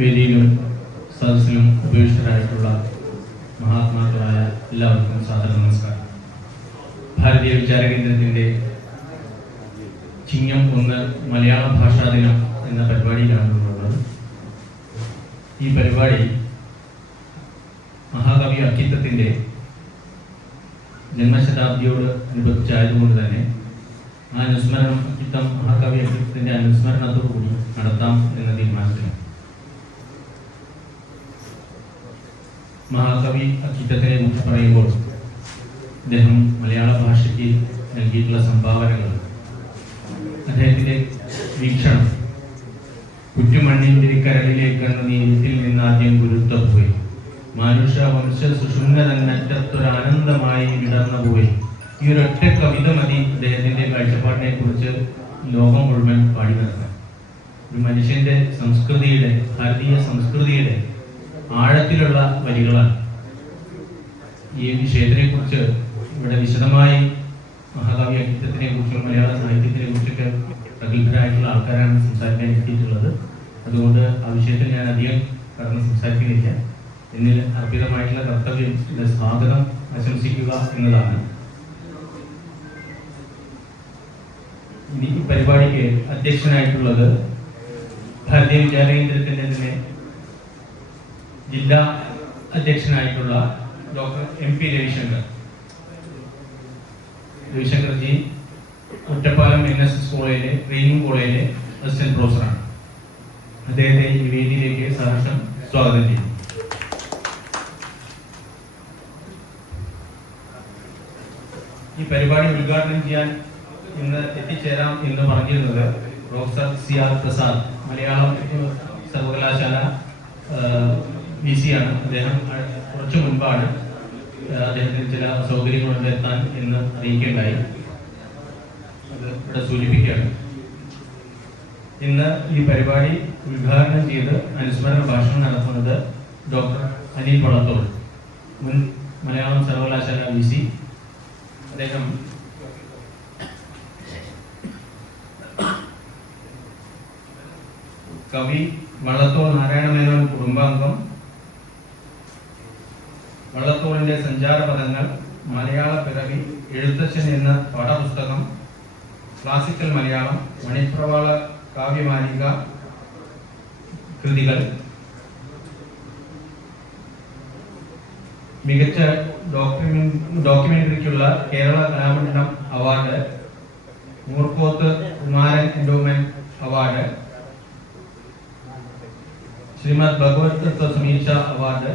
വേദിയിലും സദസ്സിലും ഉപേക്ഷിതരായിട്ടുള്ള മഹാത്മാക്കളായ എല്ലാവർക്കും സാദര നമസ്കാരം. ഭാരതീയ വിചാര കേന്ദ്രത്തിൻ്റെ ചിങ്ങം 1 മലയാള ഭാഷാ ദിനം എന്ന പരിപാടിയിലാണ് ഉള്ളത്. ഈ പരിപാടി മഹാകവി അക്കിത്തത്തിൻ്റെ ജന്മശതാബ്ദിയോട് അനുബന്ധിച്ചായതുകൊണ്ട് തന്നെ ആ അനുസ്മരണം മഹാകവി അക്കിത്തത്തിൻ്റെ അനുസ്മരണത്തോടുകൂടി നടത്താം എന്ന തീരുമാനത്തിലാണ്. മഹാകവി അക്കിത്തത്തിനെ കുറിച്ച് പറയുമ്പോൾ അദ്ദേഹം മലയാള ഭാഷയ്ക്ക് നൽകിയിട്ടുള്ള സംഭാവനകൾ, അദ്ദേഹത്തിൻ്റെ വീക്ഷണം, കുറ്റുമണ്ണിന്തിരിക്കരളിലേക്കാണ് നീരത്തിൽ നിന്നാദ്യം ഗുരുത്വം പോയി, മാനുഷ വംശ സുഷുമ്ന തന്നറ്റത്തൊരാനന്ദമായി വിടർന്നു പോയി. ഈ ഒരൊറ്റ കവിത മതി അദ്ദേഹത്തിൻ്റെ കാഴ്ചപ്പാടിനെ കുറിച്ച് ലോകം മുഴുവൻ പാടി നടത്താൻ. ഒരു മനുഷ്യന്റെ സംസ്കൃതിയുടെ, ഭാരതീയ സംസ്കൃതിയുടെ ആഴത്തിലുള്ള വരികളാണ്. ഈ വിഷയത്തിനെ കുറിച്ച് ഇവിടെ വിശദമായി മഹാകവി അക്കിത്തത്തിനെ കുറിച്ചും മലയാള സാഹിത്യത്തിനെ കുറിച്ചൊക്കെ പ്രഗത്ഭരായിട്ടുള്ള ആൾക്കാരാണ് സംസാരിക്കാൻ എത്തിയിട്ടുള്ളത്. അതുകൊണ്ട് ആ വിഷയത്തിൽ ഞാൻ അധികം കടന്ന് സംസാരിക്കുന്നില്ല. എന്നിൽ അർപ്പിതമായിട്ടുള്ള കർത്തവ്യം സ്വാഗതം ആശംസിക്കുക എന്നതാണ്. ഇനി ഈ പരിപാടിക്ക് അധ്യക്ഷനായിട്ടുള്ളത് ഭാരതീയ വിചാര കേന്ദ്രത്തിൻ്റെ തന്നെ ജില്ലാ അധ്യക്ഷനായിട്ടുള്ള ഡോക്ടർ MP രവിശങ്കർജി ഒറ്റപ്പാലം NSS കോളേജിലെ ട്രെയിനിങ് കോളേജിലെ അസിസ്റ്റന്റ് പ്രൊഫസറാണ്. അദ്ദേഹത്തെ ഈ വേദിയിലേക്ക് സഹർഷം സ്വാഗതം ചെയ്യും. ഈ പരിപാടി ഉദ്ഘാടനം ചെയ്യാൻ ഇന്ന് എത്തിച്ചേരാം എന്ന് പറഞ്ഞിരുന്നത് പ്രൊഫസർ CR പ്രസാദ്, മലയാളം സർവകലാശാല VC ആണ്. അദ്ദേഹം കുറച്ചു മുൻപാണ് അദ്ദേഹത്തിന് ചില അസൗകര്യങ്ങളുണ്ട് എത്താൻ എന്ന് അറിയിക്കേണ്ടായി. അത് ഇവിടെ സൂചിപ്പിക്കുകയാണ്. ഇന്ന് ഈ പരിപാടി ഉദ്ഘാടനം ചെയ്ത് അനുസ്മരണ ഭാഷണം നടത്തുന്നത് ഡോക്ടർ അനിൽ വള്ളത്തോൾ, മുൻ മലയാളം സർവകലാശാല VC. അദ്ദേഹം കവി വള്ളത്തോൾ നാരായണമേനോൻ കുടുംബാംഗം, വള്ളത്തോളിന്റെ സഞ്ചാരപഥങ്ങൾ, മലയാള പിറവി, എഴുത്തച്ഛൻ എന്ന പാഠപുസ്തകം, ക്ലാസിക്കൽ മലയാളം, മണിപ്രവാള കാവ്യമാലിക കൃതികൾ, മികച്ച ഡോക്യുമെന്ററിക്കുള്ള Kerala Kalamandalam award, Moorkoth Kumaran endowment award, Srimad Bhagavat Tatva Sameeksha award,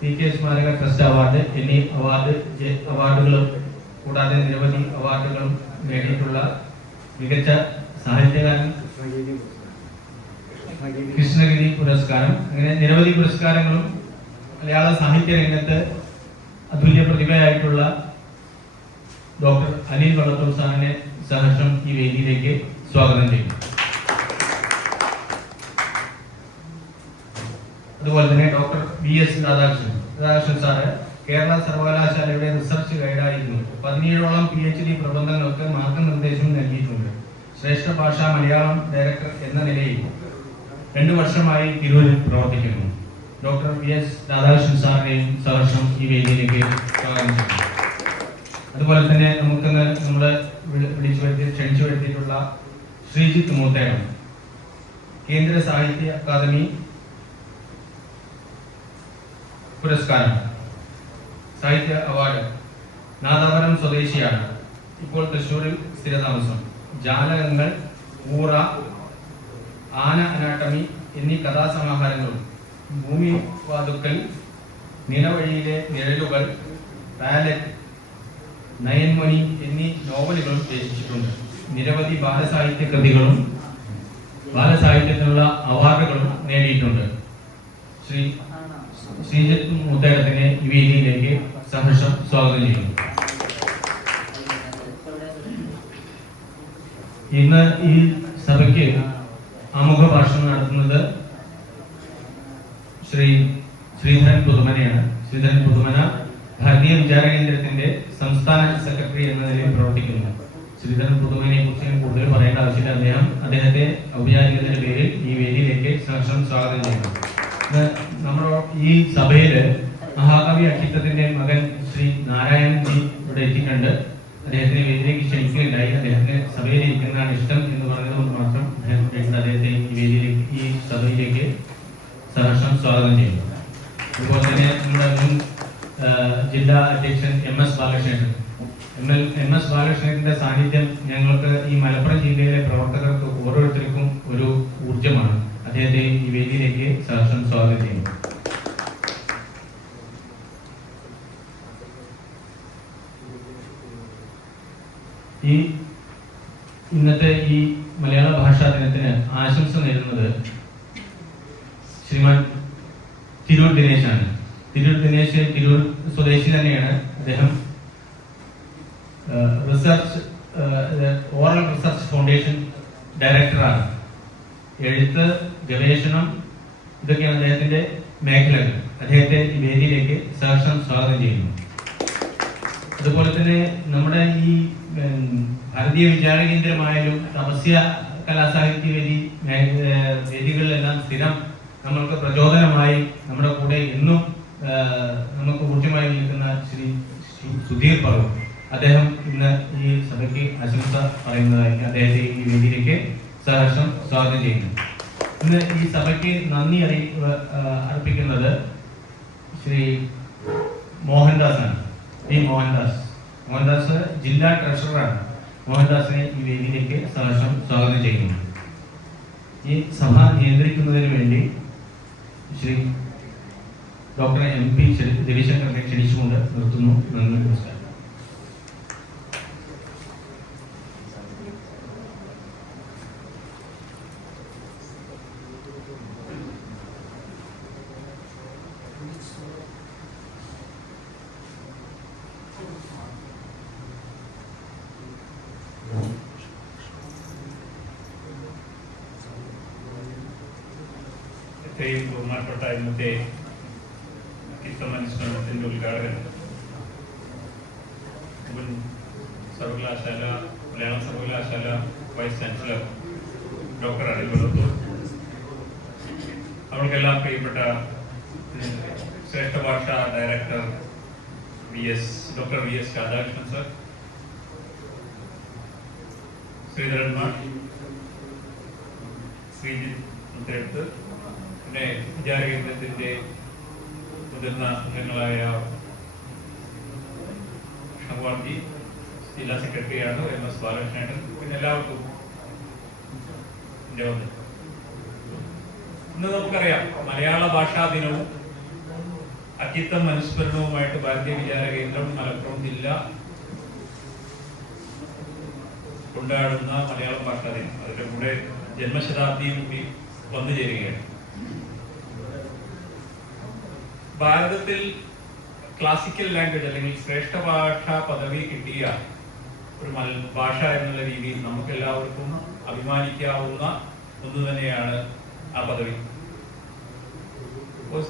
PK Smaraka trust award എന്നീ അവാർഡുകളും കൂടാതെ നിരവധി അവാർഡുകളും നേടിയിട്ടുള്ള മികച്ച സാഹിത്യകാരൻ, കൃഷ്ണഗിരി പുരസ്കാരം, അങ്ങനെ നിരവധി പുരസ്കാരങ്ങളും മലയാള സാഹിത്യ രംഗത്ത് അതുല്യ പ്രതിഭയായിട്ടുള്ള ഡോക്ടർ അനിൽ വള്ളത്തോൾ സാറിനെ സഹർഷം ഈ വേദിയിലേക്ക് സ്വാഗതം ചെയ്യുന്നു. അതുപോലെ തന്നെ doctor VS Radhakrishnan sir Kerala സർവകലാശാലയുടെ റിസർച്ച് ഗൈഡായിരുന്നു. 17ഓളം PhD പ്രബന്ധങ്ങൾക്ക് മാർഗനിർദ്ദേശം നൽകിയിട്ടുണ്ട്. ശ്രേഷ്ഠ ഭാഷാ മലയാളം ഡയറക്ടർ എന്ന നിലയിൽ 2 വർഷമായി തിരൂരിൽ പ്രവർത്തിക്കുന്നു. ഡോക്ടർ VS രാധാകൃഷ്ണൻ സാറിനെയും സഹർഷം ഈ വേദിയിലേക്ക് സ്വാഗതം ചെയ്യുന്നു. അതുപോലെ തന്നെ നമുക്കിന്ന് നമ്മളെ ക്ഷണിച്ചു വരുത്തിയിട്ടുള്ള ശ്രീജിത്ത് മൂത്തേടം, കേന്ദ്ര സാഹിത്യ അക്കാദമി പുരസ്കാരം, സാഹിത്യ അവാർഡ്, നാദാപുരം സ്വദേശിയാണ്, ഇപ്പോൾ തൃശ്ശൂരിൽ സ്ഥിരതാമസം. ജാലകങ്ങൾ, ഊറ, ആന അനാട്ടമി എന്നീ കഥാസമാഹാരങ്ങളും, ഭൂമി വാതുക്കൽ, നിലവഴിയിലെ നിഴലുകൾ, പാലറ്റ്, നയൻമണി എന്നീ നോവലുകളും രചിച്ചിട്ടുണ്ട്. നിരവധി ബാലസാഹിത്യ കൃതികളും ബാലസാഹിത്യത്തിനുള്ള അവാർഡുകളും നേടിയിട്ടുണ്ട്. ശ്രീജിത്ത് മൂത്തേടത്തിനെ ഈ വേദിയിലേക്ക് സഹർഷം സ്വാഗതം ചെയ്യുന്നു. ഇന്ന് ഈ സഭയ്ക്ക് ആമുഖ ഭാഷണം നടത്തുന്നത് ശ്രീധരൻ പുതുമനയാണ്. ശ്രീധരൻ പുതുമന ഭാരതീയ വിചാര കേന്ദ്രത്തിന്റെ സംസ്ഥാന സെക്രട്ടറി എന്ന നിലയിൽ പ്രവർത്തിക്കുന്നു. ശ്രീധരൻ പുതുമനെ കുറിച്ച് കൂടുതൽ പറയേണ്ട ആവശ്യമില്ല. അദ്ദേഹത്തെ ഔപചാരികതയുടെ പേരിൽ ഈ വേദിയിലേക്ക് സഹർഷം സ്വാഗതം ചെയ്യുന്നു. നമ്മുടെ ഈ സഭയില് മഹാകവി അക്കിത്തത്തിന്റെ മകൻ ശ്രീ നാരായണൻജി ഇവിടെ എത്തിയിട്ടുണ്ട്. അദ്ദേഹത്തിന് വേദിയിലേക്ക് ക്ഷണിക്കുകയുണ്ടായി. അദ്ദേഹത്തിന് സഭയിൽ ഇരിക്കുന്നതാണ് ഇഷ്ടം എന്ന് പറഞ്ഞതുകൊണ്ട് മാത്രം അദ്ദേഹത്തെ ഈ വേദിയിലേക്ക് ഈ സഭയിലേക്ക് സഹർഷം സ്വാഗതം ചെയ്യുന്നു. അതുപോലെ തന്നെ നമ്മുടെ മുൻ ജില്ലാ അധ്യക്ഷൻ MS ബാലകൃഷ്ണന്റെ സാന്നിധ്യം ഞങ്ങൾക്ക് ഈ മലപ്പുറം ജില്ലയിലെ പ്രവർത്തകർക്ക് ഓരോരുത്തർക്കും ഒരു ഊർജമാണ്. അദ്ദേഹത്തെ ഈ വേദിയിലേക്ക് സഹർഷം സ്വാഗതം ചെയ്യുന്നു. ഈ ഇന്നത്തെ ഈ മലയാള ഭാഷാ ദിനത്തിന് ആശംസ നേരുന്നത് ശ്രീമാൻ തിരൂർ ദിനേശാണ്. തിരൂർ ദിനേശ് തിരൂർ സ്വദേശി തന്നെയാണ്. അദ്ദേഹം ഓറൽ റിസർച്ച് ഫൗണ്ടേഷൻ ഡയറക്ടറാണ്. എഴുത്ത്, ഗവേഷണം ഇതൊക്കെയാണ് അദ്ദേഹത്തിന്റെ മേഖലകൾ. അദ്ദേഹത്തെ ഈ വേദിയിലേക്ക് സഹർഷം സ്വാഗതം ചെയ്യുന്നു. അതുപോലെ തന്നെ നമ്മുടെ ഈ ഭാരതീയ വിചാര കേന്ദ്രമായാലും തപസ്യ കലാസാഹിത്യ വേദികളിലെല്ലാം സ്ഥിരം നമ്മൾക്ക് പ്രചോദനമായി നമ്മുടെ കൂടെ എന്നും നമുക്ക് ഊർജ്ജമായി നിൽക്കുന്ന ശ്രീ സുധീർ പറവൂർ, അദ്ദേഹം ഇന്ന് ഈ സഭയ്ക്ക് ആശംസ പറയുന്നതായിരിക്കും. അദ്ദേഹത്തെ ഈ വേദിയിലേക്ക് സഹർഷം സ്വാഗതം ചെയ്യുന്നു. ഇന്ന് ഈ സഭയ്ക്ക് നന്ദി അർപ്പിക്കുന്നത് ശ്രീ മോഹൻദാസാണ്. മോഹൻദാസ് ജില്ലാ ട്രഷററാണ്. മോഹൻദാസിനെ ഈ വേദിയിലേക്ക് സഹർഷം സ്വാഗതം ചെയ്യുന്നു. ഈ സഭ നിയന്ത്രിക്കുന്നതിന് വേണ്ടി ശ്രീ ഡോക്ടർ MP രവിശങ്കറിനെ ക്ഷണിച്ചുകൊണ്ട് നിർത്തുന്നു. നന്ദി, നമസ്കാരം. ഇത്രയും ബഹുമാനപ്പെട്ട ഇന്നത്തെ അനുസ്മരണത്തിന്റെ ഉദ്ഘാടകൻ മുൻ സർവകലാശാല മലയാളം സർവകലാശാല vice chancellor doctor Anil Vellathur, നമ്മൾക്കെല്ലാം പ്രിയപ്പെട്ട ശ്രേഷ്ഠ ഭാഷാ director doctor VS Radhakrishnan sir, ശ്രീധരന്മാർ, ശ്രീജിത്ത് മുത്തരെടുത്ത്, പിന്നെ വിചാര കേന്ദ്രത്തിന്റെ മുതിർന്ന അംഗങ്ങളായ കൃഷ്ണകുമാർജി, ജില്ലാ സെക്രട്ടറിയാണ് MS ബാലകൃഷ്ണൻ, പിന്നെ എല്ലാവർക്കും ഇന്ന് നമുക്കറിയാം മലയാള ഭാഷാ ദിനവും അക്കിത്തം അനുസ്മരണവുമായിട്ട് ഭാരതീയ വിചാര കേന്ദ്രം മലപ്പുറം ജില്ല കൊണ്ടാടുന്ന മലയാള ഭാഷാ ദിനം, അതിന്റെ കൂടെ ജന്മശതാബ്ദിയും കൂടി വന്നു ചേരുകയാണ്. ഭാരതത്തിൽ ക്ലാസിക്കൽ ലാംഗ്വേജ് അല്ലെങ്കിൽ ശ്രേഷ്ഠ ഭാഷാ പദവി കിട്ടിയ ഒരു ഭാഷ എന്നുള്ള രീതിയിൽ നമുക്ക് എല്ലാവർക്കും അഭിമാനിക്കാവുന്ന ഒന്ന് തന്നെയാണ് ആ പദവി.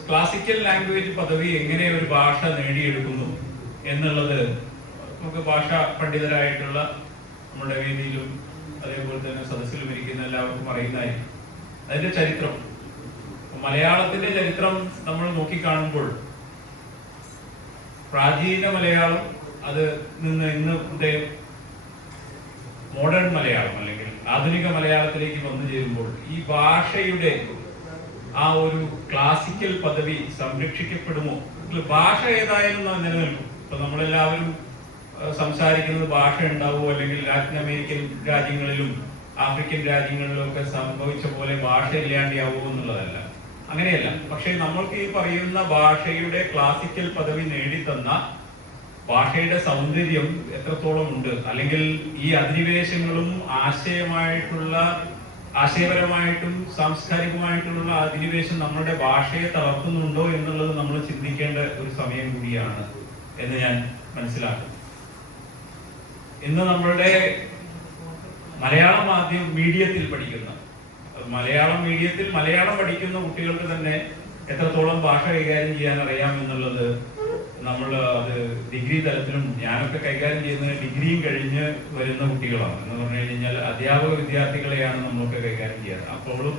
ക്ലാസിക്കൽ ലാംഗ്വേജ് പദവി എങ്ങനെ ഒരു ഭാഷ നേടിയെടുക്കുന്നു എന്നുള്ളത് നമുക്ക് ഭാഷാ പണ്ഡിതരായിട്ടുള്ള നമ്മുടെ വേദിയിലും അതേപോലെ തന്നെ സദസ്സിലും ഇരിക്കുന്ന എല്ലാവർക്കും അറിയുന്നതായിരിക്കും. അതിന്റെ ചരിത്രം, മലയാളത്തിന്റെ ചരിത്രം നമ്മൾ നോക്കിക്കാണുമ്പോൾ പ്രാചീന മലയാളം അത് ഇന്നത്തെ മോഡേൺ മലയാളം അല്ലെങ്കിൽ ആധുനിക മലയാളത്തിലേക്ക് വന്നു ചേരുമ്പോൾ ഈ ഭാഷയുടെ ആ ഒരു ക്ലാസിക്കൽ പദവി സംരക്ഷിക്കപ്പെടുമോ? ഭാഷ ഏതായാലും നിലനിൽക്കും. ഇപ്പൊ നമ്മളെല്ലാവരും സംസാരിക്കുന്നത് ഭാഷ ഉണ്ടാവുമോ, അല്ലെങ്കിൽ ലാറ്റിൻ അമേരിക്കൻ രാജ്യങ്ങളിലും ആഫ്രിക്കൻ രാജ്യങ്ങളിലും ഒക്കെ സംഭവിച്ച പോലെ ഭാഷ ഇല്ലാണ്ടാവുമോ എന്നുള്ളതല്ല, അങ്ങനെയല്ല. പക്ഷെ നമ്മൾക്ക് ഈ പറയുന്ന ഭാഷയുടെ ക്ലാസിക്കൽ പദവി നേടിത്തന്ന ഭാഷയുടെ സൗന്ദര്യം എത്രത്തോളം ഉണ്ട്, അല്ലെങ്കിൽ ഈ അധിനിവേശങ്ങളും ആശയപരമായിട്ടും സാംസ്കാരികമായിട്ടുള്ള അധിനിവേശം നമ്മുടെ ഭാഷയെ തളർത്തുന്നുണ്ടോ എന്നുള്ളത് നമ്മൾ ചിന്തിക്കേണ്ട ഒരു സമയം കൂടിയാണ് എന്ന് ഞാൻ മനസ്സിലാക്കുന്നു. ഇന്ന് നമ്മളുടെ മലയാളം മീഡിയത്തിൽ പഠിക്കുന്ന മലയാളം പഠിക്കുന്ന കുട്ടികൾക്ക് തന്നെ എത്രത്തോളം ഭാഷ കൈകാര്യം ചെയ്യാൻ അറിയാം എന്നുള്ളത് നമ്മൾ അത് ഡിഗ്രി തലത്തിലും ഞാനൊക്കെ കൈകാര്യം ചെയ്യുന്നത് ഡിഗ്രിയും കഴിഞ്ഞ് വരുന്ന കുട്ടികളാണ്. എന്ന് പറഞ്ഞു കഴിഞ്ഞാൽ അധ്യാപക വിദ്യാർത്ഥികളെയാണ് നമ്മളൊക്കെ കൈകാര്യം ചെയ്യാറ്. അപ്പോഴും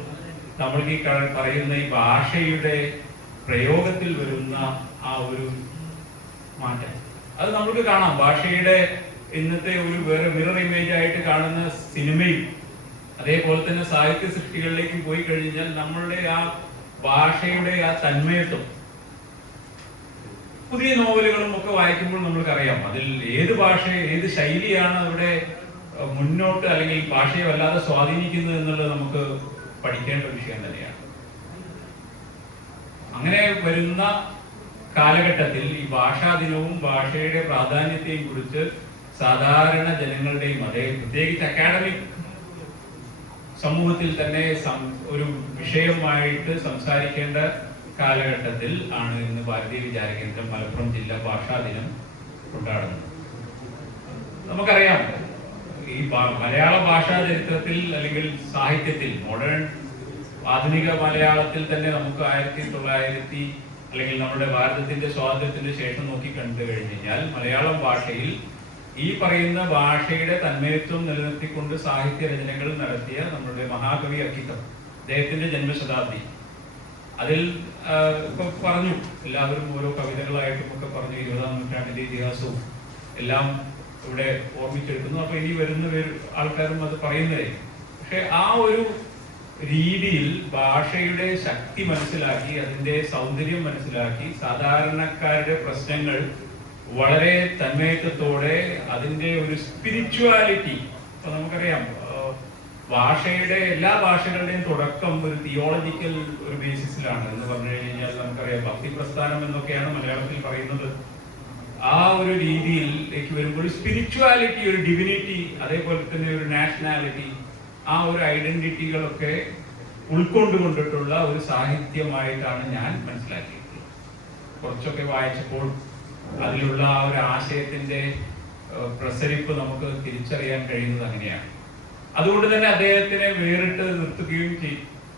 നമ്മൾക്ക് ഈ പറയുന്ന ഈ ഭാഷയുടെ പ്രയോഗത്തിൽ വരുന്ന ആ ഒരു മാറ്റം അത് നമുക്ക് കാണാം. ഭാഷയുടെ ഇന്നത്തെ ഒരു വേറെ മിറർ ഇമേജ് ആയിട്ട് കാണുന്ന സിനിമയും അതേപോലെ തന്നെ സാഹിത്യ സൃഷ്ടികളിലേക്ക് പോയി കഴിഞ്ഞാൽ നമ്മളുടെ ആ ഭാഷയുടെ ആ തന്മയത്വം പുതിയ നോവലുകളും ഒക്കെ വായിക്കുമ്പോൾ നമ്മൾക്കറിയാം അതിൽ ഏത് ശൈലിയാണ് അവിടെ മുന്നോട്ട് അല്ലെങ്കിൽ ഭാഷയെ വല്ലാതെ സ്വാധീനിക്കുന്നത് എന്നുള്ളത് നമുക്ക് പഠിക്കേണ്ട വിഷയം തന്നെയാണ്. അങ്ങനെ വരുന്ന കാലഘട്ടത്തിൽ ഈ ഭാഷാ ദിനവും ഭാഷയുടെ പ്രാധാന്യത്തെയും കുറിച്ച് സാധാരണ ജനങ്ങളുടെയും അതേ പ്രത്യേകിച്ച് അക്കാഡമിക് സമൂഹത്തിൽ തന്നെ ഒരു വിഷയമായിട്ട് സംസാരിക്കേണ്ട കാലഘട്ടത്തിൽ ആണ് ഇന്ന് ഭാരതീയ വിചാര കേന്ദ്രം മലപ്പുറം ജില്ലാ ഭാഷാ ദിനം കൊണ്ടാടുന്നത്. നമുക്കറിയാം ഈ മലയാള ഭാഷാ ചരിത്രത്തിൽ അല്ലെങ്കിൽ സാഹിത്യത്തിൽ മോഡേൺ ആധുനിക മലയാളത്തിൽ തന്നെ നമുക്ക് 1900 അല്ലെങ്കിൽ നമ്മുടെ ഭാരതത്തിന്റെ സ്വാതന്ത്ര്യത്തിന്റെ ശേഷം നോക്കി കണ്ടു കഴിഞ്ഞാൽ മലയാളം ഭാഷയിൽ ഈ പറയുന്ന ഭാഷയുടെ തന്മയത്വം നിലനിർത്തിക്കൊണ്ട് സാഹിത്യ രചനകൾ നടത്തിയ നമ്മുടെ മഹാകവി അക്കിത്തം, അദ്ദേഹത്തിന്റെ ജന്മശതാബ്ദി അതിൽ ഇപ്പൊ പറഞ്ഞു, എല്ലാവരും ഓരോ കവിതകളായിട്ടും ഒക്കെ പറഞ്ഞു 20-ാം നൂറ്റാണ്ടിന്റെ ഇതിഹാസവും എല്ലാം ഇവിടെ ഓർമ്മിച്ചെടുക്കുന്നു. അപ്പൊ ഇനി വരുന്ന ആൾക്കാരും അത് പറയുന്നതേ. പക്ഷെ ആ ഒരു രീതിയിൽ ഭാഷയുടെ ശക്തി മനസ്സിലാക്കി അതിന്റെ സൗന്ദര്യം മനസ്സിലാക്കി സാധാരണക്കാരുടെ പ്രശ്നങ്ങൾ വളരെ തന്മയത്വത്തോടെ അതിന്റെ ഒരു സ്പിരിച്വാലിറ്റി, ഇപ്പൊ നമുക്കറിയാം ഭാഷയുടെ എല്ലാ ഭാഷകളുടെയും തുടക്കം ഒരു തിയോളജിക്കൽ ഒരു ബേസിസിലാണ് എന്ന് പറഞ്ഞു കഴിഞ്ഞാൽ നമുക്കറിയാം ഭക്തി പ്രസ്ഥാനം എന്നൊക്കെയാണ് മലയാളത്തിൽ പറയുന്നത്. ആ ഒരു രീതിയിലേക്ക് വരുമ്പോൾ സ്പിരിച്വാലിറ്റി, ഒരു ഡിവിനിറ്റി, അതേപോലെ തന്നെ ഒരു നാഷണാലിറ്റി, ആ ഒരു ഐഡന്റിറ്റികളൊക്കെ ഉൾക്കൊണ്ടുകൊണ്ടിട്ടുള്ള ഒരു സാഹിത്യമായിട്ടാണ് ഞാൻ മനസ്സിലാക്കിയിട്ടുള്ളത്. കുറച്ചൊക്കെ വായിച്ചപ്പോൾ അതിലുള്ള ആ ഒരു ആശയത്തിന്റെ പ്രസരിപ്പ് നമുക്ക് തിരിച്ചറിയാൻ കഴിയുന്നത് അങ്ങനെയാണ്. അതുകൊണ്ട് തന്നെ അദ്ദേഹത്തിനെ വേറിട്ട് നിർത്തുകയും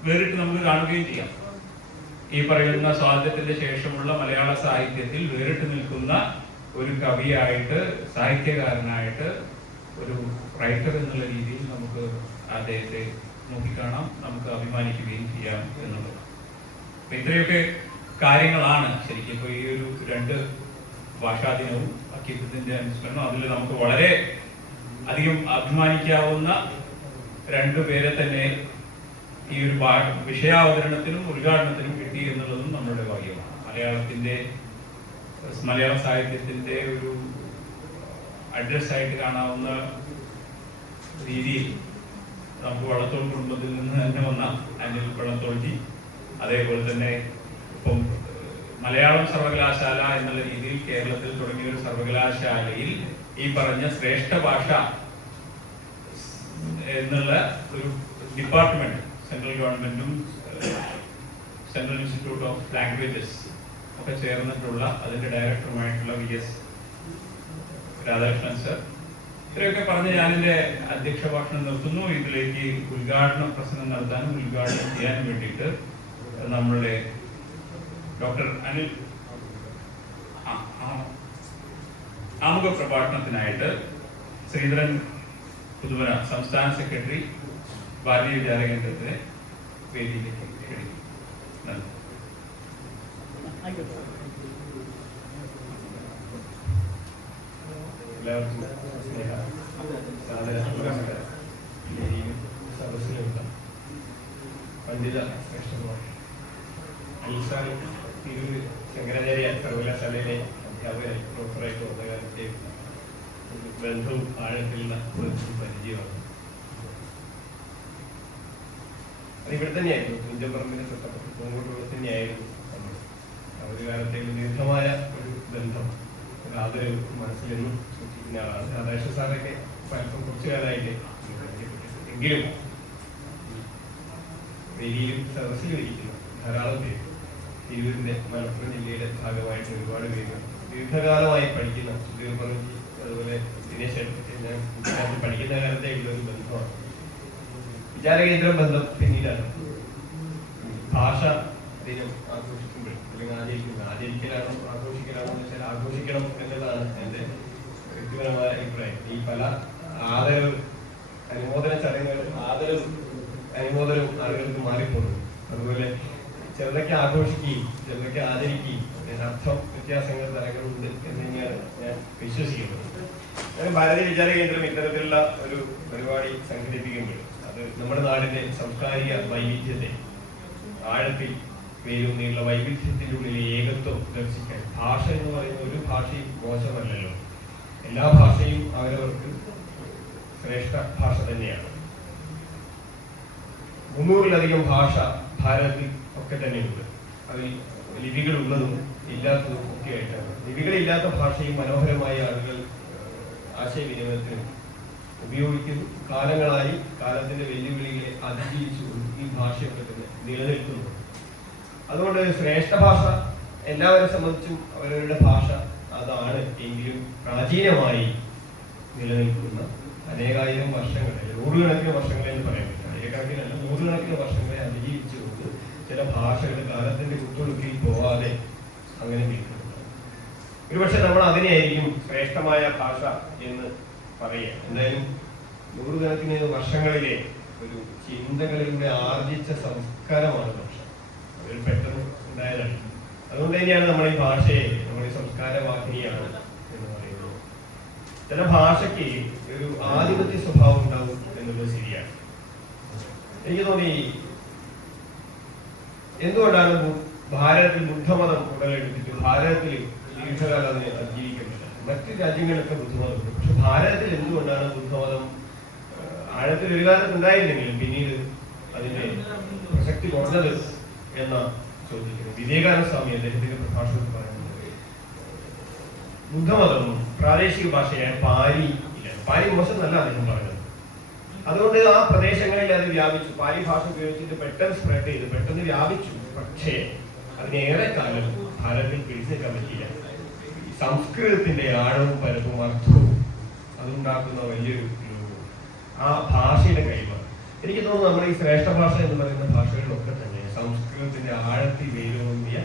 വേറിട്ട് നമുക്ക് കാണുകയും ചെയ്യാം. ഈ പറയുന്ന സ്വാതന്ത്ര്യത്തിന്റെ ശേഷമുള്ള മലയാള സാഹിത്യത്തിൽ വേറിട്ട് നിൽക്കുന്ന ഒരു കവിയായിട്ട്, സാഹിത്യകാരനായിട്ട്, ഒരു റൈറ്റർ എന്നുള്ള രീതിയിൽ നമുക്ക് അദ്ദേഹത്തെ നോക്കിക്കാണാം, നമുക്ക് അഭിമാനിക്കുകയും ചെയ്യാം എന്നുള്ളത്. അപ്പൊ ഇത്രയൊക്കെ കാര്യങ്ങളാണ് ശരിക്കും ഇപ്പൊ ഈ ഒരു 2 ഭാഷാ ദിനവും അക്കിത്തത്തിന്റെ അനുസ്മരണം. അതിൽ നമുക്ക് വളരെ അധികം അഭിമാനിക്കാവുന്ന 2 പേരെ തന്നെ ഈ ഒരു വിഷയാവതരണത്തിനും ഉദ്ഘാടനത്തിനും കിട്ടി എന്നുള്ളതും നമ്മുടെ ഭാഗ്യമാണ്. മലയാള സാഹിത്യത്തിന്റെ ഒരു അഡ്രസ്സായിട്ട് കാണാവുന്ന രീതിയിൽ നമുക്ക് വള്ളത്തോൾ കുടുംബത്തിൽ നിന്ന് തന്നെ വന്ന അനിൽ വള്ളത്തോൾജി, അതേപോലെ തന്നെ ഇപ്പം മലയാളം സർവകലാശാല എന്നുള്ള രീതിയിൽ കേരളത്തിൽ തുടങ്ങിയ ഒരു സർവകലാശാലയിൽ ഈ പറഞ്ഞ ശ്രേഷ്ഠ ഭാഷ എന്നുള്ള ഒരു ഡിപ്പാർട്ട്മെന്റ് സെൻട്രൽ ഗവൺമെന്റും സെൻട്രൽ ഇൻസ്റ്റിറ്റ്യൂട്ട് ഓഫ് ലാംഗ്വേജസ് ഒക്കെ ചേർന്നിട്ടുള്ള അതിന്റെ ഡയറക്ടറുമായിട്ടുള്ള VS രാധാകൃഷ്ണൻ സർ, ഇത്രയൊക്കെ പറഞ്ഞ് ഞാനെന്റെ അധ്യക്ഷ ഭാഷണം നിർത്തുന്നു. ഇതിലേക്ക് ഉദ്ഘാടന പ്രസംഗം നടത്താനും ഉദ്ഘാടനം ചെയ്യാനും വേണ്ടിയിട്ട് നമ്മളുടെ ഡോക്ടർ അനിൽ ആമുഖ പ്രഭാഷണത്തിനായിട്ട് ശ്രീധരൻ പുതുവന സംസ്ഥാന സെക്രട്ടറി ഭാരതീയ വിചാര കേന്ദ്രത്തിലെ വേദിയിലേക്ക് ക്ഷണിക്കും. നന്ദി. എല്ലാവർക്കും സദസ്സിലുള്ള പണ്ഡിത ശ്രേഷ്ഠന്മാർ, അൽസാൻ തിരൂർ ശങ്കരാചാര്യ സർവകലാശാലയിലെ അധ്യാപകൻ പ്രൊഫസറായിട്ട് വന്ന കാലത്തെ ബന്ധവും ആഴത്തിലുള്ള പരിചയമാണ്. അത് ഇവിടെ തന്നെയായിരുന്നു, തുഞ്ചപ്പറമ്പിന്റെ തൊട്ടപ്പുറത്ത് പൂങ്കോട്ടുള്ള തന്നെയായിരുന്നു. ഒരു കാലത്തെ ദീർഘമായ ഒരു ബന്ധം, ഒരു ആദരവ് മനസ്സിലെന്നും സൂക്ഷിക്കുന്ന ആളാണ്. രാധാകൃഷ്ണ സാറൊക്കെ പലപ്പം കുറച്ചു കാലമായിട്ട് എങ്കിലും വേദിയിലും സദസ്സിലും ഇരിക്കുന്ന ധാരാളം പേര്, തിരൂരിന്റെ മലപ്പുറം ജില്ലയുടെ ഭാഗമായിട്ട് ഒരുപാട് പേര് ദീർഘകാലമായി പഠിക്കുന്ന, അതുപോലെ ദിനേശ് അടുത്ത് ഞാൻ പഠിക്കുന്ന കാലത്തേക്കുള്ള ഒരു ബന്ധമാണ്. വിചാരകേന്ദ്രം ബന്ധം പിന്നീടാണ്. ഭാഷ ദിനം ആഘോഷിക്കുമ്പോൾ അല്ലെങ്കിൽ ആചരിക്കലാണോ ആഘോഷിക്കലാണോ എന്ന് വെച്ചാൽ ആഘോഷിക്കണം എന്നതാണ് എൻ്റെ വ്യക്തിപരമായ അഭിപ്രായം. ഈ പല ആദരവ് അനുമോദന ചടങ്ങുകൾ അനുമോദനവും ആളുകൾക്ക് മാറിപ്പോകും. അതുപോലെ ചിലതൊക്കെ ആഘോഷിക്കുകയും ചിലതൊക്കെ ആദരിക്കുകയും അർത്ഥം വ്യത്യാസങ്ങൾ തലങ്ങളുണ്ട് എന്ന് തന്നെയാണ് ഞാൻ വിശ്വസിക്കുന്നത്. ഭാരതീയ വിചാര കേന്ദ്രം ഇത്തരത്തിലുള്ള ഒരു പരിപാടി സംഘടിപ്പിക്കുമ്പോൾ അത് നമ്മുടെ നാടിന്റെ സാംസ്കാരിക വൈവിധ്യത്തെ ആഴത്തിൽ വേരൂന്നിയുള്ള വൈവിധ്യത്തിനുള്ളിലെ ഏകത്വം ദർശിക്കാൻ ഭാഷ എന്ന് പറയുന്ന ഒരു ഭാഷയും മോശമല്ലല്ലോ. എല്ലാ ഭാഷയും അവരവർക്ക് ശ്രേഷ്ഠ ഭാഷ തന്നെയാണ്. 300-ലധികം ഭാഷ ഭാരതത്തിൽ ഒക്കെ തന്നെയുണ്ട്. അതിൽ ലിപികളുള്ളതും ഇല്ലാത്തതും ഒക്കെ ആയിട്ടാണ്. ലിപികളില്ലാത്ത ഭാഷയും മനോഹരമായ ആളുകൾ ആശയവിനിമയത്തിന് ഉപയോഗിക്കുന്നു. കാലങ്ങളായി കാലത്തിന്റെ വെല്ലുവിളികളെ അതിജീവിച്ചുകൊണ്ട് ഈ ഭാഷയൊക്കെ തന്നെ നിലനിൽക്കുന്നു. അതുകൊണ്ട് ശ്രേഷ്ഠ ഭാഷ എല്ലാവരെ സംബന്ധിച്ചും അവരവരുടെ ഭാഷ അതാണ്. എങ്കിലും പ്രാചീനമായി നിലനിൽക്കുന്ന അനേകായിരം വർഷങ്ങളെ, നൂറുകണക്കിന് വർഷങ്ങളെ എന്ന് പറയാൻ പറ്റില്ല, ആയിരക്കണക്കിനല്ല നൂറുകണക്കിന് വർഷങ്ങളെ അതിജീവിച്ചുകൊണ്ട് ചില ഭാഷകൾ കാലത്തിന്റെ കുത്തൊഴുക്കിൽ പോവാതെ അങ്ങനെ നിൽക്കുന്നുണ്ട്. ഒരുപക്ഷെ നമ്മൾ അതിനെയായിരിക്കും ശ്രേഷ്ഠമായ ഭാഷ എന്ന് പറയുക. എന്തായാലും നൂറുകണക്കിന് വർഷങ്ങളിലെ ഒരു ചിന്തകളിലൂടെ ആർജിച്ച സംസ്കാരമാണ് ഭാഷ. അതിൽ പെട്ടെന്ന് ഉണ്ടായതാണ്. അതുകൊണ്ട് തന്നെയാണ് നമ്മൾ ഈ ഭാഷയെ നമ്മൾ ഈ സംസ്കാരവാഹിനിയാണ് എന്ന് പറയുന്നത്. ചില ഭാഷയ്ക്ക് ഒരു ആധിപത്യ സ്വഭാവം ഉണ്ടാവും എന്നുള്ളത് ശരിയാണ്. എനിക്ക് തോന്നി എന്തുകൊണ്ടാണ് ഭാരതത്തിൽ ബുദ്ധമതം ഉടലെടുത്തിട്ട് ഭാരതത്തിൽ ദീർഘകാലം അതിനെ അതിജീവിക്കുന്നില്ല? മറ്റു രാജ്യങ്ങളിലൊക്കെ ബുദ്ധമതമുണ്ട്. പക്ഷെ ഭാരതത്തിൽ എന്തുകൊണ്ടാണ് ബുദ്ധമതം ആഴത്തിൽ ഒരു കാലത്ത് ഉണ്ടായിരുന്നെങ്കിലും പിന്നീട് അതിന്റെ പ്രസക്തി കുറഞ്ഞത് എന്ന ചോദിക്കുന്നത്? വിവേകാനന്ദ സ്വാമി അദ്ദേഹത്തിന്റെ പ്രഭാഷണത്തിൽ പറയുന്നത് ബുദ്ധമതം പ്രാദേശിക ഭാഷയായ പാലി ഇല്ല, പാലി മോശമെന്നല്ല അദ്ദേഹം പറഞ്ഞത്. അതുകൊണ്ട് ആ പ്രദേശങ്ങളിൽ അത് വ്യാപിച്ചു. പാലി ഭാഷ ഉപയോഗിച്ചിട്ട് പെട്ടെന്ന് സ്പ്രെഡ് ചെയ്ത് പെട്ടെന്ന് വ്യാപിച്ചു. പക്ഷേ അതിനേറെ കാലം ഭാരതത്തിൽ പിടിച്ചു നിൽക്കാൻ പറ്റില്ല. സംസ്കൃതത്തിന്റെ ആഴവും പരപ്പും അർത്ഥവും അതുണ്ടാക്കുന്ന വലിയൊരു ആ ഭാഷയുടെ കഴിവാണ്. എനിക്ക് തോന്നുന്നു നമ്മുടെ ഈ ശ്രേഷ്ഠ ഭാഷ എന്ന് പറയുന്ന ഭാഷകളിലൊക്കെ തന്നെ സംസ്കൃതത്തിന്റെ ആഴത്തിൽ വേരൂന്നിയ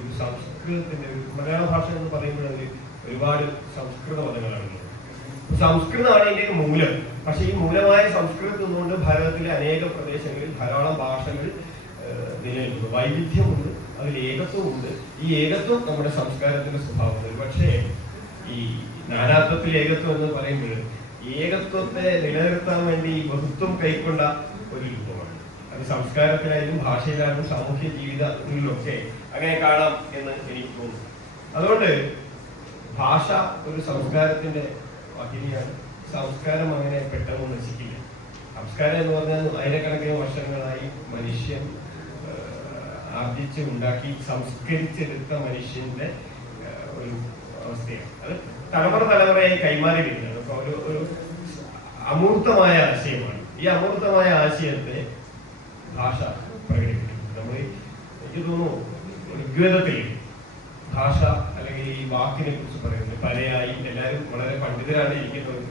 ഒരു സംസ്കൃതത്തിന്റെ ഒരു മലയാള ഭാഷ എന്ന് പറയുമ്പോൾ അതിൽ ഒരുപാട് സംസ്കൃത പദങ്ങളാണുള്ളത്. സംസ്കൃതമാണ് ഇതിന്റെ മൂലം. പക്ഷെ ഈ മൂലമായ സംസ്കൃതത്തിൽ നിന്നുകൊണ്ട് ഭാരതത്തിലെ അനേക പ്രദേശങ്ങളിൽ ധാരാളം ഭാഷകൾ നിലനിൽക്കുന്നു. വൈവിധ്യമുണ്ട്, അതിൽ ഏകത്വമുണ്ട്. ഈ ഏകത്വം നമ്മുടെ സംസ്കാരത്തിന്റെ സ്വഭാവമാണ്. പക്ഷേ ഈ നാനാത്വത്തിൽ ഏകത്വം എന്ന് പറയുമ്പോൾ ഏകത്വത്തെ നിലനിർത്താൻ വേണ്ടി ബഹുത്വം കൈക്കൊണ്ട ഒരു രൂപമാണ്. അത് സംസ്കാരത്തിലായാലും ഭാഷയിലായാലും സാമൂഹ്യ ജീവിതങ്ങളിലൊക്കെ അങ്ങനെ കാണാം എന്ന് എനിക്ക് തോന്നുന്നു. അതുകൊണ്ട് ഭാഷ ഒരു സംസ്കാരത്തിന്റെ വാഹിനിയാണ്. സംസ്കാരം അങ്ങനെ പെട്ടെന്ന് നശിക്കില്ല. സംസ്കാരം എന്ന് പറഞ്ഞാൽ ആയിരക്കണക്കിന് വർഷങ്ങളായി മനുഷ്യൻ ആർജിച്ച് ഉണ്ടാക്കി സംസ്കരിച്ചെടുത്ത മനുഷ്യന്റെ ഒരു അവസ്ഥയാണ്. അത് തലമുറയായി കൈമാറി വരുന്നത് ഒരു അമൂർത്തമായ ആശയമാണ്. ഈ അമൂർത്തമായ ആശയത്തെ ഭാഷ പ്രകടിപ്പിക്കും. നമ്മൾ എനിക്ക് തോന്നുന്നു ഋഗ്വേദത്തിൽ ഭാഷ അല്ലെങ്കിൽ ഈ വാക്കിനെ കുറിച്ച് പറയുന്നത് പരയായി. എല്ലാവരും വളരെ പണ്ഡിതരാണ് ഇരിക്കുന്നത്.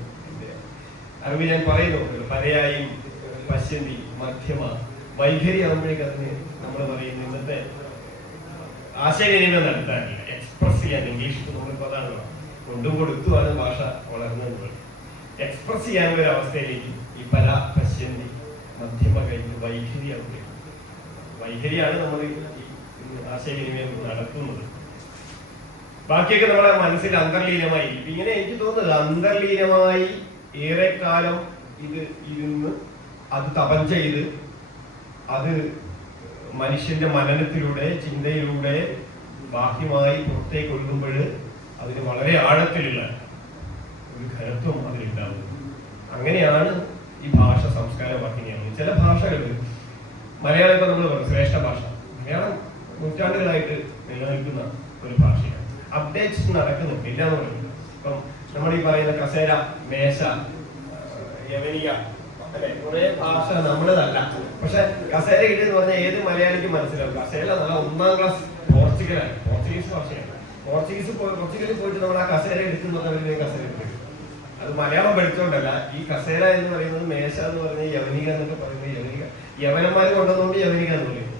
അറിവ് ഞാൻ പറയുന്നുണ്ട്. പരയായി, പശ്യന്തി, മധ്യമ, വൈഖരി ആകുമ്പോഴേക്ക് അതിന് നമ്മൾ പറയുന്നത് ഇന്നത്തെ ആശയവിനിമയം നടത്താൻ എക്സ്പ്രസ് ചെയ്യാൻ ഇംഗ്ലീഷിൽ നമ്മളിപ്പോൾ അതാണ് കൊണ്ടും കൊടുത്തുമാണ് ഭാഷ വളർന്നത്. എക്സ്പ്രസ് ചെയ്യാനുള്ള ഒരു അവസ്ഥയിലേക്ക് ഈ പര, പശ്യന്തി, മധ്യമ കഴിഞ്ഞ് വൈഖരി ആവുകയാണ്. വൈഖരിയാണ് നമ്മൾ ആശയവിനിമയം നടത്തുന്നത്. ബാക്കിയൊക്കെ നമ്മുടെ മനസ്സിൽ അന്തർലീനമായി. ഇങ്ങനെ എനിക്ക് തോന്നുന്നത് അന്തർലീനമായി ഏറെക്കാലം ഇത് ഇരുന്ന് അത് തപം ചെയ്ത് അത് മനുഷ്യന്റെ മനനത്തിലൂടെ ചിന്തയിലൂടെ ബാഹ്യമായി പുറത്തേക്ക് ഒഴുകുമ്പോൾ അതിന് വളരെ ആഴത്തിലുള്ള ഒരു ഘനത്വം അതിലുണ്ടാവുന്നത്. അങ്ങനെയാണ് ഈ ഭാഷ സംസ്കാര വാഹിനിയാണ്. ചില ഭാഷകൾ മലയാളം ഇപ്പൊ നമ്മൾ പറയും ശ്രേഷ്ഠ ഭാഷ. മലയാളം നൂറ്റാണ്ടുകളായിട്ട് നിലനിൽക്കുന്ന ഒരു ഭാഷയാണ്. അപ്ഡേറ്റ്സ് നടക്കുന്നുണ്ട്, ഇല്ല എന്ന് പറയുന്നത്. ഇപ്പം നമ്മൾ ഈ പറയുന്ന കസേര, മേശ, യവനിക, അല്ലെ കുറെ ഭാഷ നമ്മുടേതല്ല. പക്ഷെ കസേര എന്ന് പറഞ്ഞാൽ ഏത് മലയാളിക്കും മനസ്സിലാവും. കസേര നല്ല 1ാം ക്ലാസ് പോർച്ചുഗലാണ്, പോർച്ചുഗീസ് ഭാഷയാണ്. പോർച്ചുഗലിൽ പോയിട്ട് നമ്മൾ ആ കസേര എടുക്കുന്നവരുടെ കസേര എടുക്കും. അത് മലയാളം പഠിച്ചുകൊണ്ടല്ല. ഈ കസേര എന്ന് പറയുന്നത്, മേശ എന്ന് പറയുന്നത് യവനിക എന്നൊക്കെ പറയുന്നത് യവനന്മാർ കൊണ്ടുവന്നുകൊണ്ട് യവനിക എന്ന് പറയുന്നത്.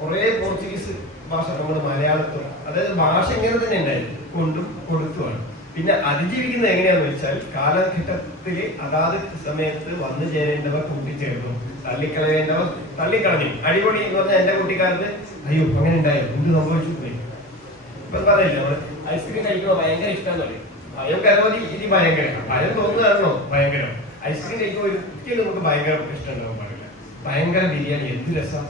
കുറെ പോർച്ചുഗീസ് ഭാഷ നമ്മൾ മലയാളത്തിൽ, അതായത് ഭാഷ ഇങ്ങനെ തന്നെ ഉണ്ടായിരുന്നു, കൊണ്ടും കൊടുത്തുമാണ്. പിന്നെ അതിജീവിക്കുന്നത് എങ്ങനെയാന്ന് വെച്ചാൽ കാലഘട്ടത്തില് അതാത് സമയത്ത് വന്നു ചേരേണ്ടവർ കൂട്ടിച്ചേർന്നു, തള്ളിക്കളയേണ്ടവർ തള്ളിക്കളഞ്ഞു. അടിപൊളി എന്ന് പറഞ്ഞാൽ എന്റെ കുട്ടിക്കാലത്ത് അയ്യോ അങ്ങനെ ഉണ്ടായോ, എന്ത് സംഭവിച്ചു പോയി. ഇപ്പൊ പറയില്ല, നമ്മള് ഐസ്ക്രീം കഴിക്കണോ ഭയങ്കര ഇഷ്ടം പറയും. ഭയം കരമതി ഇനി ഭയങ്കരം, ഭയം തോന്നുകയാണോ ഭയങ്കരം. ഐസ്ക്രീം കഴിക്കുമ്പോൾ ഒരിക്കലും നമുക്ക് ഭയങ്കര ഇഷ്ടം ഉണ്ടാവും പാടില്ല. ഭയങ്കര ബിരിയാണി എന്ത് രസം,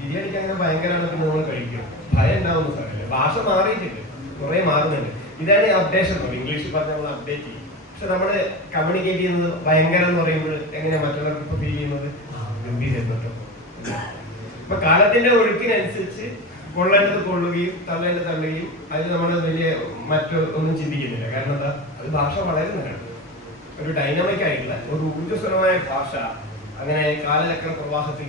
ബിരിയാണിക്ക് അങ്ങനെ ഭയങ്കരമാണെങ്കിൽ നമ്മൾ കഴിക്കും, ഭയം ഉണ്ടാവുന്ന സാറില്ല. ഭാഷ മാറിയിട്ടുണ്ട്, കുറെ മാറുന്നുണ്ട്. ഇതാണ് അപ്ഡേഷൻ. ഇംഗ്ലീഷിൽ പറഞ്ഞ നമ്മൾ അപ്ഡേറ്റ് ചെയ്യും. പക്ഷെ നമ്മൾ കമ്മ്യൂണിക്കേറ്റ് ചെയ്യുന്നത് ഭയങ്കരം എന്ന് പറയുമ്പോൾ എങ്ങനെയാ മറ്റുള്ളവർക്ക് ഇപ്പൊ ഫീൽ ചെയ്യുന്നത്? ഗംഭീരം. ഇപ്പൊ കാലത്തിന്റെ ഒഴുക്കിനനുസരിച്ച് കൊള്ളേണ്ടത് കൊള്ളുകയും തള്ളേണ്ടത് തള്ളുകയും അതിൽ നമ്മൾ വലിയ ഒന്നും ചിന്തിക്കുന്നില്ല. കാരണം എന്താ, അത് ഭാഷ വളരുന്നതാണ്. ഒരു ഡൈനാമിക് ആയിട്ടുള്ള ഒരു ഊർജ്ജസ്വലമായ ഭാഷ അങ്ങനെ കാലചക്ര പ്രവാഹത്തിൽ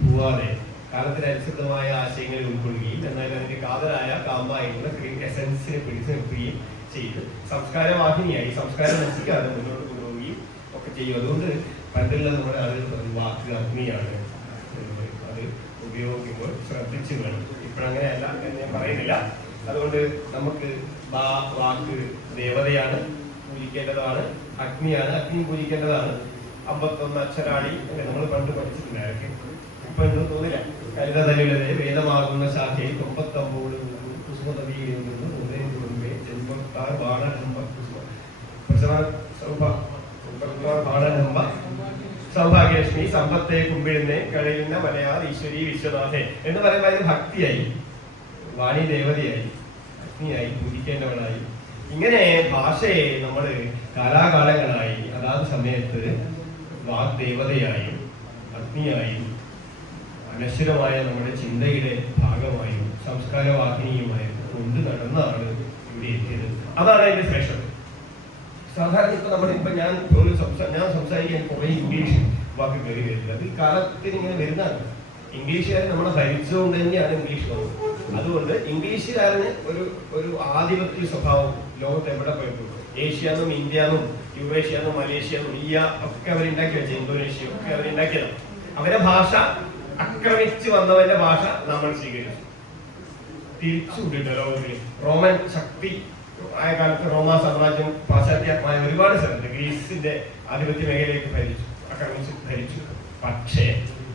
പോവാതെ കാലത്തിനനുസൃതമായ ആശയങ്ങളിൽ ഉൾക്കൊള്ളുകയും എന്നാൽ അതിന്റെ കാതലായ കാമ്പായിട്ടുള്ള എസൻസിനെ പിടിച്ചു നിർത്തുകയും ചെയ്ത് സംസ്കാരവാഹിനിയായി സംസ്കാരം നശിക്കാതെ മുന്നോട്ട് കൊണ്ടുപോവുകയും ഒക്കെ ചെയ്യും. അതുകൊണ്ട് പണ്ടുള്ള നമ്മുടെ ആളുകൾ വാക്ക് അഗ്നിയാണ്, അത് ഉപയോഗിക്കുമ്പോൾ ശ്രദ്ധിച്ചു വേണം. ഇപ്പോഴങ്ങനെയല്ല എന്ന് ഞാൻ പറയുന്നില്ല. അതുകൊണ്ട് നമുക്ക് വാക്ക് ദേവതയാണ്, പൂജിക്കേണ്ടതാണ്. അഗ്നിയാണ്, അഗ്നി പൂജിക്കേണ്ടതാണ്. 51 അക്ഷരാടി നമ്മൾ പണ്ട് പഠിച്ചിട്ടുണ്ടായിരിക്കും. ഇപ്പൊ എനിക്ക് തോന്നില്ല. കരുതലുള്ളത് വേദമാകുന്ന ശാഖയിൽ 99 കുസുമതവിയിൽ നിന്ന് മുമ്പേ ജന്മത്താർ ബാണനമ്പ ബാണനമ്പ സൗഭാഗ്യലക്ഷ്മി സമ്പത്തെ കുമ്പിടുന്നേ കഴിയുന്ന മലയാള ഈശ്വരി വിശ്വനാഥേ എന്ന് പറയുമ്പോൾ അതിന് ഭക്തിയായി, വാണി ദേവതയായി, അഗ്നിയായി, പൂജിക്കേണ്ടവളായി. ഇങ്ങനെ ഭാഷയെ നമ്മൾ കാലാകാലങ്ങളായി അതാത് സമയത്ത് വാഗ്ദേവതയായും അഗ്നിയായും അനശ്വരമായ നമ്മുടെ ചിന്തയുടെ ഭാഗമായും സംസ്കാരവാഹിനിയുമായും കൊണ്ട് നടന്നാണ് ഇവിടെ എത്തിയത്. അതാണ് അതിന്റെ ശ്രേഷ്ഠത. സാധാരണ ഇപ്പൊ ഞാൻ സംസാരിക്കാൻ കുറെ ഇംഗ്ലീഷ് വാക്ക് കയറി വരുന്നത്. അത് കാലത്തിന് ഇങ്ങനെ വരുന്നതാണ്. ഇംഗ്ലീഷുകാരൻ നമ്മളെ ഭരിച്ചുകൊണ്ട് തന്നെയാണ് ഇംഗ്ലീഷ് വന്നത്. അതുകൊണ്ട് ഇംഗ്ലീഷുകാരന് ഒരു ആധിപത്യ സ്വഭാവം ലോകത്ത് എവിടെ പോയിട്ടുള്ളൂ. ഏഷ്യാന്നും ഇന്ത്യാന്നും യൂറേഷ്യാന്നും മലേഷ്യാന്നും ഒക്കെ അവരുണ്ടാക്കി വെച്ച, ഇന്തോനേഷ്യ ഒക്കെ അവരുണ്ടാക്കിയതാണ്. അവരെ ഭാഷ ആക്രമിച്ചു വന്നവന്റെ ഭാഷ നമ്മൾ സ്വീകരിച്ചു, തിരിച്ചുവിട്ടിട്ട് ലോകത്തിൽ. റോമൻ ശക്തി ആയ കാലത്ത് റോമാ സാമ്രാജ്യം പാശ്ചാത്യമായ ഒരുപാട് സ്ഥലത്ത് ഗ്രീസിന്റെ ആധിപത്യ മേഖലയിലേക്ക് ഭരിച്ചു. പക്ഷേ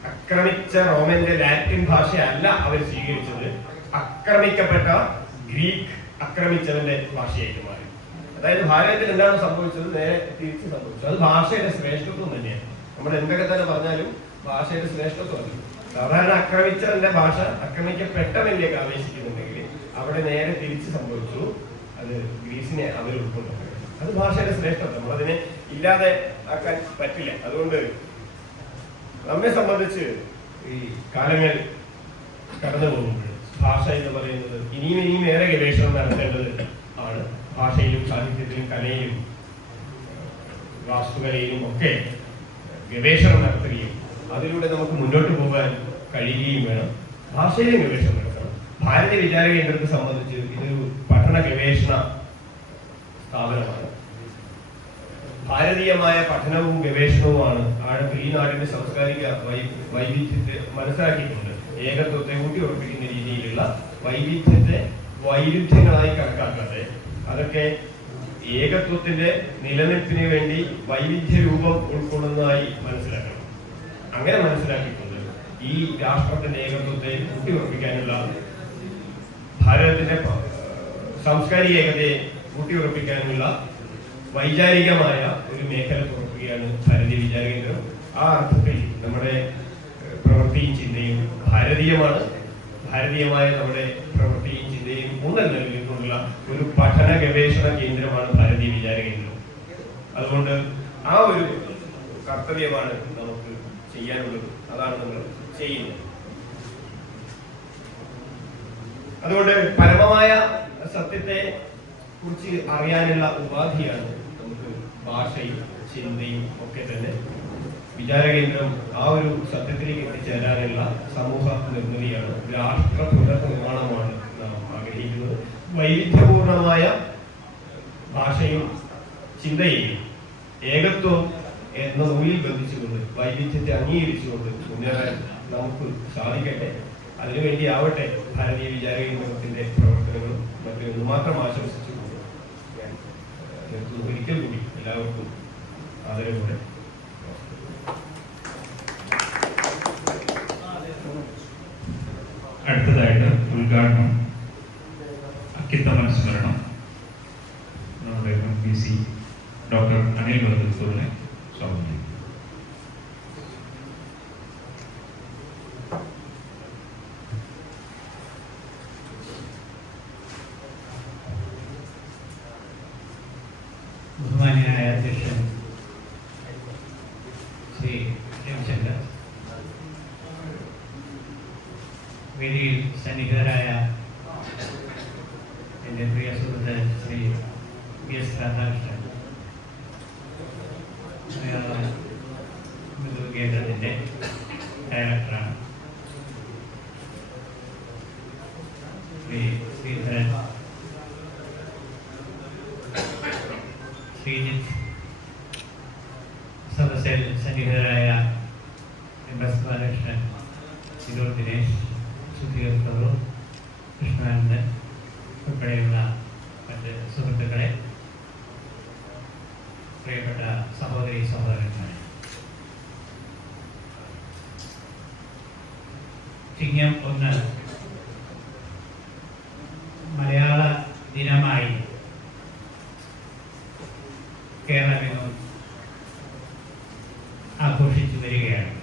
ആക്രമിച്ച റോമന്റെ ലാറ്റിൻ ഭാഷയല്ല അവർ സ്വീകരിച്ചത്, ആക്രമിക്കപ്പെട്ട ഗ്രീക്ക് ആക്രമിച്ചവന്റെ ഭാഷയായിട്ട് മാറി. അതായത് ഭാരതത്തിൽ എന്താണ് സംഭവിച്ചത് നേരെ തിരിച്ച് സംഭവിച്ചു. അത് ഭാഷയുടെ ശ്രേഷ്ഠത്വം തന്നെയാണ്. നമ്മൾ എന്തൊക്കെ തന്നെ പറഞ്ഞാലും ഭാഷയുടെ ശ്രേഷ്ഠത്വം. സാധാരണ ആക്രമിച്ചവന്റെ ഭാഷ ആക്രമിക്കപ്പെട്ടവനിലേക്ക് ആവേശിക്കുന്നുണ്ടെങ്കിൽ അവിടെ നേരെ തിരിച്ച് സംഭവിച്ചു. അത് ഗ്രീസിനെ അവർ ഉൾക്കൊണ്ടു. അത് ഭാഷയുടെ ശ്രേഷ്ഠത്വം, നമ്മളതിനെ ഇല്ലാതെ ആക്കാൻ പറ്റില്ല. അതുകൊണ്ട് നമ്മെ സംബന്ധിച്ച് ഈ കാലങ്ങൾ കടന്നു പോകുമ്പോൾ ഭാഷ എന്ന് പറയുന്നത് ഇനിയും ഏറെ ഗവേഷണം നടത്തേണ്ടത് ആണ്. ഭാഷയിലും സാഹിത്യത്തിലും കലയിലും വാസ്തുകലയിലും ഒക്കെ ഗവേഷണം നടത്തുകയും അതിലൂടെ നമുക്ക് മുന്നോട്ട് പോകാൻ കഴിയുകയും വേണം. ഭാഷയിലും ഗവേഷണം നടത്തണം. ഭാരതീയ വിചാര കേന്ദ്രത്തെ സംബന്ധിച്ച് ഇതൊരു പഠന ഗവേഷണ സ്ഥാപനമാണ്. ഭാരതീയമായ പഠനവും ഗവേഷണവുമാണ് ആഴത്തിൽ ഈ നാടിന്റെ സാംസ്കാരിക വൈവിധ്യത്തെ മനസ്സിലാക്കിയിട്ടുണ്ട്. ഏകത്വത്തെ ഊട്ടിയുറപ്പിക്കുന്ന രീതിയിലുള്ള വൈവിധ്യത്തെ വൈരുദ്ധ്യങ്ങളായി കണക്കാക്കാതെ അതൊക്കെ ഏകത്വത്തിന്റെ നിലനിൽപ്പിന് വേണ്ടി വൈവിധ്യ രൂപം ഉൾക്കൊള്ളുന്നതായി മനസ്സിലാക്കണം. അങ്ങനെ മനസ്സിലാക്കിക്കൊണ്ട് ഈ രാഷ്ട്രത്തിന്റെ ഏകത്വത്തെ ഊട്ടിയുറപ്പിക്കാനുള്ള, ഭാരതത്തിന്റെ സാംസ്കാരിക ഏകതയെ ഊട്ടിയുറപ്പിക്കാനുള്ള വൈചാരികമായ ഒരു മേഖല തുറക്കുകയാണ് ഭാരതീയ വിചാര കേന്ദ്രം. ആ അർത്ഥത്തിൽ നമ്മുടെ പ്രവൃത്തിയും ചിന്തയും ഭാരതീയമാണ്. ഭാരതീയമായ നമ്മുടെ പ്രവൃത്തിയും ചിന്തയും ഊന്നൽ നൽകിക്കൊണ്ടുള്ള ഒരു പഠന ഗവേഷണ കേന്ദ്രമാണ് ഭാരതീയ വിചാര കേന്ദ്രം. അതുകൊണ്ട് ആ ഒരു കർത്തവ്യമാണ് നമുക്ക് ചെയ്യാനുള്ളത്. അതാണ് നമ്മൾ ചെയ്യുന്നത്. അതുകൊണ്ട് പരമമായ സത്യത്തെ കുറിച്ച് അറിയാനുള്ള ഉപാധിയാണ് നമുക്ക് ഭാഷയും ചിന്തയും ഒക്കെ തന്നെ. വിചാരകേന്ദ്രം ആ ഒരു സത്യത്തിലേക്ക് എത്തിച്ചേരാനുള്ള സമൂഹ നിർമ്മിതിയാണ്, രാഷ്ട്ര പുനർനിർമ്മാണമാണ് നാം ആഗ്രഹിക്കുന്നത്. വൈവിധ്യപൂർണമായ ഭാഷയും ചിന്തയെയും ഏകത്വം എന്ന നൂലിൽ ബന്ധിച്ചുകൊണ്ട് വൈവിധ്യത്തെ അംഗീകരിച്ചുകൊണ്ട് മുന്നേറാൻ നമുക്ക് സാധിക്കട്ടെ. അതിനുവേണ്ടി ആവട്ടെ ഭാരതീയ വിചാര കേന്ദ്രത്തിന്റെ പ്രവർത്തനങ്ങളും മറ്റൊന്ന് മാത്രം ആശംസിച്ചുകൊണ്ട് ഞാൻ ഒരിക്കൽ കൂടി എല്ലാവർക്കും ആദരവോടെ അടുത്തതായിട്ട് ഉദ്ഘാടനം അക്കിത്തമനുസ്മരണം നമ്മുടെ MPC ഡോക്ടർ അനിൽ വർദ്ധൂരിനെ സ്വാഗതം ചെയ്യും. ബഹുമാന്യനായ അധ്യക്ഷൻ ശ്രീ രവിശങ്കർ, വേദിയിൽ സന്നിഹിതരായ എൻ്റെ പ്രിയ സുഹൃത്ത് ശ്രീ PS രാധാകൃഷ്ണൻ, കേന്ദ്രത്തിൻ്റെ ഡയറക്ടറാണ്, ശ്രീ ശ്രീധരൻ, ശ്രീജിത്ത്, സദസ്സിൽ സന്നിഹിതരായ MS ബാലകൃഷ്ണൻ, തിരൂർ ദിനേശ്, സുധീർ കൗർ, കൃഷ്ണാനന്ദൻ ഉൾപ്പെടെയുള്ള മറ്റ് സുഹൃത്തുക്കളെ, പ്രിയപ്പെട്ട സഹോദരി സഹോദരന്മാരെ, ചിങ്ങം 1 മലയാള ദിനമായി കേരളമെങ്ങും ആഘോഷിച്ചു വരികയാണ്.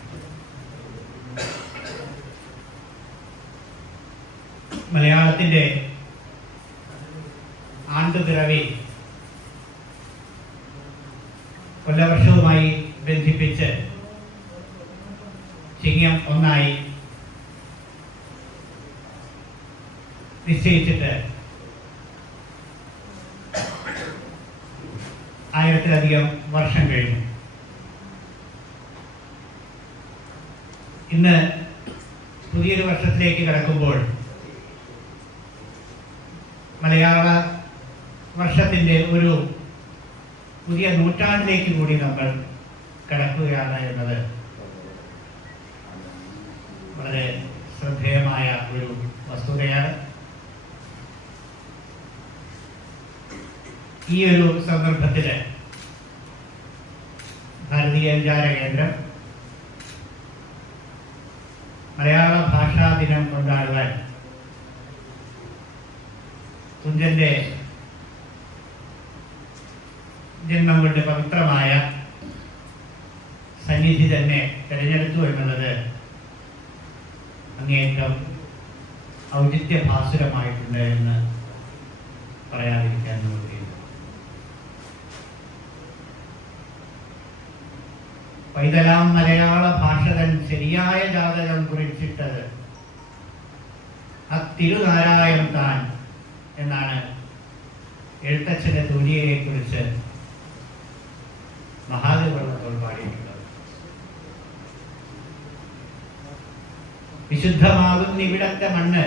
മലയാളത്തിൻ്റെ ആണ്ടുപിറവി കൊല്ലവർഷവുമായി ബന്ധിപ്പിച്ച് ചിങ്ങം 1 നിശ്ചയിച്ചിട്ട് 1000-ലധികം വർഷം കഴിഞ്ഞു. ഇന്ന് പുതിയൊരു വർഷത്തിലേക്ക് കടക്കുമ്പോൾ മലയാള വർഷത്തിൻ്റെ ഒരു പുതിയ നൂറ്റാണ്ടിലേക്ക് കൂടി നമ്മൾ കടക്കുകയാണ് എന്നത് വളരെ ശ്രദ്ധേയമായ ഒരു വസ്തുതയാണ്. ഈ ഒരു സന്ദർഭത്തിൽ ഭാരതീയ വിചാര കേന്ദ്രം മലയാള ഭാഷാ ദിനം കൊണ്ടാടുവാൻ തുഞ്ചന്റെ ജന്മം കൊണ്ട് പവിത്രമായ സന്നിധി തന്നെ തിരഞ്ഞെടുത്തു എന്നുള്ളത് അങ്ങേയറ്റം ഔചിത്യഭാസുരമായിട്ടുണ്ട് എന്ന് പറയാതിരിക്കാൻ നമുക്ക്. പൈതലാം മലയാള ഭാഷ തൻ ശരിയായ ജാതകം കുറിച്ചിട്ടത് തിരുനാരായണം താൻ എന്നാണ് എഴുത്തച്ഛന്റെ തൂലികയെ കുറിച്ച് മഹാദേവർ പാടിയിട്ടുള്ളത്. വിശുദ്ധമാകുന്ന ഇവിടത്തെ മണ്ണ്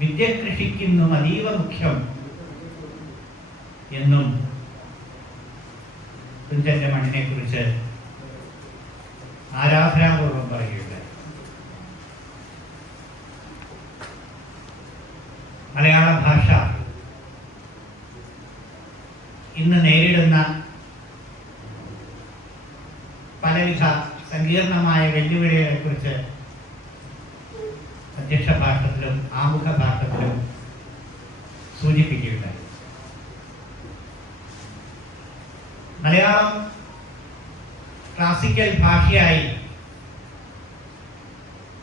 വിദ്യകൃഷിക്കുന്നു അതീവ മുഖ്യം എന്നും തുഞ്ചന്റെ മണ്ണിനെ കുറിച്ച് ആരാധനാപൂർവം പറയുകയുണ്ട്. മലയാള ഭാഷ ഇന്ന് നേരിടുന്ന പലവിധ സങ്കീർണമായ വെല്ലുവിളികളെ കുറിച്ച് അധ്യക്ഷ ഭാഷത്തിലും ആമുഖ ഭാഷത്തിലും സൂചിപ്പിക്കുകയുണ്ടായി. മലയാളം ക്ലാസിക്കൽ ഭാഷയായി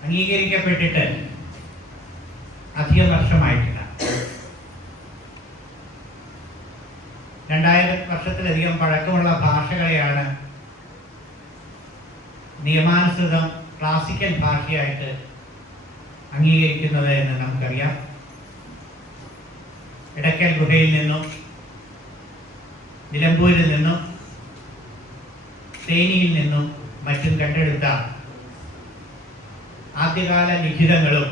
അംഗീകരിക്കപ്പെട്ടിട്ട് അധികം വർഷമായിട്ടില്ല. 2000 വർഷത്തിലധികം പഴക്കമുള്ള ഭാഷകളെയാണ് നിയമാനുസൃതം ക്ലാസിക്കൽ ഭാഷയായിട്ട് അംഗീകരിക്കുന്നത് എന്ന് നമുക്കറിയാം. ഇടയ്ക്കൽ ഗുഹയിൽ നിന്നും നിലമ്പൂരിൽ നിന്നും തേനിയിൽ നിന്നും മറ്റും കണ്ടെടുത്ത ആദ്യകാല ലിഖിതങ്ങളും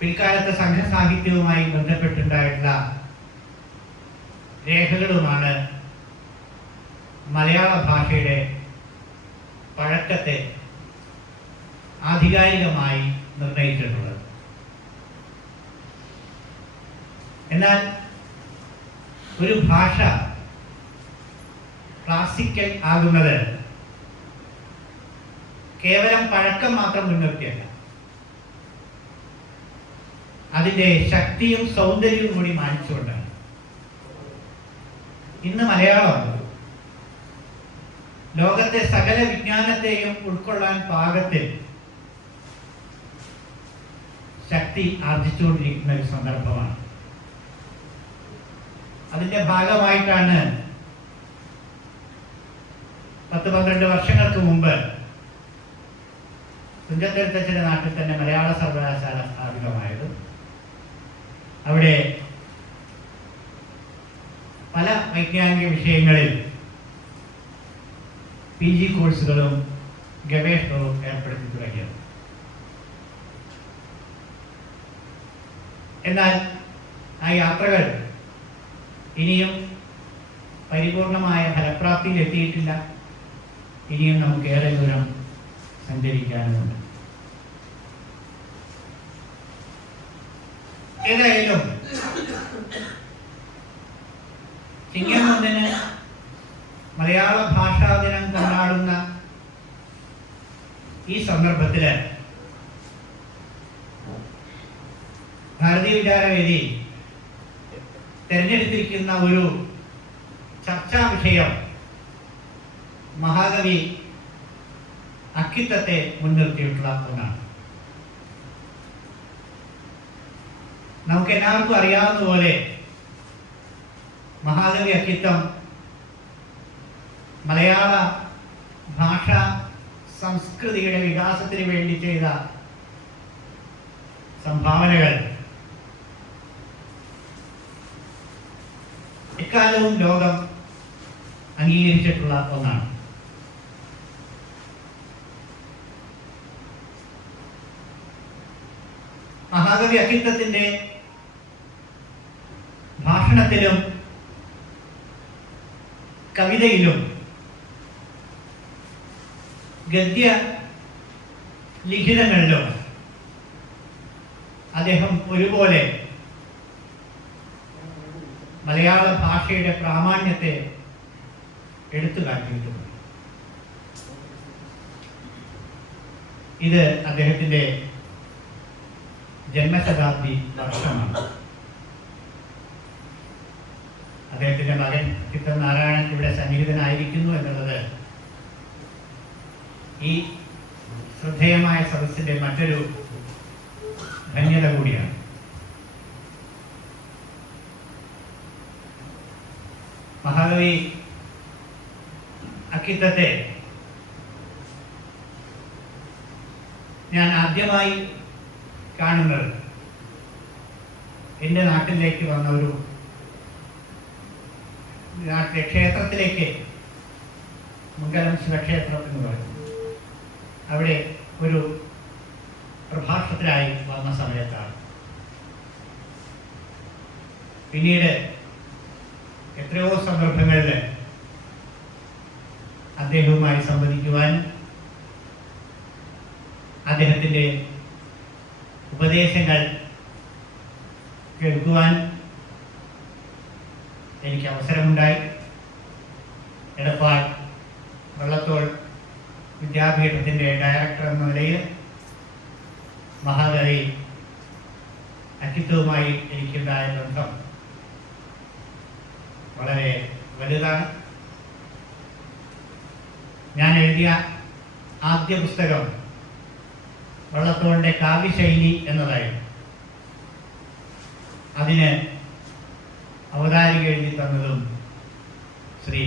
പിൽക്കാലത്തെ സംഘസാഹിത്യവുമായി ബന്ധപ്പെട്ടുണ്ടായിട്ടുള്ള രേഖകളുമാണ് മലയാള ഭാഷയുടെ പഴക്കത്തെ ആധികാരികമായി നിർണയിച്ചിട്ടുള്ളത്. എന്നാൽ ഒരു ഭാഷ ക്ലാസിക്കൽ ആകുന്നത് കേവലം പഴക്കം മാത്രം മുൻനിർത്തിയല്ല, അതിൻ്റെ ശക്തിയും സൗന്ദര്യവും കൂടി മാനിച്ചുകൊണ്ടാണ്. ഇന്ന് മലയാളം ലോകത്തെ സകല വിജ്ഞാനത്തെയും ഉൾക്കൊള്ളാൻ പാകത്തിൽ ശക്തി ആർജിച്ചുകൊണ്ടിരിക്കുന്ന ഒരു സന്ദർഭമാണ്. അതിൻ്റെ ഭാഗമായിട്ടാണ് 10-12 വർഷങ്ങൾക്ക് മുമ്പ് തുഞ്ചത്തെഴുത്തച്ഛൻ്റെ നാട്ടിൽ തന്നെ മലയാള സർവകലാശാല സ്ഥാപിതമായത്. അവിടെ പല വൈജ്ഞാനിക വിഷയങ്ങളിൽ PG കോഴ്സുകളും ഗവേഷണവും ഏർപ്പെടുത്തി തുടങ്ങിയത്. എന്നാൽ ആ യാത്രകൾ ഇനിയും പരിപൂർണമായ ഫലപ്രാപ്തിയിൽ എത്തിയിട്ടില്ല. ഇനിയും നമുക്ക് ഏറെ ദൂരം സഞ്ചരിക്കാനുമുണ്ട്. ഏതായാലും ചിങ്ങം 1-ന് മലയാള ഭാഷാ ദിനം കൊണ്ടാടുന്ന ഈ സന്ദർഭത്തില് ഭാരതീയ വിചാരവേദി തെരഞ്ഞെടുത്തിരിക്കുന്ന ഒരു ചർച്ചാ വിഷയം മഹാകവി അക്കിത്തത്തെ മുൻനിർത്തിയിട്ടുള്ള ഒന്നാണ്. നമുക്ക് എല്ലാവർക്കും അറിയാവുന്നതുപോലെ മഹാകവി അക്കിത്തം മലയാള ഭാഷ സംസ്കൃതിയുടെ വികാസത്തിന് വേണ്ടി ചെയ്ത സംഭാവനകൾ എക്കാലവും ലോകം അംഗീകരിച്ചിട്ടുള്ള ഒന്നാണ്. മഹാകവി അക്കിത്തത്തിന്റെ ഭാഷണത്തിലും കവിതയിലും ഗദ്യ ലിഖിതങ്ങളിലും അദ്ദേഹം ഒരുപോലെ മലയാള ഭാഷയുടെ പ്രാമാണ്യത്തെ എടുത്തു കാട്ടിയിട്ടുണ്ട്. ഇത് അദ്ദേഹത്തിന്റെ ജന്മശതാബ്ദി വർഷമാണ്. അദ്ദേഹത്തിന്റെ മകൻ അക്കിത്തം നാരായണൻ ഇവിടെ സന്നിഹിതനായിരിക്കുന്നു എന്നുള്ളത് ഈ ശ്രദ്ധേയമായ സദസ്സിന്റെ മറ്റൊരു ധന്യത കൂടിയാണ്. മഹാകവി അക്കിത്തത്തെ ഞാൻ ആദ്യമായി കാണുന്നത് എൻ്റെ നാട്ടിലേക്ക് വന്ന ഒരു നാട്ടിലെ ക്ഷേത്രത്തിലേക്ക്, മംഗലം ശിവക്ഷേത്രം എന്ന് പറയുന്നു, അവിടെ ഒരു പ്രഭാഷണത്തിനായി വന്ന സമയത്താണ്. പിന്നീട് എത്രയോ സന്ദർഭങ്ങളിൽ അദ്ദേഹവുമായി സംവദിക്കുവാനും അദ്ദേഹത്തിൻ്റെ ഉപദേശങ്ങൾ കേൾക്കുവാൻ എനിക്ക് അവസരമുണ്ടായി. എടപ്പാൾ വള്ളത്തോൾ വിദ്യാപീഠത്തിൻ്റെ ഡയറക്ടർ എന്ന നിലയിൽ മഹാകവി അക്കിത്തവുമായി എനിക്കുണ്ടായ ബന്ധം വളരെ വലുതാണ്. ഞാൻ എഴുതിയ ആദ്യ പുസ്തകം വള്ളത്തോളിൻ്റെ കാവ്യശൈലി എന്നതായിരുന്നു. അതിന് അവതാരിക എഴുതി തന്നതും ശ്രീ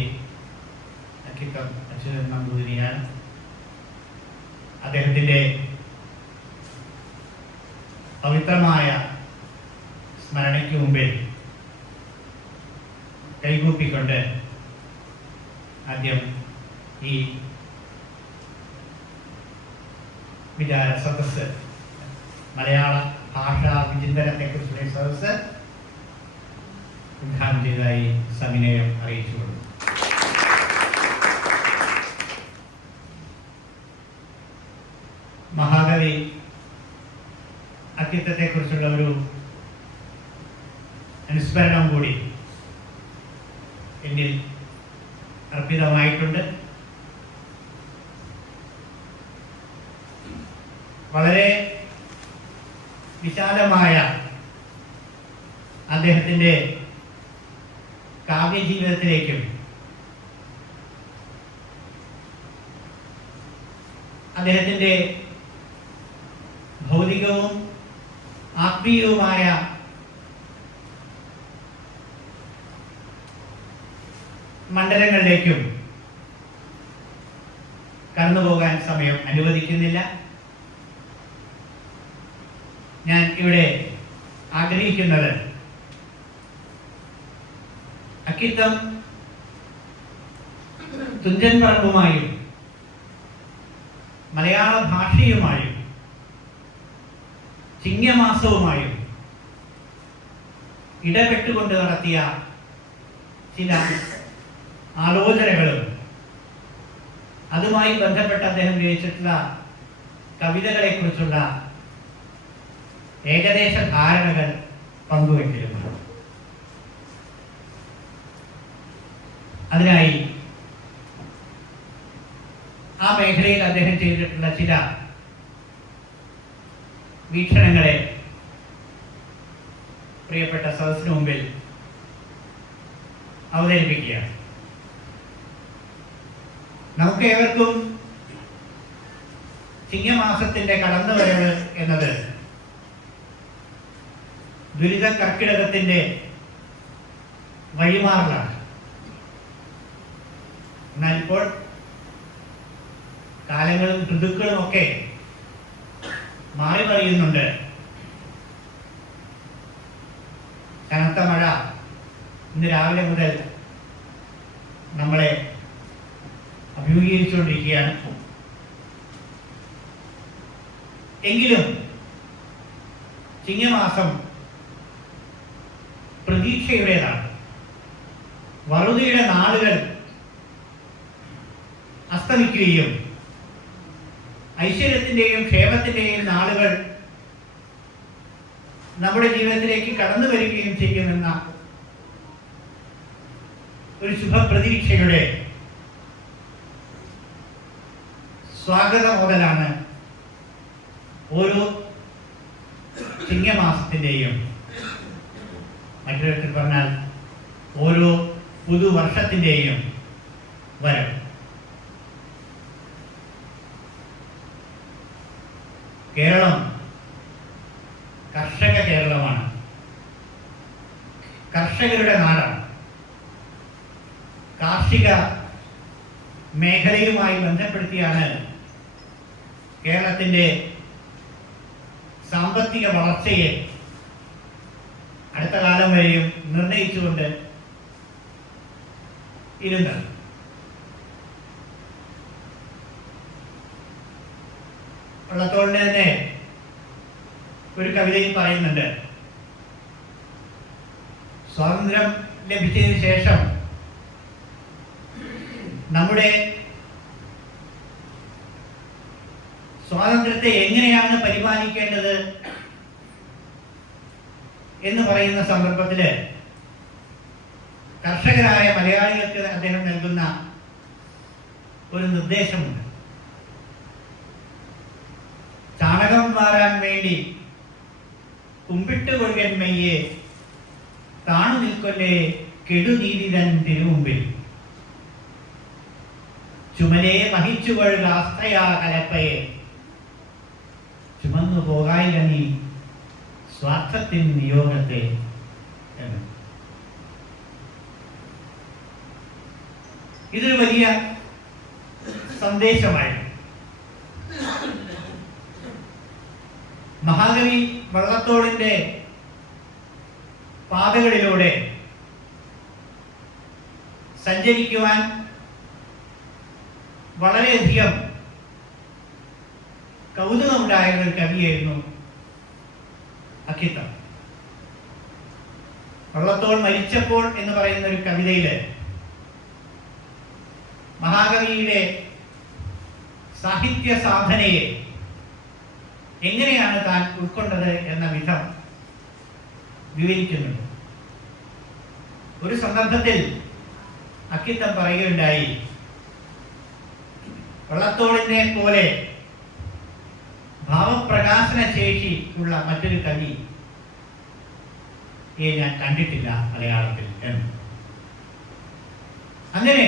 അക്കിത്തം അച്യുതൻ നമ്പൂതിരിയാണ്. അദ്ദേഹത്തിൻ്റെ പവിത്രമായ സ്മരണയ്ക്ക് മുമ്പിൽ കൈകൂപ്പിക്കൊണ്ട് ആദ്യം ഈ വിചാര സദസ്സ്, മലയാള ഭാഷാ വിചിന്തനത്തെക്കുറിച്ചുള്ള സദസ്സ് ഉദ്ഘാടനം ചെയ്തതായി സവിനയം അറിയിച്ചുകൊള്ളു. മഹാകവി അക്കിത്തത്തെക്കുറിച്ചുള്ള ഒരു അനുസ്മരണം കൂടി എന്നിൽ അർപ്പിതമായിട്ടുണ്ട്. വളരെ വിശാലമായ അദ്ദേഹത്തിൻ്റെ കാവ്യജീവിതത്തിലേക്കും അദ്ദേഹത്തിൻ്റെ ഭൗതികവും ആത്മീയവുമായ മണ്ഡലങ്ങളിലേക്കും കടന്നുപോകാൻ സമയം അനുവദിക്കുന്നില്ല. ഞാൻ ഇവിടെ ആഗ്രഹിക്കുന്നത് അക്കിത്തം തുഞ്ചൻ പറമ്പുമായും മലയാള ഭാഷയുമായും ചിങ്ങമാസവുമായും ഇടപെട്ടുകൊണ്ട് നടത്തിയ ചില ആലോചനകളും അതുമായി ബന്ധപ്പെട്ട് അദ്ദേഹം രചിച്ചിട്ടുള്ള കവിതകളെക്കുറിച്ചുള്ള ഏകദേശ ധാരണകൾ പങ്കുവയ്ക്കലുമാണ്. അതിനായി ആ മേഖലയിൽ അദ്ദേഹം ചെയ്തിട്ടുള്ള ചില വീക്ഷണങ്ങളെ പ്രിയപ്പെട്ട സദസ്സിന് മുമ്പിൽ അവതരിപ്പിക്കുകയാണ്. നമുക്ക് ഏവർക്കും ചിങ്ങമാസത്തിന്റെ കടന്നുവരവ് എന്നത് ദുരിത കർക്കിടകത്തിന്റെ വഴിമാറലാണ്. എന്നാൽ ഇപ്പോൾ കാലങ്ങളും ഋതുക്കളും ഒക്കെ മാറി മറിയുന്നുണ്ട്. കനത്ത മഴ ഇന്ന് രാവിലെ മുതൽ നമ്മളെ അഭിമുഖീകരിച്ചുകൊണ്ടിരിക്കുകയാണ്. എങ്കിലും ചിങ്ങമാസം പ്രതീക്ഷയുടേതാണ്. വറുതിയുടെ നാളുകൾ അസ്തമിക്കുകയും ഐശ്വര്യത്തിന്റെയും ക്ഷേമത്തിന്റെയും നാളുകൾ നമ്മുടെ ജീവിതത്തിലേക്ക് കടന്നു വരികയും ചെയ്യുമെന്ന ഒരു ശുഭപ്രതീക്ഷയുടെ സ്വാഗതം മുതലാണ് ഓരോ ചിങ്ങമാസത്തിൻ്റെയും, മറ്റൊരു തരത്തിൽ പറഞ്ഞാൽ ഓരോ പുതുവർഷത്തിൻ്റെയും വരവ്. കേരളം കർഷക കേരളമാണ്, കർഷകരുടെ നാടാണ്. കാർഷിക മേഖലയുമായി ബന്ധപ്പെടുത്തിയാണ് കേരളത്തിൻ്റെ സാമ്പത്തിക വളർച്ചയെ അടുത്ത കാലം വരെയും നിർണയിച്ചുകൊണ്ട് ഇരുന്നത്. വള്ളത്തോളിന്റെ തന്നെ ഒരു കവിതയിൽ പറയുന്നുണ്ട്, സ്വാതന്ത്ര്യം ലഭിച്ചതിന് ശേഷം നമ്മുടെ സ്വാതന്ത്ര്യത്തെ എങ്ങനെയാണ് പരിപാലിക്കേണ്ടത് എന്ന് പറയുന്ന സന്ദർഭത്തില് കർഷകരായ മലയാളികൾക്ക് അദ്ദേഹം നൽകുന്ന ഒരു നിർദ്ദേശമുണ്ട്. ചാണകം വാരാൻ വേണ്ടി കുമ്പിട്ട് കൊഴുകന്മയെ താണു നിൽക്കൊല്ലേ കെടുനീതിതൻ തിരുമുമ്പിൽ ചുമലേ വഹിച്ചു കൊഴുക ആസ്ഥയാ കലപ്പയെ ചുമന്നു പോകായിക നീ സ്വാർത്ഥത്തിൻ നിയോഗത്തെ എന്ന്. ഇതൊരു വലിയ സന്ദേശമായി മഹാകവി വള്ളത്തോളിന്റെ പാതകളിലൂടെ സഞ്ചരിക്കുവാൻ വളരെയധികം കൗതുകമുണ്ടായിരുന്ന ഒരു കവിയായിരുന്നു അക്കിത്തം. വള്ളത്തോൾ മരിച്ചപ്പോൾ എന്ന് പറയുന്ന ഒരു കവിതയില് മഹാകവിയുടെ സാഹിത്യ സാധനയെ എങ്ങനെയാണ് താൻ ഉൾക്കൊണ്ടത് എന്ന വിധം വിവരിക്കുന്നുണ്ട്. ഒരു സന്ദർഭത്തിൽ അക്കിത്തം പറയുകയുണ്ടായി, വള്ളത്തോളിനെ പോലെ ഭാവപ്രകാശന ശേഷി ഉള്ള മറ്റൊരു കവി ഞാൻ കണ്ടിട്ടില്ല മലയാളത്തിൽ എന്ന്. അങ്ങനെ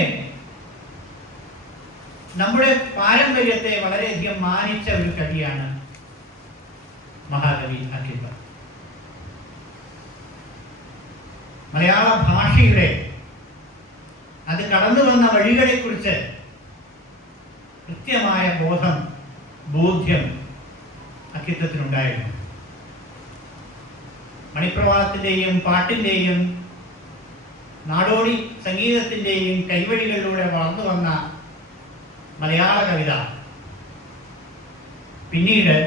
നമ്മുടെ പാരമ്പര്യത്തെ വളരെയധികം മാനിച്ച ഒരു കവിയാണ് മഹാകവി അക്കിത്തം. മലയാള ഭാഷയുടെ അത് കടന്നു വന്ന വഴികളെക്കുറിച്ച് കൃത്യമായ ബോധ്യം അക്കിത്തത്തിനുണ്ടായിരുന്നു. മണിപ്രവാളത്തിൻ്റെയും പാട്ടിൻ്റെയും നാടോടി സംഗീതത്തിൻ്റെയും കൈവഴികളിലൂടെ വളർന്നു വന്ന മലയാള കവിത പിന്നീട്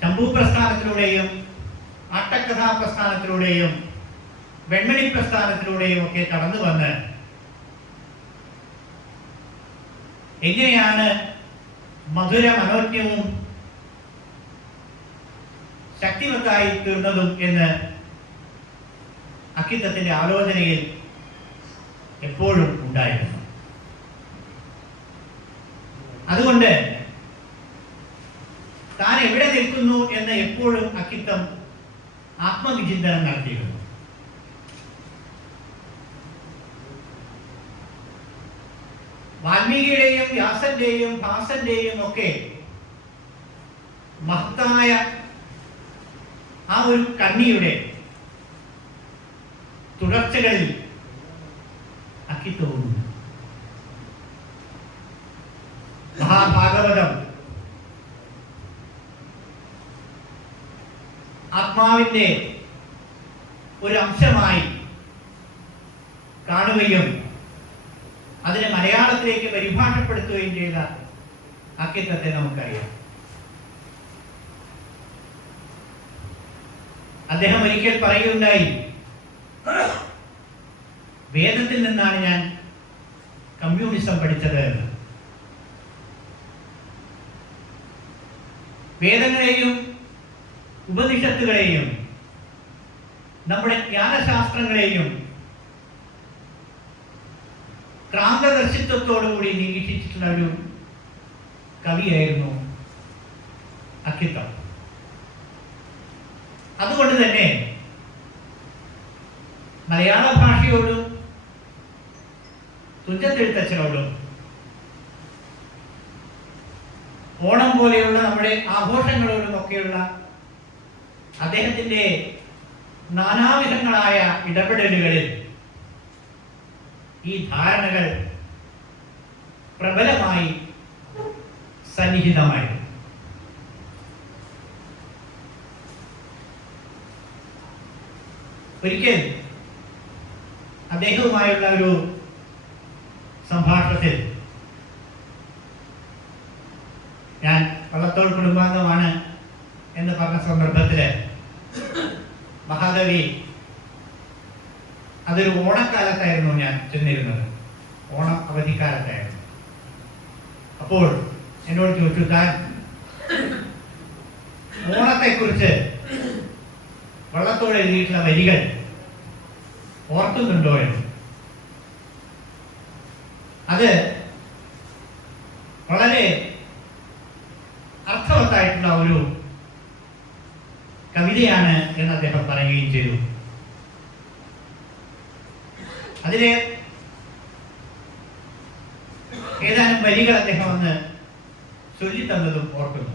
ചമ്പു പ്രസ്ഥാനത്തിലൂടെയും ആട്ടക്കഥാ പ്രസ്ഥാനത്തിലൂടെയും വെൺമണി പ്രസ്ഥാനത്തിലൂടെയും ഒക്കെ കടന്നു വന്ന് എങ്ങനെയാണ് മധുര മനോജ്ഞവും ശക്തിമത്തായി തീർന്നതും എന്ന് അക്കിത്തത്തിന്റെ ആലോചനയിൽ എപ്പോഴും ഉണ്ടായിരുന്നു. അതുകൊണ്ട് താൻ എവിടെ നിൽക്കുന്നു എന്ന് എപ്പോഴും അക്കിത്തം ആത്മവിചിന്തനം നടത്തിയിരുന്നു. വാൽമീകിയുടെയും വ്യാസന്റെയും ഭാസന്റെയും ഒക്കെ മഹത്തായ ആ ഒരു കണ്ണിയുടെ തുടർച്ചകളിൽ അക്കിത്തവും മഹാഭാഗവതം ആത്മാവിന്റെ ഒരു അംശമായി കാണുകയും അതിനെ മലയാളത്തിലേക്ക് പരിഭാഷപ്പെടുത്തുകയും ചെയ്ത അക്കിത്തത്തെ നമുക്കറിയാം. അദ്ദേഹം ഒരിക്കൽ പറയുകയുണ്ടായി, വേദത്തിൽ നിന്നാണ് ഞാൻ കമ്മ്യൂണിസം പഠിച്ചത് എന്ന്. വേദങ്ങളെയും ഉപനിഷത്തുകളെയും നമ്മുടെ ജ്ഞാനശാസ്ത്രങ്ങളെയും ക്രാന്തദർശിത്വത്തോടുകൂടി നിരീക്ഷിച്ചിട്ടുള്ള ഒരു കവിയായിരുന്നു അക്കിത്തം. അതുകൊണ്ട് തന്നെ മലയാള ഭാഷയോടും തുഞ്ചത്തെഴുത്തച്ഛനോടും ഓണം പോലെയുള്ള നമ്മുടെ ആഘോഷങ്ങളോടും ഒക്കെയുള്ള അദ്ദേഹത്തിന്റെ നാനാവിധങ്ങളായ ഇടപെടലുകളിൽ ഈ ധാരണകൾ പ്രബലമായി സന്നിഹിതമായി. ഒരിക്കൽ അദ്ദേഹവുമായുള്ള ഒരു സംഭാഷണത്തിൽ ഞാൻ വള്ളത്തോൾ കുടുംബാംഗമാണ് എന്ന് പറഞ്ഞ സന്ദർഭത്തില് മഹാകവി അതൊരു ഓണക്കാലത്തായിരുന്നു ഞാൻ ചെന്നിരുന്നത്, ഓണം അവധിക്കാലത്തായിരുന്നു. അപ്പോൾ എന്നോട് ചോദിച്ചു, താൻ ഓണത്തെക്കുറിച്ച് വള്ളത്തോൾ എഴുതിയിട്ടുള്ള വരികൾ ഓർക്കുന്നുണ്ടോ എന്ന്. അത് വളരെ അർത്ഥവത്തായിട്ടുള്ള ഒരു കവിതയാണ് എന്ന് അദ്ദേഹം പറയുകയും ചെയ്തു. അതിലെ ഏതാനും വരികൾ അദ്ദേഹം അന്ന് ചൊല്ലിത്തന്നതും ഓർക്കുന്നു.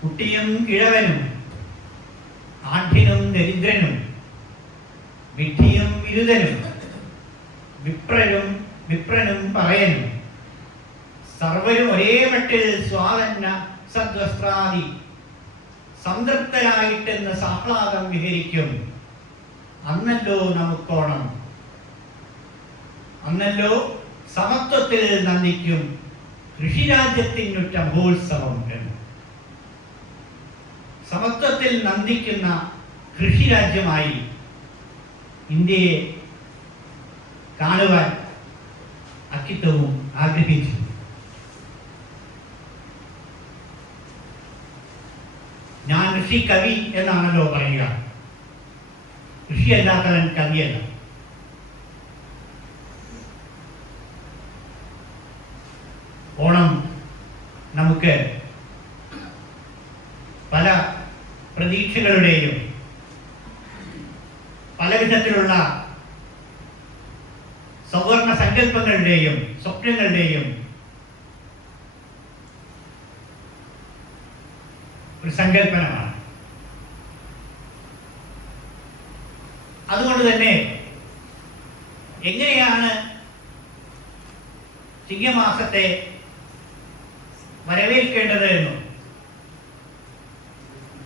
കുട്ടിയും കിഴവനും ആഢ്യനും ദരിദ്രനും വിഡ്ഢിയും വിരുദ്ധനും വിപ്രനും പറയനും സർവരും ഒരേ മട്ടിൽ സ്വാതന്യ സദ്വസ്ത്രാദി സംതൃപ്തരായിട്ടെന്ന് സാഹ്ലാദം വിഹരിക്കും. അന്നല്ലോ നമുക്കോണം, അന്നല്ലോ സമത്വത്തിൽ നന്ദിക്കും ഋഷിരാജ്യത്തിനുറ്റ മഹോത്സവം എന്ന്. സമത്വത്തിൽ നന്ദിക്കുന്ന കൃഷിരാജ്യമായി ഇന്ത്യയെ കാണുവാൻ അക്കിത്തവും ആഗ്രഹിച്ചു. ഞാൻ ഋഷി കവി എന്നാണല്ലോ പറയുക. ഋഷിയല്ലാത്തവൻ കവിയല്ല. ഓണം നമുക്ക് പല പ്രതീക്ഷകളുടെയും പല വിധത്തിലുള്ള സൗവർണ സങ്കല്പങ്ങളുടെയും സ്വപ്നങ്ങളുടെയും ഒരു സങ്കല്പനമാണ്. അതുകൊണ്ട് തന്നെ എങ്ങനെയാണ് ചിങ്ങമാസത്തെ വരവേൽക്കേണ്ടത് എന്നും,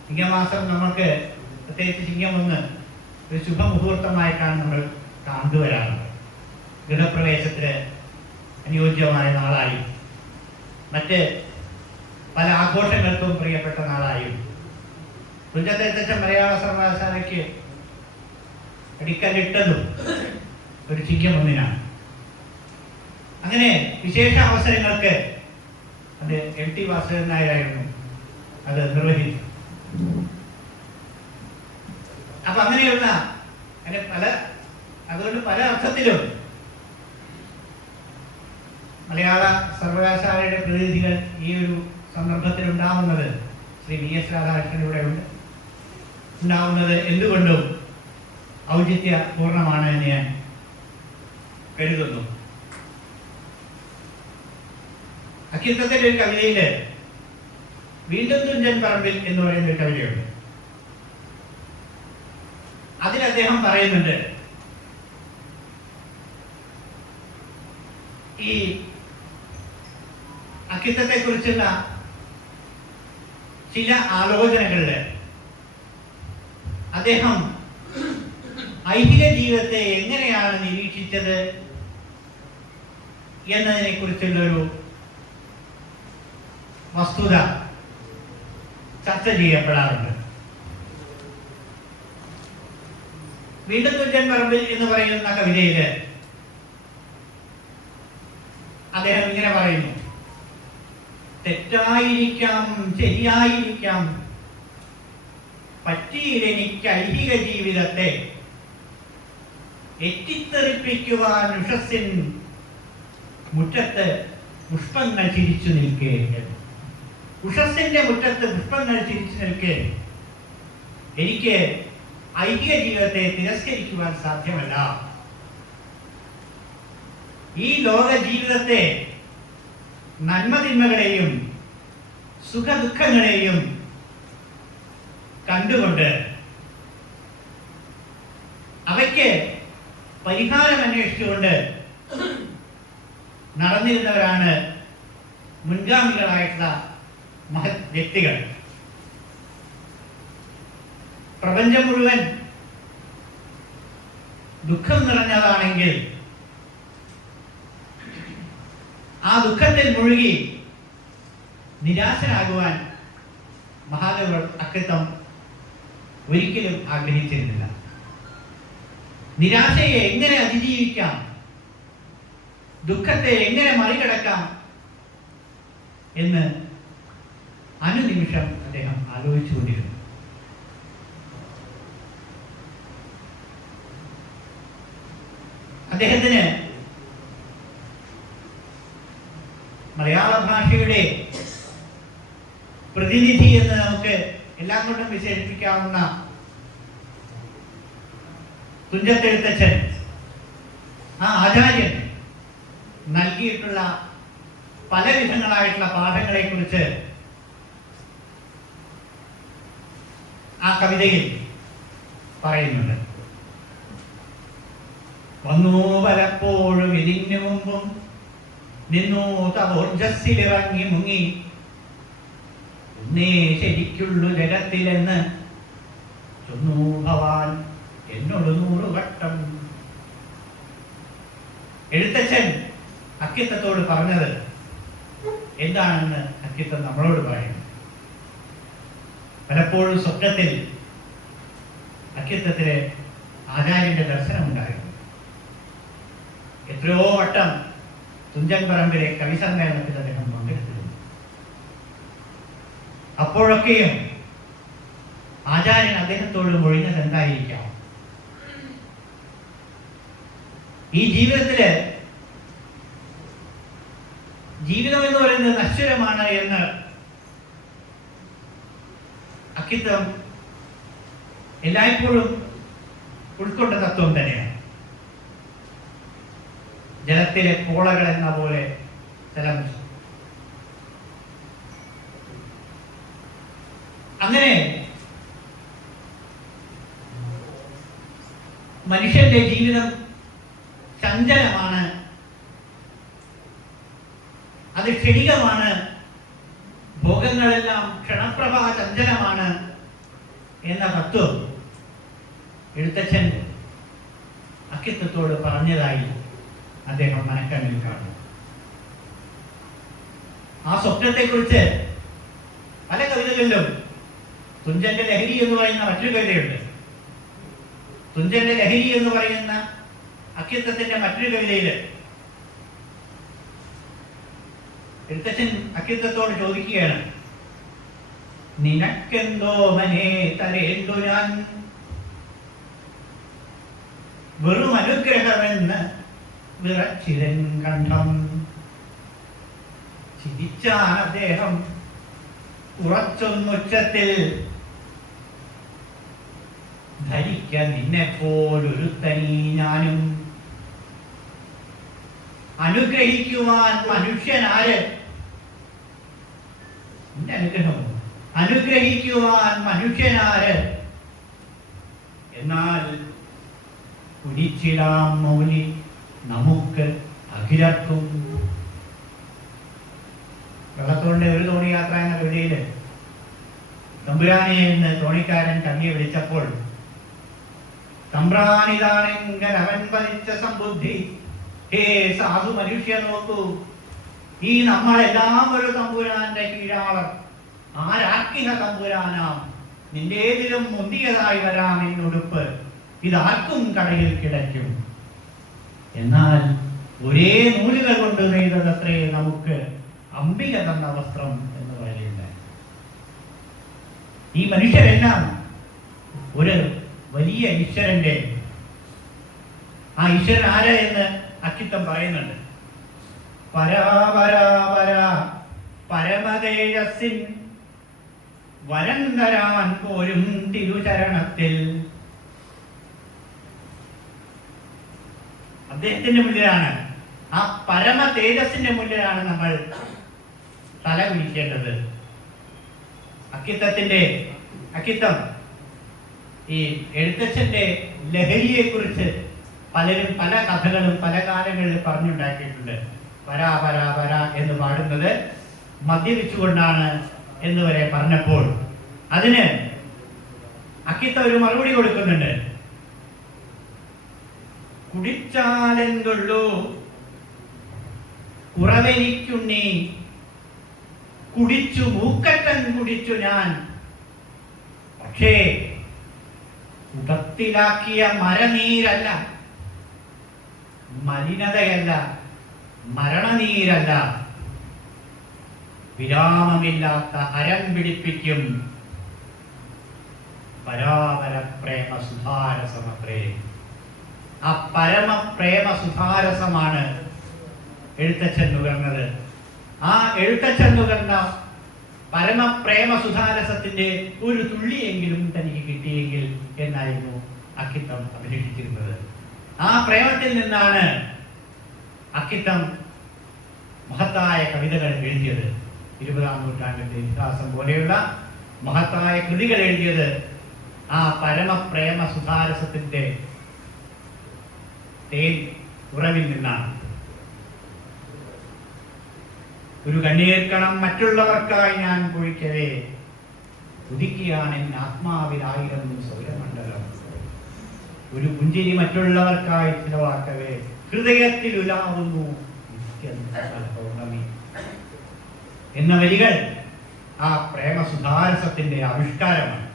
ചിങ്ങമാസം നമുക്ക് പ്രത്യേകിച്ച് ചിങ്ങം 1 ഒരു ശുഭമുഹൂർത്തമായിട്ടാണ് നമ്മൾ കണ്ടുവരാറുള്ളത്. ഗൃഹപ്രവേശത്തിന് അനുയോജ്യമായ നാളായും മറ്റ് പല ആഘോഷങ്ങൾക്കും പ്രിയപ്പെട്ട നാളായും തുഞ്ചത്തെഴുത്തച്ഛൻ മലയാള സർവകലാശാലയ്ക്ക് അടിക്കല്ലിട്ടതും ഒരു ചിങ്ങം 1-നാണ്. അങ്ങനെ വിശേഷ അവസരങ്ങൾക്ക് അത് MT വാസുദേവൻ നായരായിരുന്നു അത് നിർവഹിച്ചു. അപ്പൊ അങ്ങനെയുള്ള അതുകൊണ്ട് പല അർത്ഥത്തിലും മലയാള സർവകലാശാലയുടെ പ്രതിനിധികൾ ഈ ഒരു സന്ദർഭത്തിൽ ഉണ്ടാവുന്നത് ശ്രീ VS രാധാകൃഷ്ണനിലൂടെ ഉണ്ടാവുന്നത് എന്തുകൊണ്ടും ഔചിത്യപൂർണമാണ് എന്ന് ഞാൻ കരുതുന്നു. അക്കിത്തത്തിന്റെ ഒരു കവിതയില് വീണ്ടും തുഞ്ചൻ പറമ്പിൽ എന്ന് പറയുന്ന ഒരു കവിതയുണ്ട്. അതിൽ അദ്ദേഹം പറയുന്നുണ്ട്, ഈ അക്കിത്തത്തെ കുറിച്ചുള്ള ചില ആലോചനകളില് അദ്ദേഹം ഐഹിക ജീവിതത്തെ എങ്ങനെയാണ് നിരീക്ഷിച്ചത് എന്നതിനെ കുറിച്ചുള്ളൊരു വസ്തുത ചർച്ച ചെയ്യപ്പെടാറുണ്ട്. വീണ്ടും തുഞ്ചൻ പറമ്പിൽ എന്ന് പറയുന്ന കവിതയില് അദ്ദേഹം ഇങ്ങനെ പറയുന്നു: തെറ്റായിരിക്കാം, ശരിയായിരിക്കാം, പറ്റിയിലെനിക്ക് ഐഹിക ജീവിതത്തെ എറ്റിത്തെറിപ്പിക്കുവാൻ ഉഷസ്സിൻ മുറ്റത്ത് പുഷ്പങ്ങൾ ചിരിച്ചു നിൽക്കേ. ഉഷസ്സിന്റെ മുറ്റത്ത് പുഷ്പങ്ങൾ ചിരിച്ചു നിൽക്കേ എനിക്ക് ഐഹിക ജീവിതത്തെ തിരസ്കരിക്കുവാൻ സാധ്യമല്ല. ഈ ലോക ജീവിതത്തെ നന്മതിന്മകളെയും സുഖദുഃഖങ്ങളെയും കണ്ടുകൊണ്ട് അവയ്ക്ക് പരിഹാരം അന്വേഷിച്ചുകൊണ്ട് നടന്നിരുന്നവരാണ് മുൻഗാമികളായിട്ടുള്ള മഹത് വ്യക്തികൾ. പ്രപഞ്ചം മുഴുവൻ ദുഃഖം നിറഞ്ഞതാണെങ്കിൽ ആ ദുഃഖത്തിൽ മുഴുകി നിരാശനാകുവാൻ മഹാകവി അക്കിത്തം ഒരിക്കലും ആഗ്രഹിച്ചിരുന്നില്ല. നിരാശയെ എങ്ങനെ അതിജീവിക്കാം, ദുഃഖത്തെ എങ്ങനെ മറികടക്കാം എന്ന് അനുനിമിഷം അദ്ദേഹം ആലോചിച്ചുകൊണ്ടിരുന്നു. അദ്ദേഹത്തിന് മലയാള ഭാഷയുടെ പ്രതിനിധി എന്ന് നമുക്ക് എല്ലാം കൊണ്ടും വിശേഷിപ്പിക്കാവുന്ന തുഞ്ചത്തെഴുത്തച്ഛൻ, ആ ആചാര്യൻ നൽകിയിട്ടുള്ള പല വിധങ്ങളായിട്ടുള്ള പാഠങ്ങളെ കുറിച്ച് ആ കവിതയിൽ പറയുന്നുണ്ട്. വന്നു പലപ്പോഴും ഇതിനു മുമ്പും നിന്നു തപോർജസ്സിലിറങ്ങി മുങ്ങി ഒന്നേ ശരിക്കുള്ളു ജഗത്തിലെന്ന് ചൊന്നു ഭവാൻ എന്നോട് 100 വട്ടം. എഴുത്തച്ഛൻ അക്കിത്തത്തോട് പറഞ്ഞത് എന്താണെന്ന് അക്കിത്തം നമ്മളോട് പറയുന്നു. പലപ്പോഴും സ്വപ്നത്തിൽ അക്കിത്തത്തിലെ ആചാര്യന്റെ ദർശനമുണ്ടായിരുന്നു. എത്രയോ വട്ടം തുഞ്ചൻ പറമ്പിലെ കവി സമ്മേളനത്തിൽ അദ്ദേഹം പങ്കെടുത്തിരുന്നു. അപ്പോഴൊക്കെയും ആചാര്യൻ അദ്ദേഹത്തോട് മൊഴിഞ്ഞത് എന്തായിരിക്കാം? ഈ ജീവിതത്തില് ജീവിതം എന്ന് പറയുന്നത് നശ്വരമാണ് എന്ന് അക്കിത്തം എല്ലായ്പ്പോഴും ഉൾക്കൊണ്ട തത്വം തന്നെയാണ്. ജലത്തിലെ പോളകൾ എന്ന പോലെ ജലം. അങ്ങനെ മനുഷ്യന്റെ ജീവിതം ചഞ്ചലമാണ്, അത് ക്ഷണികമാണ്, ഭോഗങ്ങളെല്ലാം ക്ഷണപ്രഭാ ചഞ്ചലമാണ് എന്ന തത്വം എഴുത്തച്ഛൻ അക്കിത്തത്തോട് പറഞ്ഞതായി അദ്ദേഹം മനക്കണ്ണിൽ കാണുന്നു. ആ സ്വപ്നത്തെക്കുറിച്ച് പല കവിതകളിലും തുഞ്ചന്റെ ലഹരി എന്ന് പറയുന്ന മറ്റൊരു കവിതയുണ്ട്. തുഞ്ചന്റെ ലഹരി എന്ന് പറയുന്ന അക്കിത്തത്തിന്റെ മറ്റൊരു കവിതയില് എഴുത്തച്ഛൻ അക്കിത്തത്തോട് ചോദിക്കുകയാണ്, നിനക്കെന്തോ മനെ തരേണ്ടു ഞാൻ വെറും അനുഗ്രഹമെന്ന് വിറച്ചിരൻ കണ്ഠം. ചിരിച്ചാൻ അദ്ദേഹം ഉറച്ചൊന്നുച്ചത്തിൽ, ധരിക്ക നിന്നെപ്പോലൊരുത്തനീ ഞാനും. അനുഗ്രഹിക്കുവാൻ മനുഷ്യനാര്? എന്റെ അനുഗ്രഹം അനുഗ്രഹിക്കുവാൻ മനുഷ്യനാര്? എന്നാൽ കുടിച്ചിടാം മൗലി നമുക്ക് അഖിലർക്കും. വെള്ളത്തോളിന്റെ ഒരു തോണി യാത്ര എന്ന കവിതയില് തമ്പുരാനെ എന്ന് തോണിക്കാരൻ കണ്ണിയെ വിളിച്ചപ്പോൾ, തമ്പ്രാനിതാണെങ്കിൽ അവൻ പതിച്ച സമ്പുദ്ധി, ഹേ സാധു മനുഷ്യ നോക്കൂ, ഈ നമ്മളെല്ലാം ഒരു തമ്പുരാന്റെ കീഴാളർ. ആരാക്കിന തമ്പുരാനാം, നിന്റേതിലും മുന്തിയതായി വരാം എന്നുടുപ്പ്, ഇതാർക്കും കടയിൽ കിടക്കും. എന്നാൽ ഒരേ നൂലുകൾ കൊണ്ട് നെയ്തതത്രേ നമുക്ക് അംബിക തന്ന വസ്ത്രം എന്ന് പറയുന്നത്. ഈ മനുഷ്യരെല്ലാം ഒരു വലിയ ഈശ്വരന്റെ, ആ ഈശ്വരൻ ആര് എന്ന് അക്കിത്തം പറയുന്നുണ്ട്. പരാപരാപര പരമതേജസ്സിൻ വരം തരാൻ പോലും തിരുചരണത്തിൽ. അദ്ദേഹത്തിന്റെ മുന്നിലാണ്, ആ പരമ തേജസ്സിന്റെ മുന്നിലാണ് നമ്മൾ തല കുനിക്കേണ്ടത്. അക്കിത്തം ഈ എഴുത്തച്ഛന്റെ ലഹരിയെ കുറിച്ച് പലരും പല കഥകളും പല കാലങ്ങളിൽ പറഞ്ഞുണ്ടാക്കിയിട്ടുണ്ട്. പരാ പരാ പരാ എന്ന് പാടുന്നത് മദ്യപിച്ചുകൊണ്ടാണ് എന്ന് വരെ പറഞ്ഞപ്പോൾ അതിന് അക്കിത്തം ഒരു മറുപടി കൊടുക്കുന്നുണ്ട്. കുടിച്ചാലെന്തുള്ളൂ കുറവെനിക്കുണ്ണി, കുടിച്ചു മൂക്കറ്റൻ കുടിച്ചു ഞാൻ, പക്ഷേ ഉടത്തിലാക്കിയ മരനീരല്ല, മലിനതയല്ല, മരണനീരല്ല, വിരാമമില്ലാത്ത ഹരം പിടിപ്പിക്കും പരാപര പ്രേമ സുധാരസമത്രേ. ആ പരമ പ്രേമ സുധാരസമാണ് എഴുത്തച്ഛൻ നുകർന്നത്. ആ എഴുത്തച്ഛൻ നുകർന്ന പരമ പ്രേമ സുധാരസത്തിന്റെ ഒരു തുള്ളിയെങ്കിലും തനിക്ക് കിട്ടിയെങ്കിൽ എന്നായിരുന്നു അക്കിത്തം അഭിലഷിച്ചിരുന്നത്. ആ പ്രേമത്തിൽ നിന്നാണ് അക്കിത്തം മഹത്തായ കവിതകൾ എഴുതിയത്. 20-ാം നൂറ്റാണ്ടിന്റെ ഇതിഹാസം പോലെയുള്ള മഹത്തായ കൃതികൾ എഴുതിയത് ആ പരമ പ്രേമ സുധാരസത്തിന്റെ തേൻ ഉറവിൽ നിന്നാണ്. ഒരു കണ്ണീർക്കണം മറ്റുള്ളവർക്കായി ഞാൻ പൊഴിക്കവേ, ഉദിക്കുകയാണ് എൻ ആത്മാവിലായിരം സൗരമണ്ഡലം. ഒരു പുഞ്ചിരി മറ്റുള്ളവർക്കായി ചിലവാക്കവേ, ഹൃദയത്തിൽ ഉലാവുന്നു പൗർണമി എന്ന വരികൾ ആ പ്രേമസുധാരസത്തിന്റെ ആവിഷ്കാരമാണ്.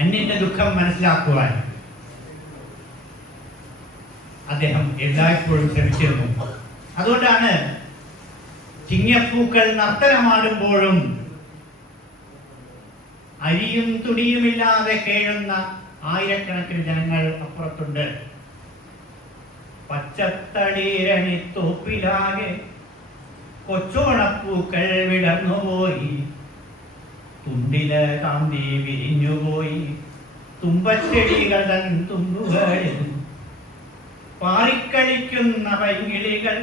അന്യന്റെ ദുഃഖം മനസ്സിലാക്കുവാൻ അദ്ദേഹം എല്ലായ്പ്പോഴും ശ്രമിച്ചിരുന്നു. അതുകൊണ്ടാണ് ചിങ്ങപ്പൂക്കൾ നർത്തനമാടുമ്പോഴും അരിയും തുണിയുമില്ലാതെ കേഴുന്ന ആയിരക്കണക്കിന് ജനങ്ങൾ അപ്പുറത്തുണ്ട്. പച്ചത്തളിരണിത്തോപ്പിലാകെ കൊച്ചോണപ്പൂക്കൾ വിടർന്നുപോയി, തുണ്ടില കാന്തി വിരിഞ്ഞുപോയി, തുമ്പച്ചെടികൾ തൻ തുമ്പുകളിൽ പാറിക്കളിക്കുന്ന പൈങ്കിളികൾ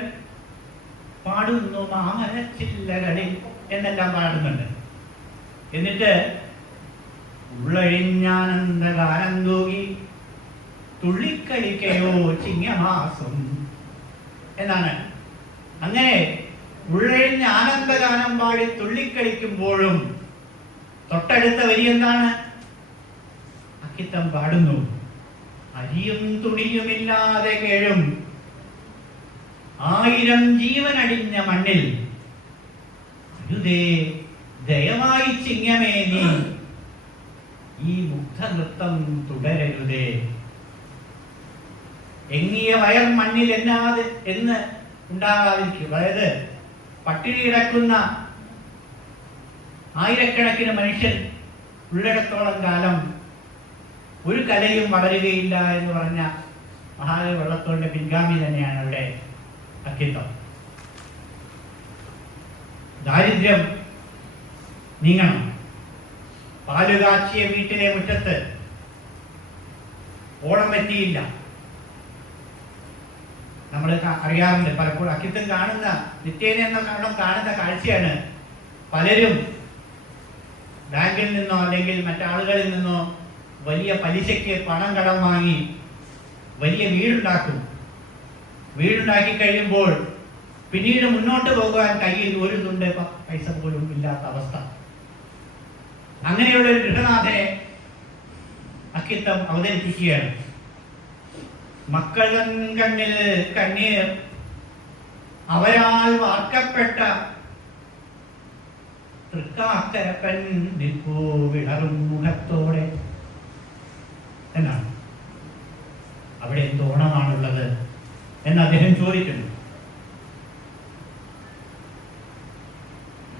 പാടുന്നു മാമരച്ചില്ലകളിൽ എന്നെല്ലാം പാടുന്നുണ്ട്. എന്നിട്ട് ഉള്ളഴിഞ്ഞാനന്ദഗാനം തൂകി തുള്ളിക്കളിക്കയോ ചിങ്ങമാസം എന്നാണ്. അങ്ങനെ ഉള്ളഴിഞ്ഞ് ആനന്ദഗാനം പാടി തുള്ളിക്കളിക്കുമ്പോഴും തൊട്ടടുത്ത വരി എന്താണ്? അക്കിത്തം പാടുന്നു, അരിയും തുണിയുമില്ലാതെ കേഴും ആയിരം ജീവനടിഞ്ഞ മണ്ണിൽ അരുതേ ദയവായി ചിങ്ങമേ നീ ഈ മുഗ്ധനൃത്തം തുടരരുതേ. എങ്ങിയ വയർ മണ്ണിൽ എന്നാതെ എന്ന് ഉണ്ടാകാതിരിക്കും. അതായത് പട്ടിണി കിടക്കുന്ന ആയിരക്കണക്കിന് മനുഷ്യൻ ഉള്ളിടത്തോളം കാലം ഒരു കലയും വളരുകയില്ല എന്ന് പറഞ്ഞ മഹാകവി വള്ളത്തോളിന്റെ പിൻഗാമി തന്നെയാണ് അവിടെ അക്കിത്തം. ദാരിദ്ര്യം നീങ്ങണം. പാലുകാച്ചിയ വീട്ടിലെ മുറ്റത്ത് ഓണം എത്തിയില്ല. നമ്മൾ അറിയാറുണ്ട് പലപ്പോഴും. അക്കിത്തം കാണുന്ന നിത്യേന എന്ന കാണുന്ന കാഴ്ചയാണ് പലരും ബാങ്കിൽ നിന്നോ അല്ലെങ്കിൽ മറ്റാളുകളിൽ നിന്നോ വലിയ പലിശയ്ക്ക് പണം കടം വാങ്ങി വലിയ വീടുണ്ടാക്കും. വീടുണ്ടാക്കി കഴിയുമ്പോൾ പിന്നീട് മുന്നോട്ട് പോകാൻ കയ്യിൽ ഒരു തുണ്ട് പൈസ പോലും ഇല്ലാത്ത അവസ്ഥ. അങ്ങനെയുള്ള ഒരു ഗൃഹനാഥനെ അക്കിത്തം അവതരിപ്പിക്കുകയാണ്. മക്കളൻ കണ്ണിൽ കണ്ണീർ അവരാൽ വാർക്കപ്പെട്ട തൃക്കാക്കരപ്പൻ നിൽപ്പൂ വിളറും മുഖത്തോടെ എന്നാണ്. അവിടെ എന്തോണമാണുള്ളത് എന്ന് അദ്ദേഹം ചോദിക്കുന്നു.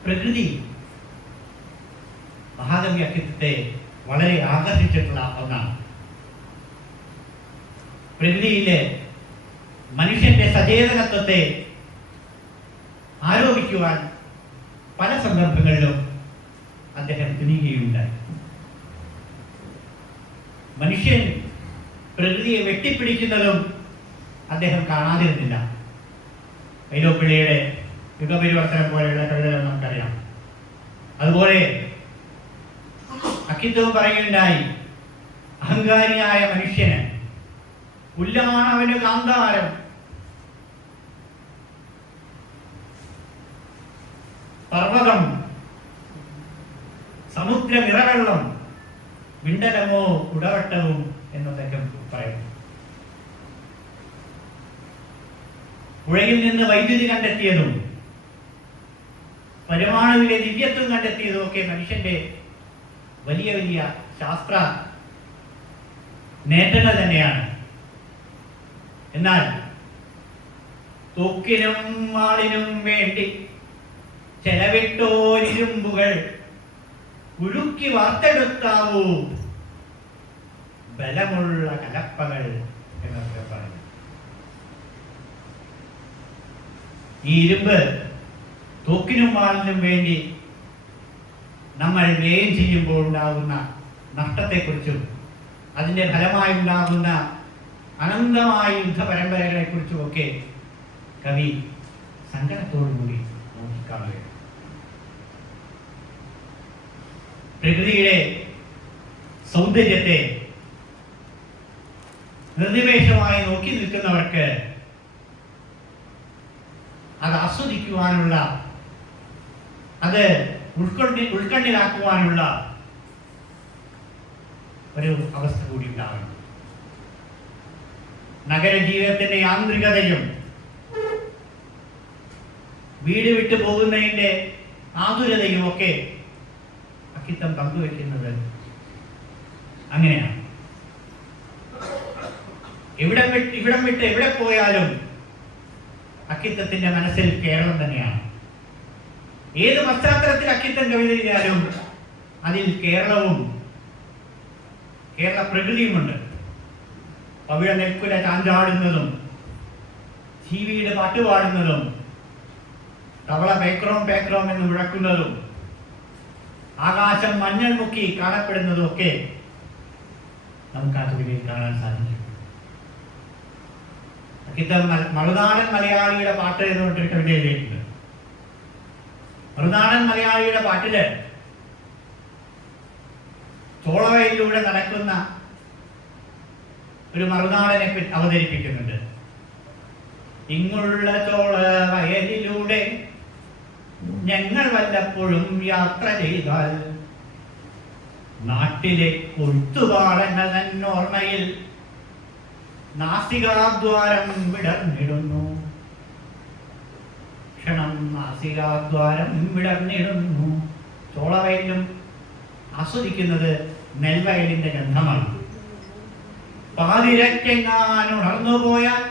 പ്രകൃതി മഹാകവി അക്കിത്തത്തെ വളരെ ആകർഷിച്ചിട്ടുള്ള ഒന്നാണ്. പ്രകൃതിയിലെ മനുഷ്യന്റെ സചേതനത്വത്തെ ആരോപിക്കുവാൻ പല സന്ദർഭങ്ങളിലും അദ്ദേഹം തുനിയുകയുണ്ടായി. മനുഷ്യൻ പ്രകൃതിയെ വെട്ടിപ്പിടിക്കുന്നതും അദ്ദേഹം കാണാതിരുന്നില്ല. വൈലോപ്പിള്ളിയുടെ യുഗപരിവർത്തനം പോലെയുള്ള കവിതകൾ നമുക്കറിയാം. അതുപോലെ അക്കിത്തവും പറയുകയുണ്ടായി, അഹങ്കാരിയായ മനുഷ്യന് പുല്ലാണവന് കാന്താരം, പർവ്വതം, സമുദ്രമിറവെള്ളം, വിണ്ടലമോ കുടവട്ടവും എന്നതൊക്കെ പറയുന്നു. പുഴയിൽ നിന്ന് വൈദ്യുതി കണ്ടെത്തിയതും പരമാണുവിലെ ദിവ്യത്വം കണ്ടെത്തിയതും ഒക്കെ മനുഷ്യന്റെ വലിയ വലിയ ശാസ്ത്ര നേട്ടങ്ങൾ തന്നെയാണ്. എന്നാൽ തോക്കിനും വാളിനും വേണ്ടി ചെലവിട്ടോരിരുമ്പുകൾ ഉരുക്കി വാർത്തെടുത്താവൂ ബലമുള്ള കലപ്പകൾ എന്നൊക്കെ പറഞ്ഞു. ഈ ഇരുമ്പ് തോക്കിനും വാളിനും വേണ്ടി നമ്മൾ വ്യയം ചെയ്യുമ്പോൾ ഉണ്ടാകുന്ന നഷ്ടത്തെക്കുറിച്ചും അതിൻ്റെ ഫലമായി ഉണ്ടാകുന്ന അനന്തമായ യുദ്ധ പരമ്പരകളെ കുറിച്ചുമൊക്കെ കവി സങ്കടത്തോടുകൂടി നോക്കിക്കാണുകയാണ്. പ്രകൃതിയുടെ സൗന്ദര്യത്തെ നിർനിമേഷമായി നോക്കി നിൽക്കുന്നവർക്ക് അത് ആസ്വദിക്കുവാനുള്ള, അത് ഉൾക്കണ്ണിലാക്കുവാനുള്ള ഒരു അവസ്ഥ കൂടി ഉണ്ടാവണം. നഗരജീവിതത്തിന്റെ യാന്ത്രികതയും വീട് വിട്ടു പോകുന്നതിന്റെ ആതുരതയും ഒക്കെ അക്കിത്തം പങ്കുവെക്കുന്നത് അങ്ങനെയാണ്. ഇവിടം വിട്ട് എവിടെ പോയാലും അക്കിത്തത്തിന്റെ മനസ്സിൽ കേരളം തന്നെയാണ്. ഏത് പശ്ചാത്തലത്തിൽ അക്കിത്തം കവിത എഴുതിയാലും അതിൽ കേരളവും കേരള പ്രകൃതിയുമുണ്ട്. പവിഴ നെൽക്കുല ചാഞ്ചാടുന്നതും ജീവിയുടെ പാട്ടുപാടുന്നതും തവള പേക്രോം പേക്രോം എന്ന് മുഴക്കുന്നതും ആകാശം മഞ്ഞൾ മുക്കി കാണപ്പെടുന്നതും ഒക്കെ നമുക്ക് ആ കവിതയിൽ കാണാൻ സാധിക്കും. അക്കിത്തം മറുനാടൻ മലയാളിയുടെ പാട്ട് എന്ന് പറഞ്ഞിട്ട് കവിത എഴുതിയിട്ടുണ്ട്. മറുനാടൻ മലയാളിയുടെ പാട്ടില് ചോളവയലിലൂടെ നടക്കുന്ന ഒരു മറുനാടനെ അവതരിപ്പിക്കുന്നുണ്ട്. ഇങ്ങുള്ള ചോള വയലിലൂടെ ഞങ്ങൾ വല്ലപ്പോഴും യാത്ര ചെയ്താൽ നാട്ടിലെ കൊഴുത്തുപാടങ്ങൾ തന്നോർമ്മയിൽ നാസികാദ്വാരം വിടർന്നിടുന്നു. ക്ഷണം നാസികാദ്വാരം വിടർന്നിടുന്നു. ചോളവയലിലും ആസ്വദിക്കുന്നത് നെൽവയലിന്റെ ഗന്ധമാണ്. പാതിരക്കെങ്ങാനുണർന്നുപോയാൽ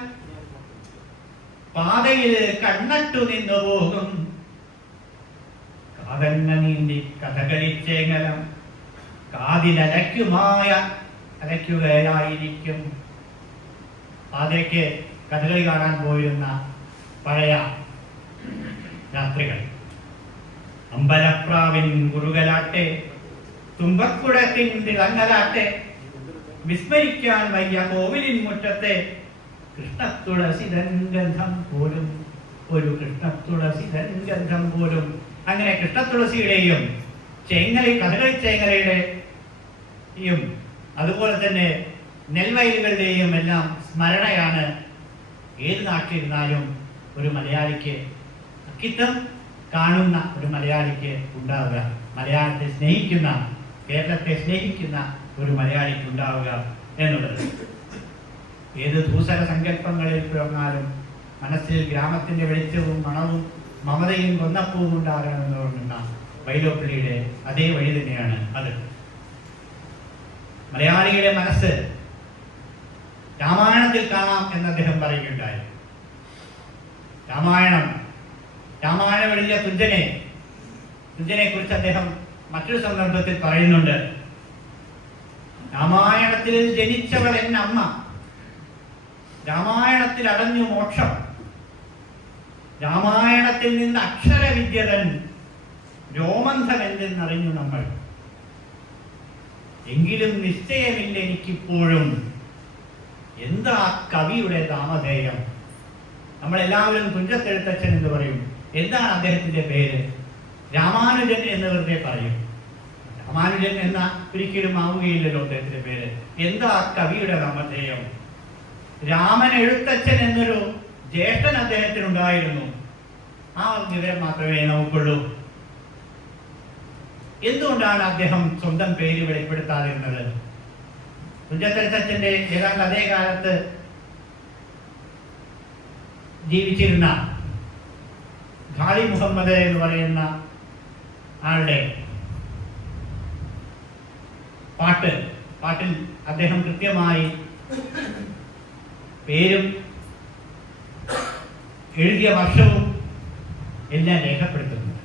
പാതയിൽ കണ്ണട്ടു നിന്നു പോകും. കാതന്ന നീന്തി കഥകളിച്ചേങ്ങലം അലയ്ക്കുകയായിരിക്കും. പാതയ്ക്ക് കഥകളി കാണാൻ പോയിരുന്ന പഴയ രാത്രികൾ. അമ്പലപ്രാവിൻ കുറുകലാട്ടെ, തുമ്പക്കുടത്തിൻ തിളങ്ങലാട്ടെ, വിസ്മരിക്കാൻ വയ്യ കോവിലിൻ മുറ്റത്തെ കൃഷ്ണത്തുളസിതൻ ഗന്ധം പോലും, ഒരു കൃഷ്ണത്തുളസിതൻ ഗന്ധം പോലും. അങ്ങനെ കൃഷ്ണത്തുളസിയുടെയും കഥകളി ചേങ്ങലയുടെയും അതുപോലെ തന്നെ നെൽവയലുകളുടെയും എല്ലാം സ്മരണയാണ് ഏത് നാട്ടിലിരുന്നാലും ഒരു മലയാളിക്ക്, അക്കിത്തം കാണുന്ന ഒരു മലയാളിക്ക് ഉണ്ടാവുക. മലയാളത്തെ സ്നേഹിക്കുന്ന, കേരളത്തെ സ്നേഹിക്കുന്ന ഒരു മലയാളിക്ക് ഉണ്ടാവുക എന്നുള്ളത്. ഏത് ദൂസര സങ്കല്പങ്ങളിൽ പിറന്നാലും മനസ്സിൽ ഗ്രാമത്തിന്റെ വെളിച്ചവും മണവും മമതയും കൊന്നപ്പൂവും ഉണ്ടാകണമെന്ന് പറയുന്ന വൈലോപ്പിള്ളിയുടെ അതേ വഴി തന്നെയാണ് അത്. മലയാളിയുടെ മനസ്സ് രാമായണത്തിൽ കാണാം എന്ന് അദ്ദേഹം പറയുകയുണ്ടായി. രാമായണം എഴുതിയ തുഞ്ചനെ കുറിച്ച് അദ്ദേഹം മറ്റൊരു സന്ദർഭത്തിൽ പറയുന്നുണ്ട്. രാമായണത്തിൽ ജനിച്ചവൾ എന്ന അമ്മ, രാമായണത്തിൽ അടഞ്ഞു മോക്ഷം, രാമായണത്തിൽ നിന്ന് അക്ഷരവിദ്യതൻ രോമന്ധം എന്തെന്നറിഞ്ഞു നമ്മൾ. എങ്കിലും നിശ്ചയമില്ല എനിക്കിപ്പോഴും എന്താ കവിയുടെ നാമധേയം. നമ്മളെല്ലാവരും തുഞ്ചത്തെഴുത്തച്ഛൻ എന്ന് പറയും. എന്താണ് അദ്ദേഹത്തിന്റെ പേര്? രാമാനുജൻ എന്ന് വെറുതെ പറയും. രാമാനുജൻ എന്ന ഒരിക്കലും ആവുകയില്ലല്ലോ അദ്ദേഹത്തിന്റെ പേര്. എന്താ കവിയുടെ നാമധേയം? രാമൻ എഴുത്തച്ഛൻ എന്നൊരു ജ്യേഷ്ഠൻ അദ്ദേഹത്തിനുണ്ടായിരുന്നു. ആ വിവരം മാത്രമേ നമുക്കുള്ളൂ. എന്തുകൊണ്ടാണ് അദ്ദേഹം സ്വന്തം പേര് വെളിപ്പെടുത്താതിരുന്നത്? തുഞ്ചത്തെഴുത്തച്ഛന്റെ ഏതാണ്ട് അതേ കാലത്ത് ജീവിച്ചിരുന്ന ഖാളി മുഹമ്മദ് എന്ന് പറയുന്ന ആളുടെ പാട്ടിൽ അദ്ദേഹം കൃത്യമായി പേരും എഴുതിയ വർഷവും എല്ലാം രേഖപ്പെടുത്തുന്നുണ്ട്.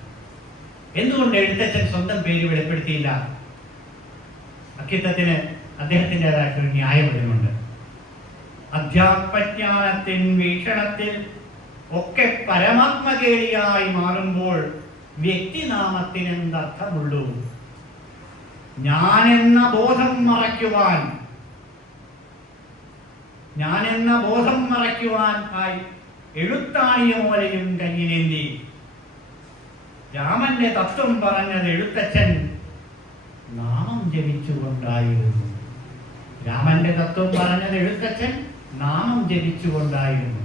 എന്തുകൊണ്ട് എഴുത്തച്ഛൻ സ്വന്തം പേര് വെളിപ്പെടുത്തിയില്ല? അക്കിത്തത്തിന് അദ്ദേഹത്തിൻ്റെതായിട്ടൊരു ന്യായമുണ്ട്. അധ്യാത്മജ്ഞാനത്തിൻ വീക്ഷണത്തിൽ ഒക്കെ പരമാത്മകേളിയായി മാറുമ്പോൾ വ്യക്തിനാമത്തിനെന്തർത്ഥമുള്ളൂ? ഞാനെന്ന ബോധം മറയ്ക്കുവാൻ ആയി എഴുത്താണിയ മൂലയും കയ്യിലേന്തി രാമന്റെ തത്വം പറഞ്ഞത് എഴുത്തച്ഛൻ നാമം ജപിച്ചുകൊണ്ടായിരുന്നു. രാമന്റെ തത്വം പറഞ്ഞത് എഴുത്തച്ഛൻ നാമം ജപിച്ചുകൊണ്ടായിരുന്നു.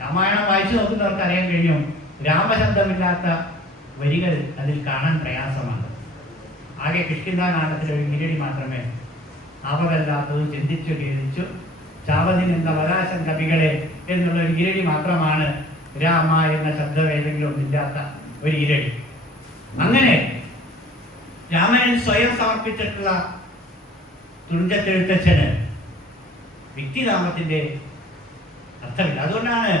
രാമായണം വായിച്ചു നോക്കുന്നവർക്ക് അറിയാൻ കഴിയും, രാമശബ്ദമില്ലാത്ത വരികൾ അതിൽ കാണാൻ പ്രയാസമാണ്. ആകെ കിഷ്കിന്ധാകാന്ഡത്തിലെ ഒരു ഗിരടി മാത്രമേ ആപതല്ലാത്തത് ചിന്തിച്ചു ഖേദിച്ചു ചാവതിനെന്ന വരാശം കവികളെ എന്നുള്ള ഒരു ഗിരടി മാത്രമാണ് രാമ എന്ന ശബ്ദം ഏതെങ്കിലും ഇല്ലാത്ത ഒരു ഈരടി. അങ്ങനെ രാമനൻ സ്വയം സമർപ്പിച്ചിട്ടുള്ള തുഞ്ചത്തെഴുത്തച്ഛന് വ്യക്തിനാമത്തിന്റെ അർത്ഥമില്ല. അതുകൊണ്ടാണ്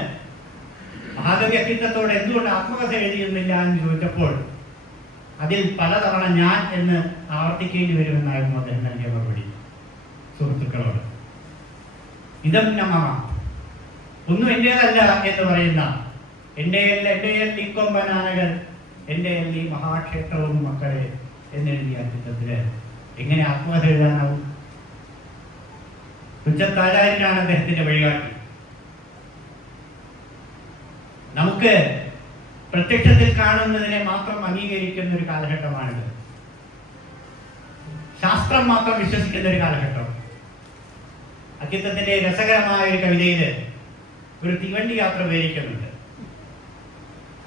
മഹാകവ്യക്തിത്വത്തോട് എന്തുകൊണ്ട് ആത്മകഥ എഴുതിയിരുന്നില്ല എന്ന് ചോദിച്ചപ്പോൾ അതിൽ പലതവണ ഞാൻ എന്ന് ആവർത്തിക്കേണ്ടി വരുമെന്നായിരുന്നു അദ്ദേഹം നൽകിയ മറുപടി സുഹൃത്തുക്കളോട്. ഇതം നമ്മ ഒന്നും എന്റേതല്ല എന്ന് പറയുന്ന എൻ്റെ കൊമ്പനാനകൾ എൻ്റെ ഈ മഹാക്ഷേത്രവും മക്കളെ എന്നെഴുതിയ ചിത്രത്തില് എങ്ങനെ ആത്മകഥ എഴുതാനാവും? തുഞ്ചത്താചാര്യനാണ് അദ്ദേഹത്തിന്റെ വഴികാട്ടി. നമുക്ക് പ്രത്യക്ഷത്തിൽ കാണുന്നതിനെ മാത്രം അംഗീകരിക്കുന്ന ഒരു കാലഘട്ടമാണിത്. ശാസ്ത്രം മാത്രം വിശ്വസിക്കുന്ന ഒരു കാലഘട്ടം. അക്കിത്തത്തിന്റെ രസകരമായ ഒരു കവിതയില് ഒരു തീവണ്ടി യാത്ര വിവരിക്കുന്നുണ്ട്.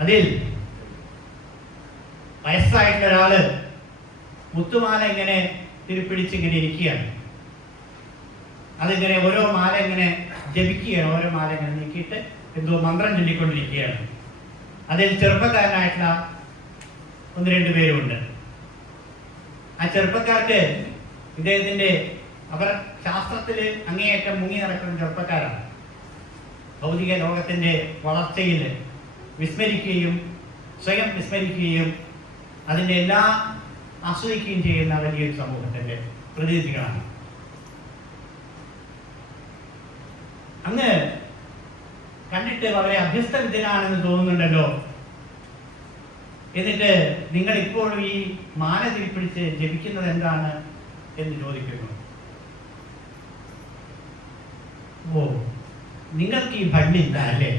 അതിൽ വയസ്സായിട്ടുള്ള ഒരാള് മുത്തുമാല ഇങ്ങനെ തിരുപ്പിടിച്ച് ഇങ്ങനെ ഇരിക്കുകയാണ്. അതിങ്ങനെ ഓരോ മാല ഇങ്ങനെ ജപിക്കുകയാണ്. ഓരോ മാല ഇങ്ങനെ നീക്കിയിട്ട് എന്തോ മന്ത്രം ചൊല്ലിക്കൊണ്ടിരിക്കുകയാണ്. അതിൽ ചെറുപ്പക്കാരനായിട്ടുള്ള 1-2 പേരുമുണ്ട്. ആ ചെറുപ്പക്കാർക്ക് ഇദ്ദേഹത്തിന്റെ അവർ ശാസ്ത്രത്തിൽ അങ്ങേയറ്റം മുങ്ങി നടക്കുന്ന ചെറുപ്പക്കാരാണ്. ഭൗതിക ലോകത്തിന്റെ വളർച്ചയിൽ വിസ്മരിക്കുകയും സ്വയം വിസ്മരിക്കുകയും അതിൻ്റെ എല്ലാം ആസ്വദിക്കുകയും ചെയ്യുന്ന വലിയൊരു സമൂഹത്തിന്റെ പ്രതിനിധികളാണ്. അങ്ങ് കണ്ടിട്ട് വളരെ അഭ്യസ്തവിദ്യനാണെന്ന് തോന്നുന്നുണ്ടല്ലോ. എന്നിട്ട് നിങ്ങൾ ഇപ്പോഴും ഈ മാല തിരിപ്പിടിച്ച് ജപിക്കുന്നത് എന്താണ് എന്ന് ചോദിക്കുന്നു. ഓ, നിങ്ങൾക്ക് ഈ ഭണ്ണില്ല അല്ലേ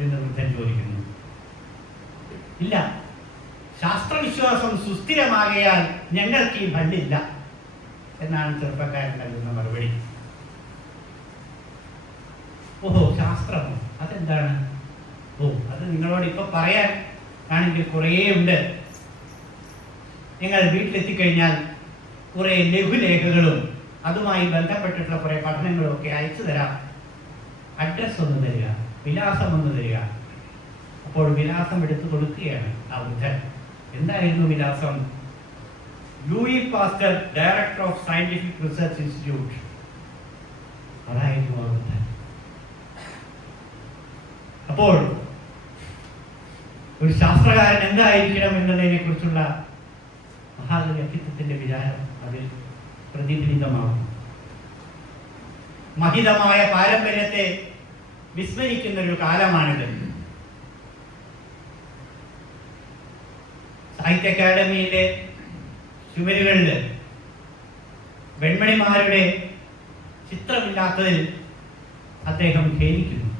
എന്ന് വൃദ്ധൻ ചോദിക്കുന്നു. ഇല്ല, ശാസ്ത്രവിശ്വാസം സുസ്ഥിരമാകയാൽ ഞങ്ങൾക്ക് ഈ ഭണ്ണില്ല എന്നാണ് ചെറുപ്പക്കാരൻ നൽകുന്ന മറുപടി. ഓഹോ, ശാസ്ത്രമോ? അതെന്താണ്? ഓ, അത് നിങ്ങളോട് ഇപ്പൊ പറയാൻ ആണെങ്കിൽ കുറേ ഉണ്ട്. നിങ്ങൾ വീട്ടിലെത്തിക്കഴിഞ്ഞാൽ കുറെ ലഘുലേഖകളും അതുമായി ബന്ധപ്പെട്ടിട്ടുള്ള കുറെ പഠനങ്ങളും ഒക്കെ അയച്ചു തരാം. അഡ്രസ് ഒന്ന് തരിക, വിലാസം ഒന്ന് തരിക. അപ്പോൾ വിലാസം എടുത്തു കൊടുക്കുകയാണ് ആ വൃദ്ധൻ. എന്തായിരുന്നു വിലാസം? Louis Pasteur, director of scientific research institute. അതായിരുന്നു ആ വൃദ്ധൻ. അപ്പോൾ ഒരു ശാസ്ത്രകാരൻ എന്തായിരിക്കണം എന്നതിനെ കുറിച്ചുള്ള മഹാവ്യക്തിത്വത്തിന്റെ വിചാരം അതിൽ പ്രതിഫലിതമാകും. മഹിതമായ പാരമ്പര്യത്തെ വിസ്മരിക്കുന്ന ഒരു കാലമാണിത്. സാഹിത്യ അക്കാദമിയിലെ ചുവരുകളിൽ വെൺമണിമാരുടെ ചിത്രമില്ലാത്തതിൽ അദ്ദേഹം ഖേദിക്കുന്നു.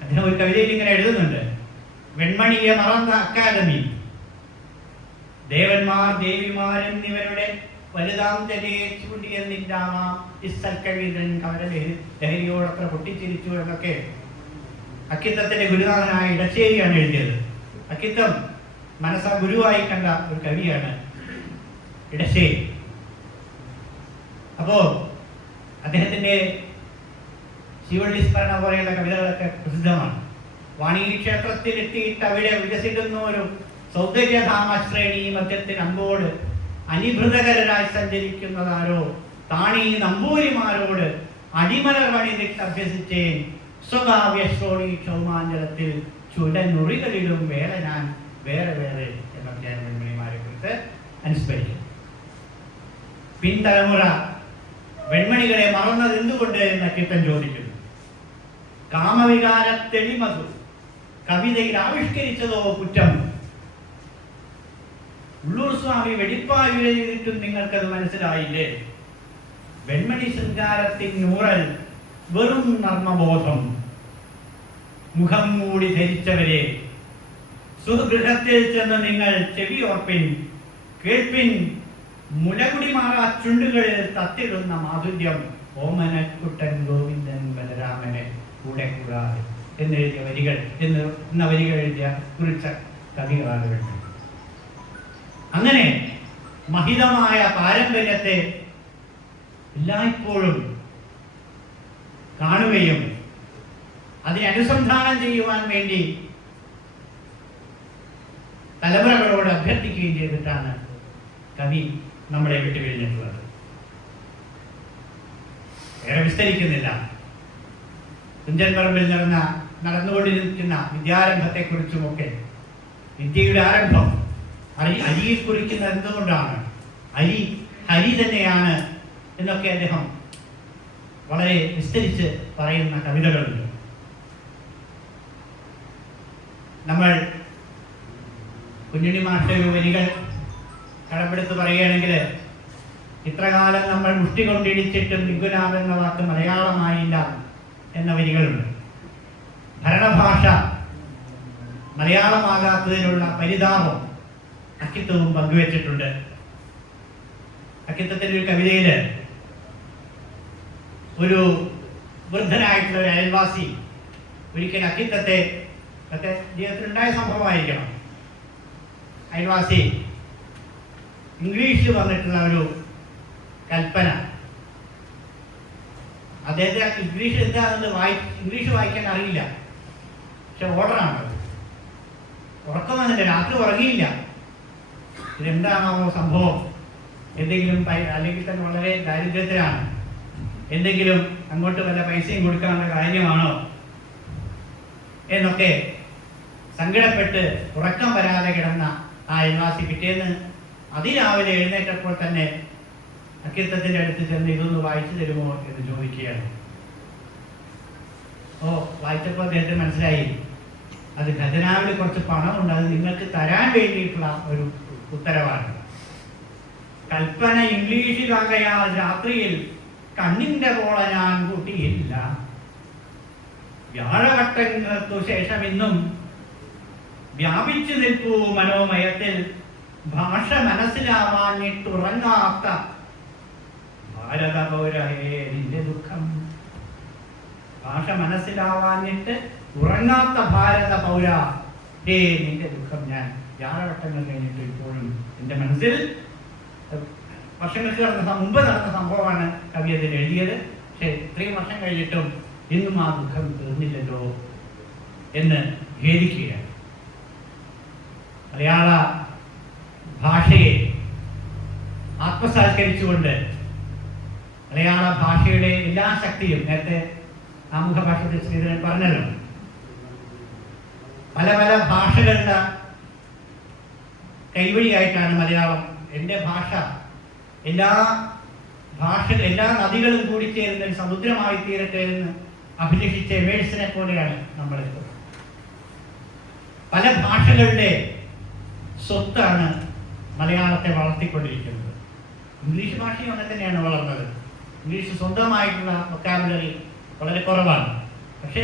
അദ്ദേഹം ഒരു കവിതയിൽ ഇങ്ങനെ എഴുതുന്നുണ്ട്: വെൺമണിയെ മറന്ന അക്കാദമി, ദേവന്മാർ ദേവിമാർ എന്നിവരുടെ വലുതാന്തരയെ ചൂണ്ടിയെന്നില്ലാമ ഇസ്സൽക്കവീന്ദ്രൻ ലഹരിയോടത്ര പൊട്ടിച്ചിരിച്ചു എന്നൊക്കെ അക്കിത്തത്തിന്റെ ഗുരുനാഥനായ ഇടശ്ശേരിയാണ് എഴുതിയത്. അക്കിത്തം മനസ്സ ഗുരുവായി കണ്ട ഒരു കവിയാണ് ഇടശ്ശേരി. അപ്പോ അദ്ദേഹത്തിന്റെ ശിവള്ളിസ്മരണ പോലെയുള്ള കവിതകളൊക്കെ പ്രസിദ്ധമാണ്. വാണീരി ക്ഷേത്രത്തിൽ എത്തിയിട്ട് അവിടെ വികസിക്കുന്ന ഒരു സൗന്ദര്യധാമ ശ്രേണി മധ്യത്തിൽ അമ്പോട് അനിഭൃതകരായി സഞ്ചരിക്കുന്നതാരോ താണീ നമ്പൂരിമാരോട് അടിമലർ പണിതിട്ട് അഭ്യസിച്ചേൻ സ്വകാവ്യ ശ്രോണി ക്ഷൗമാഞ്ചലത്തിൽ ചുടനുറികളിലും വേറെ ഞാൻ വേറെ വേറെ എന്നൊക്കെയാണ് വെൺമണിമാരെ കുറിച്ച് അനുസ്മരിക്കും. പിൻതലമുറ വെൺമണികളെ മറന്നത് എന്തുകൊണ്ട് എന്ന് അക്കിത്തൻ ചോദിക്കുന്നു. കാമവികാരത്തെളിമതു കവിതയിൽ ആവിഷ്കരിച്ചതോ കുറ്റം? ഉള്ളൂർ സ്വാമി വെടിപ്പായി ചെയ്തിട്ടും നിങ്ങൾക്കത് മനസ്സിലായില്ലേ? വെൺമണി ശൃംഗാരത്തിൻ നൂറൽ വെറും നർമ്മബോധം, മുഖം മൂടി ധരിച്ചവരെ സുഹൃത്തിൽ ചെന്ന് നിങ്ങൾ ചെവിയോർപ്പിൻ, കേൾപ്പിൻ മുലകുടി മാറാ ചുണ്ടുകളിൽ തത്തിടുന്ന മാധുര്യം, ഓമനക്കുട്ടൻ ഗോവിന്ദൻ ബലരാമനെ കൂടെ കൂടാതെ എന്നെഴുതിയ വരികൾ എന്ന വരികൾ എഴുതിയ കുറിച്ച കവികളാണ് വേണ്ടത്. അങ്ങനെ മഹിതമായ പാരമ്പര്യത്തെ എല്ലായ്പ്പോഴും കാണുകയും അതിനെ അനുസന്ധാനം ചെയ്യുവാൻ വേണ്ടി തലമുറകളോട് അഭ്യർത്ഥിക്കുകയും ചെയ്തിട്ടാണ് കവി നമ്മളെ വിട്ടുപിരിഞ്ഞിട്ടുള്ളത്. ഏറെ വിസ്തരിക്കുന്നില്ല. തുഞ്ചൻ പറമ്പിൽ നടന്നുകൊണ്ടിരിക്കുന്ന വിദ്യാരംഭത്തെക്കുറിച്ചുമൊക്കെ വിദ്യയുടെ ആരംഭം അരിയിൽ കുറിക്കുന്ന എന്തുകൊണ്ടാണ്, അരി ഹരി തന്നെയാണ് എന്നൊക്കെ അദ്ദേഹം വളരെ വിസ്തരിച്ച് പറയുന്ന കവിതകളുണ്ട്. നമ്മൾ കുഞ്ഞുണ്ണി മാഷ്ടയുടെ വരികൾ കടമെടുത്ത് പറയുകയാണെങ്കിൽ, ഇത്രകാലം നമ്മൾ മുഷ്ടി കൊണ്ടിടിച്ചിട്ടും ലിംഗുനാഥ് എന്ന വാക്ക് മലയാളമായില്ല എന്ന വരികളുണ്ട്. ഭരണഭാഷ മലയാളമാകാത്തതിനുള്ള പരിതാപം അക്കിത്തവും പങ്കുവച്ചിട്ടുണ്ട്. അക്കിത്തത്തിൻ്റെ ഒരു കവിതയിൽ ഒരു വൃദ്ധനായിട്ടുള്ള ഒരു അയൽവാസി ഒരിക്കൽ അക്കിത്തത്തെ ജീവിതത്തിലുണ്ടായ സംഭവമായിരിക്കണം. അയൽവാസി ഇംഗ്ലീഷിൽ വന്നിട്ടുള്ള ഒരു കൽപ്പന, അദ്ദേഹത്തിന് ഇംഗ്ലീഷ് എന്താണെന്ന് ഇംഗ്ലീഷ് വായിക്കാൻ അറിയില്ല, പക്ഷെ ഓർഡറാണ്. ഉറക്കം വന്നില്ല, രാത്രി ഉറങ്ങിയില്ല. ഇതെന്താണോ സംഭവം? എന്തെങ്കിലും അല്ലെങ്കിൽ തന്നെ വളരെ ദാരിദ്ര്യത്തിലാണ്, എന്തെങ്കിലും അങ്ങോട്ട് വല്ല പൈസയും കൊടുക്കാനുള്ള കാര്യമാണോ എന്നൊക്കെ സങ്കടപ്പെട്ട് ഉറക്കം വരാതെ കിടന്ന ആ അയൽവാസി പിറ്റേന്ന് അതിരാവിലെ എഴുന്നേറ്റപ്പോൾ തന്നെ അക്കിത്തത്തിൻ്റെ അടുത്ത് ചെന്ന് ഇതൊന്ന് വായിച്ചു തരുമോ എന്ന് ചോദിക്കുകയാണ്. വായിച്ചപ്പോൾ അദ്ദേഹത്തിന് മനസ്സിലായി അത് ഖജനാവിൽ കുറച്ച് പണമുണ്ട്, അത് നിങ്ങൾക്ക് തരാൻ വേണ്ടിയിട്ടുള്ള ഒരു ഉത്തരവാണ്. കൽപ്പന ഇംഗ്ലീഷിലാകയാൽ രാത്രിയിൽ കണ്ണിന്റെ പോള ഞാൻ കൂട്ടിയില്ല. വ്യാഴവട്ടങ്ങൾക്കു ശേഷം ഇന്നും വ്യാപിച്ചു നിൽപ്പൂ മനോമയത്തിൽ ഭാഷ മനസ്സിലാവാഞ്ഞിട്ടുറങ്ങാത്ത ഭാരത പൗരഹേ നിന്റെ ദുഃഖം. ഭാഷ മനസ്സിലാവാഞ്ഞിട്ട് ഉറങ്ങാത്ത ഭാരത പൗര ഹേ നിന്റെ ദുഃഖം. ഞാൻ വ്യാഴവട്ടങ്ങൾ കഴിഞ്ഞിട്ട് ഇപ്പോഴും എൻ്റെ മനസ്സിൽ, വർഷങ്ങൾക്ക് മുമ്പ് നടന്ന സംഭവമാണ് കവി അതിൽ എഴുതിയത്, പക്ഷെ ഇത്രയും വർഷം കഴിഞ്ഞിട്ടും ഇന്നും ആ ദുഃഖം തീർന്നില്ലല്ലോ എന്ന് ഖേദിക്കുകയാണ്. മലയാള ഭാഷയെ ആത്മസാത്കരിച്ചുകൊണ്ട് മലയാള ഭാഷയുടെ എല്ലാ ശക്തിയും, നേരത്തെ ആമുഖ ഭാഷത്തിൽ ശ്രീധരൻ പറഞ്ഞല്ലോ, പല പല ഭാഷകളുടെ കൈവഴിയായിട്ടാണ് മലയാളം. എൻ്റെ ഭാഷ എല്ലാ നദികളും കൂടി ചേരുന്ന സമുദ്രമായി തീരട്ടെ എന്ന് അഭിലഷിച്ച എമേഴ്സിനെ പോലെയാണ് നമ്മൾ. പല ഭാഷകളുടെ സ്വത്താണ് മലയാളത്തെ വളർത്തിക്കൊണ്ടിരിക്കുന്നത്. ഇംഗ്ലീഷ് ഭാഷയും അങ്ങനെ തന്നെയാണ് വളർന്നത്. ഇംഗ്ലീഷ് സ്വന്തമായിട്ടുള്ള വൊക്കാബുലറി വളരെ കുറവാണ്. പക്ഷേ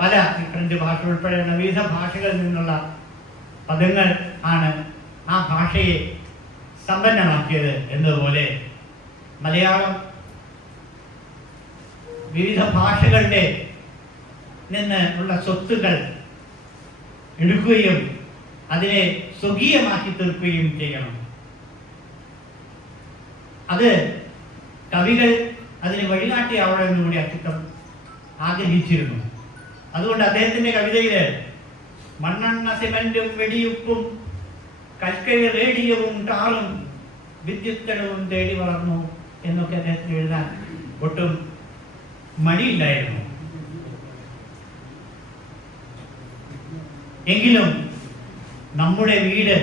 പല ഫ്രഞ്ച് ഭാഷ ഉൾപ്പെടെയുള്ള വിവിധ ഭാഷകളിൽ നിന്നുള്ള പദങ്ങൾ ആണ് ആ ഭാഷയെ സമ്പന്നമാക്കിയത് എന്നതുപോലെ മലയാളം വിവിധ ഭാഷകളുടെ നിന്ന് ഉള്ള സ്വത്തുകൾ എടുക്കുകയും അതിനെ സ്വകീയമാക്കി തീർക്കുകയും ചെയ്യണം. അത് കവികൾ അതിന് വഴികാട്ടിയാവണമെന്നുകൂടി അക്കിത്തം ആഗ്രഹിച്ചിരുന്നു. അതുകൊണ്ട് അദ്ദേഹത്തിന്റെ കവിതയില് മണ്ണെണ്ണ സിമന്റും വെടിയുപ്പും കൽക്കരി റേഡിയവും ടാറും വിദ്യുത്തടവും തേടി വളർന്നു എന്നൊക്കെ അദ്ദേഹത്തിന് എഴുതാൻ ഒട്ടും മടിയില്ലായിരുന്നു. എങ്കിലും നമ്മുടെ വീട്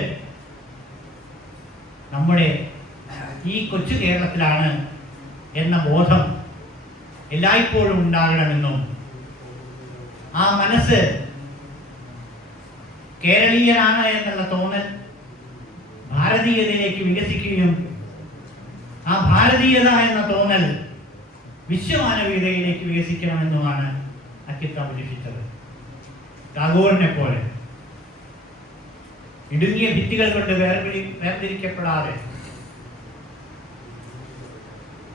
നമ്മുടെ ഈ കൊച്ചു കേരളത്തിലാണ് എന്ന ബോധം എല്ലായ്പ്പോഴും ഉണ്ടാകണമെന്നും ആ മനസ്സ് കേരളീയനാണ് എന്നുള്ള തോന്നൽ ഭാരതീയതയിലേക്ക് വികസിക്കുകയും ആ ഭാരതീയത എന്ന തോന്നൽ വിശ്വമാനവീയതയിലേക്ക് വികസിക്കണമെന്നുമാണ് അക്കിത്തം അഭിലഷിച്ചത്. ടാഗോറിനെ പോലെ ഇടുങ്ങിയ ഭിത്തികൾ കൊണ്ട് വേർതിരിക്കപ്പെടാതെ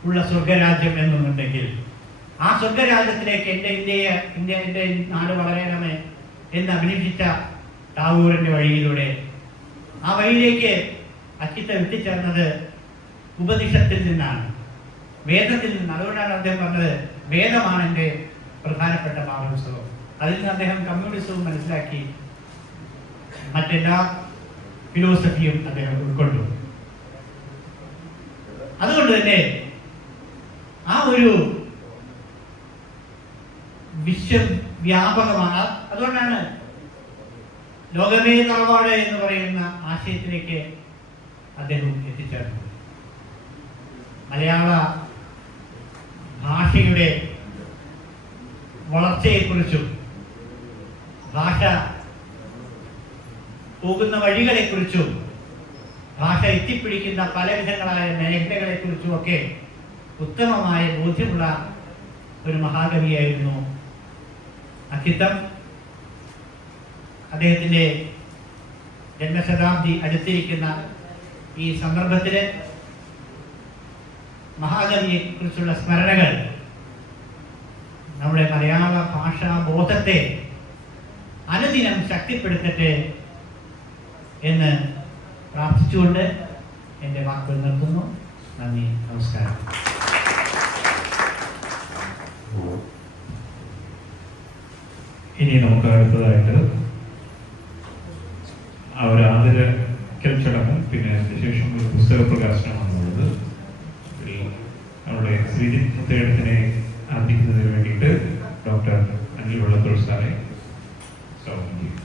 ഉള്ള സ്വർഗരാജ്യം എന്നുണ്ടെങ്കിൽ ആ സ്വർഗരാജ്യത്തിലേക്ക് എൻ്റെ നാട് വളരണമേ എന്ന് അഭിലഷിച്ച ടാഗോറിന്റെ വഴിയിലൂടെ ആ വഴിയിലേക്ക് അക്കിത്തം എത്തിച്ചേർന്നത് ഉപനിഷത്തിൽ നിന്നാണ്, വേദത്തിൽ നിന്ന്. അതുകൊണ്ടാണ് അദ്ദേഹം പറഞ്ഞത് വേദമാണ് എൻ്റെ പ്രധാനപ്പെട്ട പാഠപുസ്തകം. അതിൽ നിന്ന് അദ്ദേഹം കമ്മ്യൂണിസവും മനസ്സിലാക്കി മറ്റെല്ലാ ഫിലോസഫിയും അദ്ദേഹം ഉൾക്കൊണ്ടു. അതുകൊണ്ട് തന്നെ ആ ഒരു വിശ്വവ്യാപകമാണ്. അതുകൊണ്ടാണ് ലോകമേ തറവാട് എന്ന് പറയുന്ന ആശയത്തിലേക്ക് അദ്ദേഹം എത്തിച്ചേർന്നത്. മലയാള ഭാഷയുടെ വളർച്ചയെക്കുറിച്ചും ഭാഷ പോകുന്ന വഴികളെക്കുറിച്ചും ഭാഷ എത്തിപ്പിടിക്കുന്ന പലവിധങ്ങളായ മേഖലകളെക്കുറിച്ചും ഒക്കെ ഉത്തമമായ ബോധ്യമുള്ള ഒരു മഹാകവിയായിരുന്നു അക്കിത്തം. അദ്ദേഹത്തിൻ്റെ ജന്മശതാബ്ദി അടുത്തിരിക്കുന്ന ഈ സന്ദർഭത്തിൽ മഹാകവിയെക്കുറിച്ചുള്ള സ്മരണകൾ നമ്മുടെ മലയാള ഭാഷാ ബോധത്തെ അനുദിനം ശക്തിപ്പെടുത്തട്ടെ എന്ന് പ്രാർത്ഥിച്ചുകൊണ്ട് എൻ്റെ വാക്കുകൾ നിർത്തുന്നു. നന്ദി, നമസ്കാരം. ഇനി നമുക്ക് അടുത്തതായിട്ട് ഒരു ആദരക്കൽ ചടങ്ങും പിന്നെ അതിനുശേഷം ഒരു പുസ്തക പ്രകാശനമാണുള്ളത്. നമ്മുടെ ശ്രീജിത്ത് മുത്തയിടത്തിനെ ആദരിക്കുന്നതിന് വേണ്ടിയിട്ട് ഡോക്ടർ അനിൽ വെള്ളത്തോൾ സാറെ സ്വാഗതം ചെയ്യും.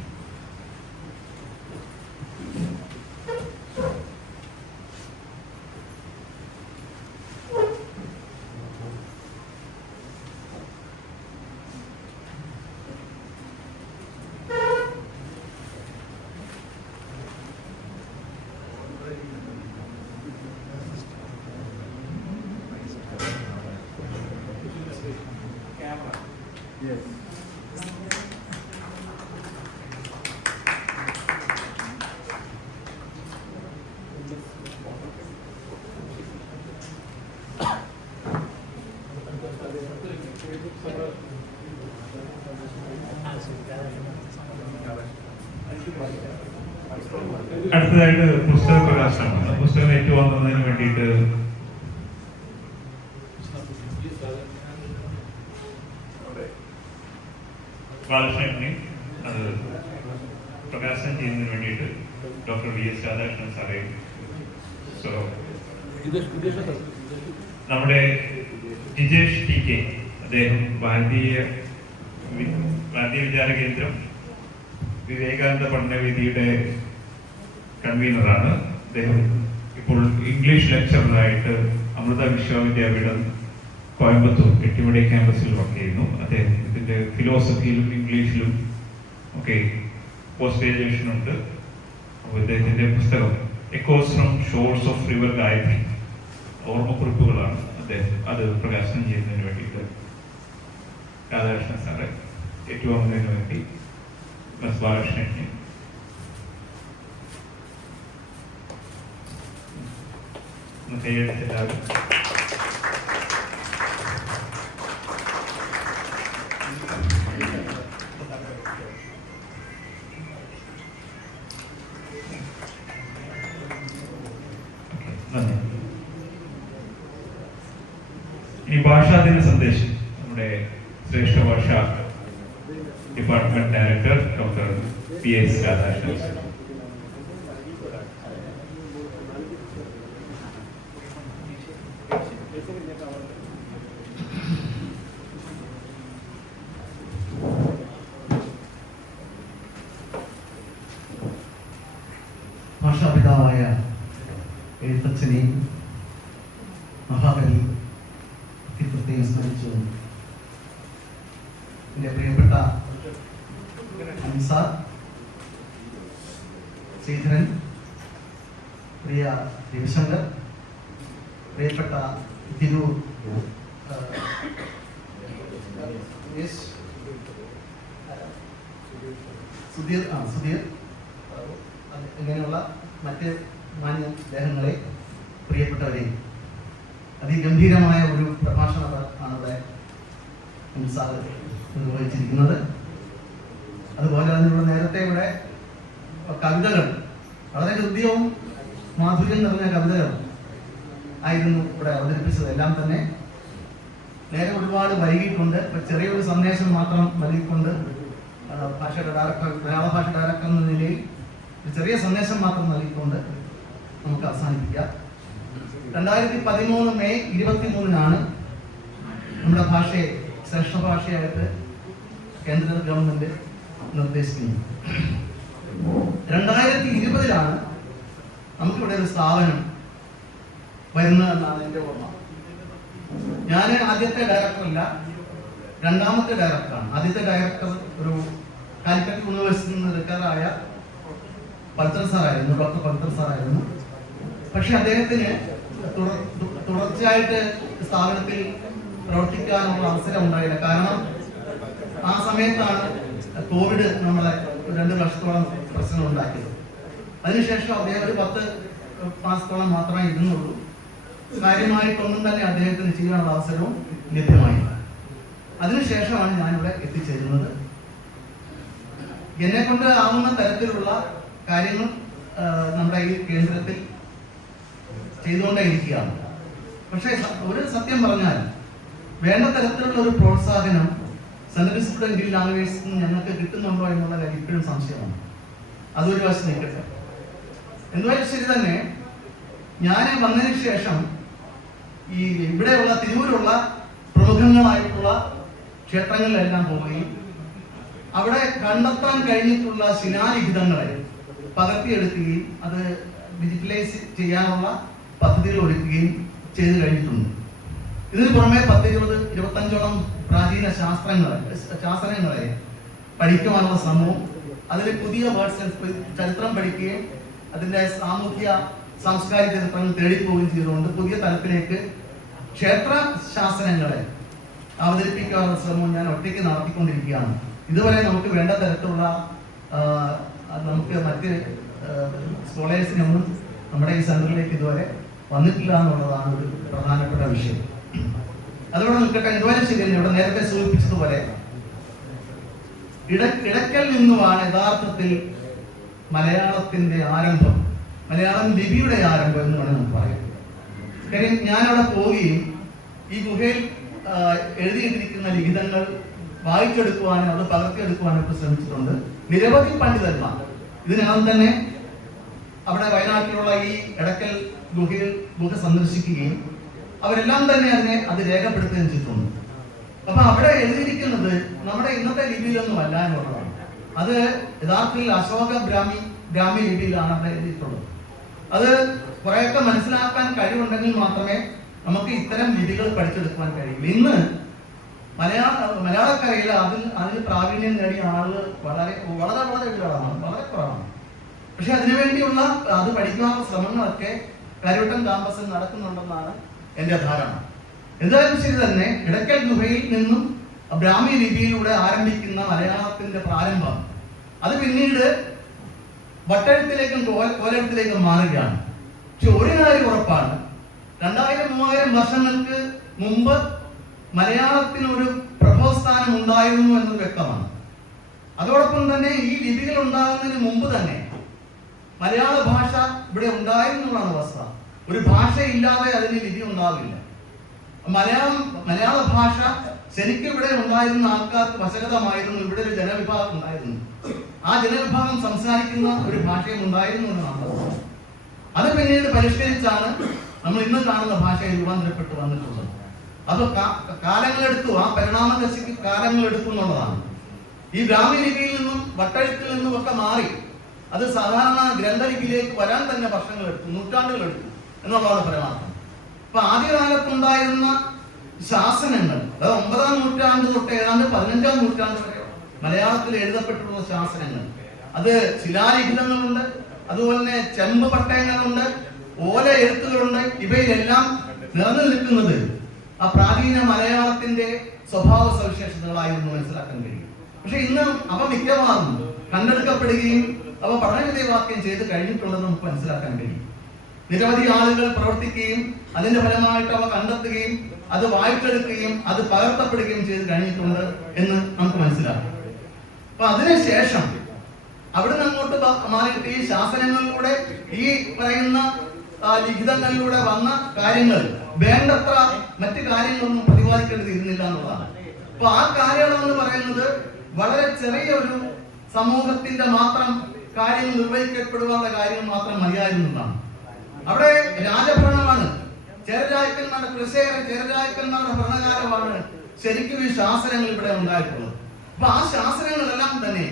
അടുത്തതായിട്ട് പുസ്തക പ്രകാശനമാണ്. പുസ്തകം ഏറ്റുവാങ്ങുന്നതിന് വേണ്ടിയിട്ട് ബാലകൃഷ്ണനെ അത് പ്രകാശനം ചെയ്യുന്നതിന് വേണ്ടിയിട്ട് ഡോക്ടർ VS രാധാകൃഷ്ണൻ സാറേ. സോ നമ്മുടെ ജിജേഷ് TK അദ്ദേഹം ഭാരതീയ വിചാര കേന്ദ്രം വിവേകാനന്ദ പഠനവേദിയുടെ കൺവീനറാണ്. അദ്ദേഹം ഇപ്പോൾ ഇംഗ്ലീഷ് ലെക്ചറായിട്ട് അമൃത വിശ്വവിദ്യാപീഠം കോയമ്പത്തൂർ കെട്ടിമടി ക്യാമ്പസിൽ വർക്ക് ചെയ്യുന്നു. അദ്ദേഹം ഇതിൻ്റെ ഫിലോസഫിയിലും ഇംഗ്ലീഷിലും ഒക്കെ പോസ്റ്റ് ഗ്രാജുവേഷൻ ഉണ്ട്. അപ്പോൾ ഇദ്ദേഹത്തിൻ്റെ പുസ്തകം echoes from shores of river Gayatri ഓർമ്മക്കുറിപ്പുകളാണ് അദ്ദേഹം അത് പ്രകാശനം ചെയ്യുന്നതിന് വേണ്ടിയിട്ട് രാധാകൃഷ്ണൻ സാറെ ഏറ്റുവാങ്ങുന്നതിന് വേണ്ടി ബസ് ബാലകൃഷ്ണനെ കൈയടിച്ചെല്ലാവരും. ഈ ഭാഷാദിന സന്ദേശം നമ്മുടെ ശ്രേഷ്ഠ ഭാഷ department director doctor PS Radhakrishnan. ഭാഷാപിതാവായ എഴുത്തച്ഛനെയും മഹാകവി വ്യക്തിത്വത്തെയും സ്മരിച്ചു എൻ്റെ പ്രിയപ്പെട്ട അൻസാർ, ശ്രീധരൻ, പ്രിയ രവിശങ്കർ, പ്രിയപ്പെട്ട തിരൂർ സുധീർ ഇങ്ങനെയുള്ള മറ്റ് മാന്യ ദേഹങ്ങളെ, പ്രിയപ്പെട്ടവരെ, അതിഗംഭീരമായ ഒരു പ്രഭാഷണമാണ് ഇവിടെ അൻസാർ നിർവഹിച്ചിരിക്കുന്നത്. അതുപോലെ അതിനുള്ള നേരത്തെ ഇവിടെ കവിതകൾ, വളരെ ഹൃദ്യവും മാധുര്യം നിറഞ്ഞ കവിതകൾ ആയിരുന്നു ഇവിടെ അവതരിപ്പിച്ചത്. എല്ലാം തന്നെ നേരെ ഒരുപാട് വൈകിട്ടുണ്ട്. ചെറിയൊരു സന്ദേശം മാത്രം നൽകിക്കൊണ്ട് ഭാഷയുടെ ഡയറക്ടർ, മലയാള ഭാഷ ഡയറക്ടർ എന്ന നിലയിൽ ഒരു ചെറിയ സന്ദേശം മാത്രം നൽകിക്കൊണ്ട് നമുക്ക് അവസാനിപ്പിക്കാം. 2013 മെയ് 23-നാണ് നമ്മുടെ ഭാഷയെ ശ്രേഷ്ഠ ഭാഷയായിട്ട് കേന്ദ്ര ഗവൺമെന്റ് നിർദ്ദേശിക്കുന്നത്. 2020-ലാണ് നമുക്കിവിടെ ഒരു സ്ഥാപനം വരുന്നതെന്നാണ് എൻ്റെ ഓർമ്മ. ഞാൻ ആദ്യത്തെ ഡയറക്ടറല്ല, രണ്ടാമത്തെ ഡയറക്ടറാണ്. ആദ്യത്തെ ഡയറക്ടർ ഒരു കാലിക്കറ്റ് യൂണിവേഴ്സിറ്റിയിൽ നിന്ന് റിട്ടയറായ പൽത്തർ സാറായിരുന്നു, ഡോക്ടർ പൽത്തർ സാറായിരുന്നു. പക്ഷെ അദ്ദേഹത്തിന് തുടർച്ചയായിട്ട് സ്ഥാപനത്തിൽ പ്രവർത്തിക്കാനുള്ള അവസരം ഉണ്ടായില്ല. കാരണം ആ സമയത്താണ് കോവിഡ് നമ്മളെ 2 വർഷത്തോളം പ്രശ്നം ഉണ്ടാക്കിയത്. അതിനുശേഷം അദ്ദേഹം ഒരു 10 മാസത്തോളം മാത്രമേ ഇരുന്നുള്ളൂ. കാര്യമായിട്ടൊന്നും തന്നെ അദ്ദേഹത്തിന് ചെയ്യാനുള്ള അവസരവും ലഭ്യമായില്ല. അതിനുശേഷമാണ് ഞാനിവിടെ എത്തിച്ചേരുന്നത്. എന്നെ കൊണ്ട് ആവുന്ന തരത്തിലുള്ള കാര്യങ്ങൾ നമ്മുടെ ഈ കേന്ദ്രത്തിൽ ചെയ്തുകൊണ്ടേയിരിക്കുകയാണ്. പക്ഷേ ഒരു സത്യം പറഞ്ഞാൽ വേണ്ട തരത്തിലുള്ള ഒരു പ്രോത്സാഹനം സെൻട്രൽ ഇൻസ്റ്റിറ്റ്യൂട്ട് ഓഫ് ഇന്ത്യൻ ലാംഗ്വേജസിൽ നിന്ന് ഞങ്ങൾക്ക് കിട്ടുന്നുണ്ടോ എന്നുള്ള കാര്യം ഇപ്പോഴും സംശയമാണ്. അതൊരു വശം നിൽക്കട്ടെ. എന്തുവായാലും ശരി തന്നെ, ഞാൻ വന്നതിന് ശേഷം ഈ ഇവിടെയുള്ള തിരൂരുള്ള പ്രമുഖങ്ങളായിട്ടുള്ള ക്ഷേത്രങ്ങളിലെല്ലാം പോവുകയും അവിടെ കണ്ടെത്താൻ കഴിഞ്ഞിട്ടുള്ള ശിലാലിഖിതങ്ങളെ പകർത്തിയെടുക്കുകയും അത് ഡിജിറ്റലൈസ് ചെയ്യാനുള്ള പദ്ധതികൾ ഒരുക്കുകയും ചെയ്തു കഴിഞ്ഞിട്ടുണ്ട്. ഇതിന് പുറമെ 10-25ഓളം പ്രാചീന ശാസ്ത്രങ്ങളെ പഠിക്കുവാനുള്ള ശ്രമവും അതിൽ പുതിയ വേർഡ്സ് ചരിത്രം പഠിക്കുകയും അതിൻ്റെ സാമൂഹ്യ സാംസ്കാരിക ചരിത്രങ്ങൾ തേടിപ്പോവുകയും ചെയ്തുകൊണ്ട് പുതിയ തലത്തിലേക്ക് ക്ഷേത്ര ശാസനങ്ങളെ അവതരിപ്പിക്കാനുള്ള ശ്രമവും ഞാൻ ഒറ്റയ്ക്ക് നടത്തിക്കൊണ്ടിരിക്കുകയാണ്. ഇതുവരെ നമുക്ക് വേണ്ട തരത്തിലുള്ള നമുക്ക് മറ്റ് സ്കോളേഴ്സിനൊന്നും നമ്മുടെ ഈ സെന്ററിലേക്ക് ഇതുവരെ വന്നിട്ടില്ല എന്നുള്ളതാണ് ഒരു പ്രധാനപ്പെട്ട വിഷയം. അതുകൊണ്ട് നിൽക്കട്ടെ. ഇതുവരെ ശരിയല്ല, ഇവിടെ നേരത്തെ സൂചിപ്പിച്ചതുപോലെ ഇടയ്ക്കൽ നിന്നുമാണ് യഥാർത്ഥത്തിൽ മലയാളത്തിന്റെ ആരംഭം, മലയാളം ലിപിയുടെ ആരംഭം എന്ന് വേണമെങ്കിൽ നമുക്ക് പറയാം. കാര്യം ഞാനവിടെ പോവുകയും ഈ ഗുഹയിൽ എഴുതിയിട്ടിരിക്കുന്ന ലിഖിതങ്ങൾ വായിച്ചെടുക്കുവാനും അത് പകർത്തിയെടുക്കുവാനും ഒക്കെ ശ്രമിച്ചിട്ടുണ്ട് നിരവധി പണ്ഡിതന്മാർ. ഇതിനകം തന്നെ അവിടെ വയനാട്ടിലുള്ള ഈ എടക്കൽ ഗുഹ സന്ദർശിക്കുകയും അവരെല്ലാം തന്നെ അത് രേഖപ്പെടുത്തുകയും ചെയ്തിട്ടുണ്ട്. അപ്പൊ അവിടെ എഴുതിയിരിക്കുന്നത് നമ്മുടെ ഇന്നത്തെ ലിപിയിലൊന്നും അല്ല എന്നുള്ളതാണ്. അത് യഥാർത്ഥത്തിൽ അശോക ബ്രാഹ്മി ലിപിയിലാണ് അവിടെ എഴുതിയിട്ടുള്ളത്. അത് കുറെയൊക്കെ മനസ്സിലാക്കാൻ കഴിവുണ്ടെങ്കിൽ മാത്രമേ നമുക്ക് ഇത്തരം ലിപികൾ പഠിച്ചെടുക്കുവാൻ കഴിയുള്ളൂ. ഇന്ന് മലയാളക്കരയിൽ അതിന് പ്രാവീണ്യം നേടിയ ആളുകൾ വളരെ വളരെ വളരെ വിരളമാണ്, വളരെ കുറവാണ്. പക്ഷെ അതിനുവേണ്ടിയുള്ള അത് പഠിക്കാനുള്ള ശ്രമങ്ങളൊക്കെ കരുവട്ടം ക്യാമ്പസിൽ നടക്കുന്നുണ്ടെന്നാണ് എൻ്റെ ധാരണ. എന്തായാലും ശരി തന്നെ, ഇടയ്ക്കൽ ഗുഹയിൽ നിന്നും ബ്രാഹ്മി ലിപിയിലൂടെ ആരംഭിക്കുന്ന മലയാളത്തിന്റെ പ്രാരംഭം അത് പിന്നീട് വട്ടെഴുത്തിലേക്കും കോലെഴുത്തിലേക്കും മാറുകയാണ്. പക്ഷെ ഒരു കാര്യം ഉറപ്പാണ്, 2000-3000 വർഷങ്ങൾക്ക് മുമ്പ് മലയാളത്തിന് ഒരു പ്രഭവസ്ഥാനം ഉണ്ടായിരുന്നു എന്നത് വ്യക്തമാണ്. അതോടൊപ്പം തന്നെ ഈ ലിപികൾ ഉണ്ടാകുന്നതിന് മുമ്പ് തന്നെ മലയാള ഭാഷ ഇവിടെ ഉണ്ടായിരുന്നു എന്നാണ് അവസ്ഥ. ഒരു ഭാഷയില്ലാതെ അതിന് ലിപി ഉണ്ടാവില്ല. മലയാള ഭാഷ ശരിക്കും ഇവിടെ ഉണ്ടായിരുന്ന ആൾക്കാർക്ക് വശഗതമായിരുന്നു. ഇവിടെ ഒരു ജനവിഭാഗം ഉണ്ടായിരുന്നു. ആ ജനവിഭാഗം സംസാരിക്കുന്ന ഒരു ഭാഷയും ഉണ്ടായിരുന്നു എന്നാണ്. അത് പിന്നീട് പരിഷ്കരിച്ചാണ് നമ്മൾ ഇന്ന് കാണുന്ന ഭാഷയിൽ രൂപാന്തരപ്പെട്ട് വന്നിട്ടുള്ളത്. അത് കാലങ്ങളെടുത്തു, ആ പരിണാമദശയ്ക്ക് കാലങ്ങളെടുത്തു എന്നുള്ളതാണ്. ഈ ബ്രാഹ്മി ലിപിയിൽ നിന്നും വട്ടെഴുത്തിൽ നിന്നും ഒക്കെ മാറി അത് സാധാരണ ഗ്രന്ഥലിപിയിലേക്ക് വരാൻ തന്നെ വർഷങ്ങളെടുത്തു, നൂറ്റാണ്ടുകളെടുത്തു എന്നുള്ളതാണ് പരമാർത്ഥം. അപ്പൊ ആദ്യകാലത്തുണ്ടായിരുന്ന ശാസനങ്ങൾ, അതായത് 9-ാം നൂറ്റാണ്ട് തൊട്ട് ഏതാണ്ട് 15-ാം നൂറ്റാണ്ട് വരെ മലയാളത്തിൽ എഴുതപ്പെട്ടിട്ടുള്ള ശാസനങ്ങൾ, അത് ശിലാലിഖിതങ്ങളുണ്ട്, അതുപോലെ തന്നെ ചെമ്പ് പട്ടയങ്ങളുണ്ട്, ഓല എഴുത്തുകളുണ്ട്. ഇവയിലെല്ലാം നിറഞ്ഞു നിൽക്കുന്നത് ആ പ്രാചീന മലയാളത്തിന്റെ സ്വഭാവ സവിശേഷതകളായിരുന്നു മനസ്സിലാക്കാൻ കഴിയും. പക്ഷെ ഇന്ന് അവ മിക്കവാറും കണ്ടെടുക്കപ്പെടുകയും അവ പഠനവിധേയമാക്കുകയും ചെയ്ത് കഴിഞ്ഞിട്ടുണ്ടെന്ന് നമുക്ക് മനസ്സിലാക്കാൻ കഴിയും. നിരവധി ആളുകൾ പ്രവർത്തിക്കുകയും അതിന്റെ ഫലമായിട്ട് അവ കണ്ടെത്തുകയും അത് വായിച്ചെടുക്കുകയും അത് പകർത്തപ്പെടുകയും ചെയ്ത് കഴിഞ്ഞിട്ടുണ്ട് എന്ന് നമുക്ക് മനസ്സിലാക്കാം. അപ്പൊ അതിനുശേഷം അവിടുന്ന് അങ്ങോട്ട് മാറിയിട്ട് ഈ ശാസനങ്ങളിലൂടെ ഈ പറയുന്ന ലിഖിതങ്ങളിലൂടെ വന്ന കാര്യങ്ങൾ വേണ്ടത്ര മറ്റു കാര്യങ്ങളൊന്നും പ്രതിപാദിക്കേണ്ടതിരുന്നില്ല എന്നുള്ളതാണ്. അപ്പൊ ആ കാലയളവ് എന്ന് പറയുന്നത് വളരെ ചെറിയ ഒരു സമൂഹത്തിന്റെ മാത്രം കാര്യങ്ങൾ നിർവഹിക്കപ്പെടുവാനുള്ള കാര്യങ്ങൾ മാത്രം മതിയായിരുന്നതാണ്. അവിടെ രാജഭരണമാണ്, ചേരരാജക്കന്മാരുടെ കൃഷികര ചേരരാജക്കന്മാരുടെ ഭരണകാലമാണ് ശരിക്കും ഈ ശാസനങ്ങൾ ഇവിടെ ഉണ്ടായിട്ടുള്ളത്. അപ്പൊ ആ ശാസനങ്ങളെല്ലാം തന്നെ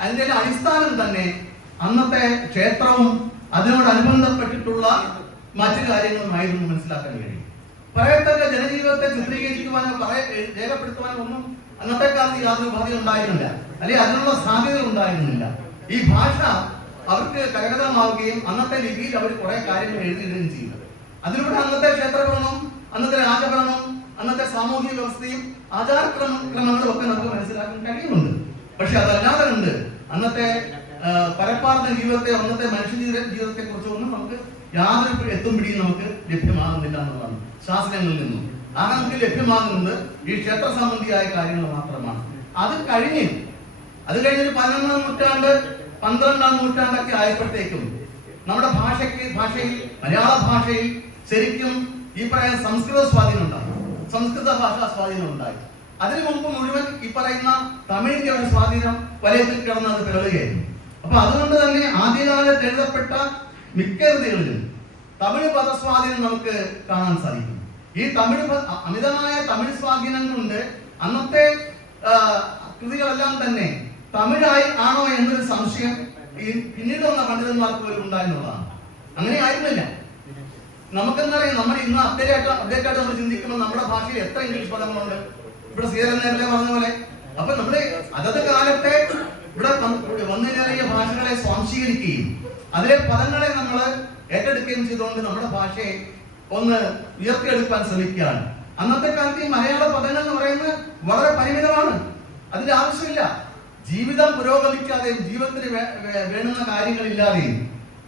അതിന്റെ അടിസ്ഥാനം തന്നെ അന്നത്തെ ക്ഷേത്രവും അതിനോടനുബന്ധപ്പെട്ടിട്ടുള്ള മറ്റു കാര്യങ്ങളുമായിരുന്നു മനസ്സിലാക്കാൻ കഴിയും. പറയത്തക്ക ജനജീവിതത്തെ ചിത്രീകരിക്കുവാനോ രേഖപ്പെടുത്തുവാനോ ഒന്നും അന്നത്തെ കാലത്ത് യാതൊരു ഉപാധി ഉണ്ടായിരുന്നില്ല, അല്ലെങ്കിൽ അതിനുള്ള സാധ്യത ഉണ്ടായിരുന്നില്ല. ഈ ഭാഷ അവർക്ക് കരഗതമാവുകയും അന്നത്തെ ലിപിയിൽ അവർ കുറെ കാര്യങ്ങൾ എഴുതുകയും ചെയ്തു. അതിലൂടെ അന്നത്തെ ക്ഷേത്രഭരണം, അന്നത്തെ രാജഭരണം, അന്നത്തെ സാമൂഹിക വ്യവസ്ഥയും ആചാരക്രമങ്ങളും ഒക്കെ നമുക്ക് മനസ്സിലാക്കാൻ കഴിയുന്നുണ്ട്. പക്ഷെ അതല്ലാതെ ഉണ്ട് അന്നത്തെ പരപ്പാർന്ന ജീവിതത്തെ, അന്നത്തെ മനുഷ്യ ജീവിതത്തെ കുറിച്ചൊന്നും നമുക്ക് യാതൊരു എത്തും പിടിയും നമുക്ക് ലഭ്യമാകുന്നില്ല എന്നുള്ളതാണ് ശാസ്ത്രങ്ങളിൽ നിന്നും. നമുക്ക് ലഭ്യമാകുന്നത് ഈ ക്ഷേത്ര സംബന്ധിയായ കാര്യങ്ങൾ മാത്രമാണ്. അത് കഴിഞ്ഞൊരു 11-ാം നൂറ്റാണ്ട് 12-ാം നൂറ്റാണ്ടൊക്കെ ആയപ്പോഴത്തേക്കും നമ്മുടെ ഭാഷയിൽ മലയാള ഭാഷയിൽ ശരിക്കും ഈ പറയുന്ന സംസ്കൃത സ്വാധീനം ഉണ്ടായി, സംസ്കൃത ഭാഷാ സ്വാധീനം ഉണ്ടായി. അതിനു മുമ്പ് മുഴുവൻ ഈ പറയുന്ന തമിഴിന്റെ ഒരു സ്വാധീനം വലയത്തിൽ കിടന്ന് അത് പിറകുകയായിരുന്നു. അപ്പൊ അതുകൊണ്ട് തന്നെ ആദ്യകാലത്ത് എഴുതപ്പെട്ട മിക്ക കൃതികളിലും തമിഴ് പദസ്വാധീനം നമുക്ക് കാണാൻ സാധിക്കും. ഈ അമിതമായ തമിഴ് സ്വാധീനം കൊണ്ട് അന്നത്തെ കൃതികളെല്ലാം തന്നെ തമിഴായി ആണോ എന്നൊരു സംശയം ഈ പിന്നീട് വന്ന പണ്ഡിതന്മാർക്ക് പോലും ഉണ്ടായെന്നുള്ളതാണ്. അങ്ങനെ ആയിരുന്നില്ല. നമുക്കെന്താ പറയുക, നമ്മൾ ഇന്ന് അപ്ഡേറ്റ് നമ്മൾ ചിന്തിക്കുമ്പോൾ നമ്മുടെ ഭാഷയിൽ എത്ര ഇംഗ്ലീഷ് പദങ്ങളുണ്ട്. ഇവിടെ ശ്രീധരൻ നേരത്തെ പറഞ്ഞ പോലെ അപ്പൊ നമ്മുടെ അതത് കാലത്തെ ഇവിടെ വന്നുകയറിയ ഭാഷകളെ സ്വാംശീകരിക്കുകയും അതിലെ പദങ്ങളെ നമ്മൾ ഏറ്റെടുക്കുകയും ചെയ്തുകൊണ്ട് നമ്മുടെ ഭാഷയെ ഒന്ന് ഉയർത്തിയെടുക്കാൻ ശ്രമിക്കുകയാണ്. അന്നത്തെ കാലത്ത് ഈ മലയാള പദങ്ങൾ എന്ന് പറയുന്നത് വളരെ പരിമിതമാണ്. അതിന്റെ ആവശ്യമില്ല. ജീവിതം പുരോഗമിക്കാതെയും ജീവിതത്തിന് വേണ്ടുന്ന കാര്യങ്ങളില്ലാതെയും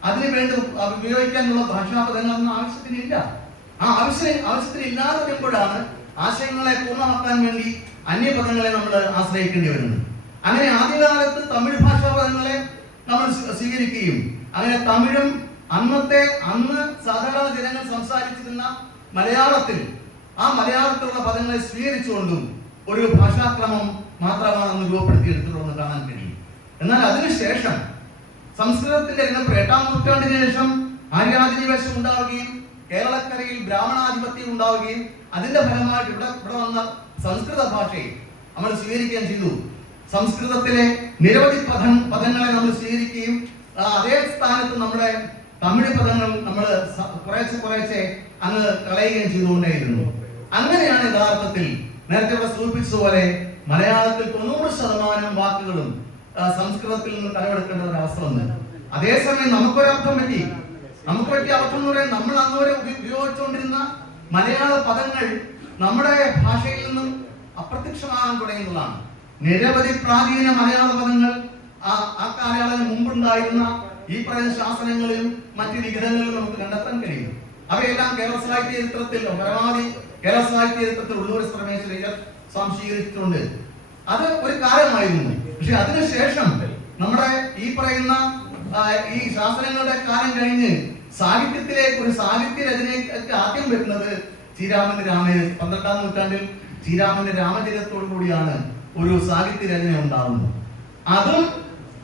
അതിന് വേണ്ടി ഉപയോഗിക്കാനുള്ള ഭാഷാ പദങ്ങളൊന്നും ആവശ്യത്തിനില്ല. ആ ആവശ്യത്തിന് ഇല്ലാതെ വരുമ്പോഴാണ് ആശയങ്ങളെ പൂർണ്ണമാക്കാൻ വേണ്ടി അന്യപദങ്ങളെ നമ്മൾ ആശ്രയിക്കേണ്ടി വരുന്നത്. അങ്ങനെ ആദ്യകാലത്ത് തമിഴ് ഭാഷാ പദങ്ങളെ നമ്മൾ സ്വീകരിക്കുകയും അങ്ങനെ തമിഴും അന്ന് സാധാരണ ജനങ്ങൾ സംസാരിച്ചിരുന്ന മലയാളത്തിൽ ആ മലയാളത്തിലുള്ള പദങ്ങളെ സ്വീകരിച്ചുകൊണ്ടും ഒരു ഭാഷാക്രമം മാത്രമാണ് അന്ന് രൂപപ്പെടുത്തിയെടുത്തിട്ടുള്ളതെന്ന് കാണാൻ കഴിയും. എന്നാൽ അതിനുശേഷം സംസ്കൃതത്തിന്റെ രംഗത്ത് 8-ാം നൂറ്റാണ്ടിന് ശേഷം ആര്യാധിനിവേശം ഉണ്ടാവുകയും കേരളക്കരയിൽ ബ്രാഹ്മണാധിപത്യം ഉണ്ടാവുകയും അതിന്റെ ഫലമായിട്ട് ഇവിടെ വന്ന സംസ്കൃത ഭാഷയെ നമ്മൾ സ്വീകരിക്കുകയും ചെയ്തു. സംസ്കൃതത്തിലെ നിരവധി പദങ്ങളെ നമ്മൾ സ്വീകരിക്കുകയും അതേ സ്ഥാനത്ത് നമ്മുടെ തമിഴ് പദങ്ങൾ നമ്മൾ കുറേശ്ശെ അങ്ങ് കളയുകയും ചെയ്തുകൊണ്ടേയിരുന്നു. അങ്ങനെയാണ് യഥാർത്ഥത്തിൽ നേരത്തെ ഇവിടെ സൂചിപ്പിച്ചതുപോലെ മലയാളത്തിൽ 90% വാക്കുകളും സംസ്കൃതത്തിൽ നിന്ന് കടമെടുക്കേണ്ട ഒരു അവസ്ഥ വന്നു. അതേസമയം നമുക്കൊരർത്ഥം പറ്റിയ അർത്ഥം എന്ന് പറയാൻ നമ്മൾ അന്നുവരെ ഉപയോഗിച്ചുകൊണ്ടിരുന്ന മലയാള പദങ്ങൾ നമ്മുടെ ഭാഷയിൽ നിന്നും അപ്രത്യക്ഷമാകാൻ തുടങ്ങിയതാണ്. നിരവധി പ്രാചീന മലയാള പദങ്ങൾ ആ കാലയളവിന് മുമ്പുണ്ടായിരുന്ന ഈ പറയുന്ന ശാസനങ്ങളിലും മറ്റു ലിഖിതങ്ങളിലും നമുക്ക് കണ്ടെത്താൻ കഴിയും. അവയെല്ലാം കേരള സാഹിത്യ ചരിത്രത്തിൽ പരമാവധി കേരള സാഹിത്യ ചരിത്രത്തിൽ ഉള്ളൂർ പരമേശ്വരയ്യർ സ്വാംശീകരിച്ചിട്ടുണ്ട്. അത് ഒരു കാലമായിരുന്നു. പക്ഷെ അതിനുശേഷം നമ്മുടെ ഈ പറയുന്ന ഈ ശാസനങ്ങളുടെ കാലം കഴിഞ്ഞ് സാഹിത്യത്തിലേക്ക് ഒരു സാഹിത്യ രചനയ്ക്ക് ആദ്യം വരുന്നത് ശ്രീരാമന്റെ 12-ാം നൂറ്റാണ്ടിൽ ശ്രീരാമന്റെ രാമചരിതത്തോടു കൂടിയാണ് ഒരു സാഹിത്യ രചന ഉണ്ടാവുന്നത്. അതും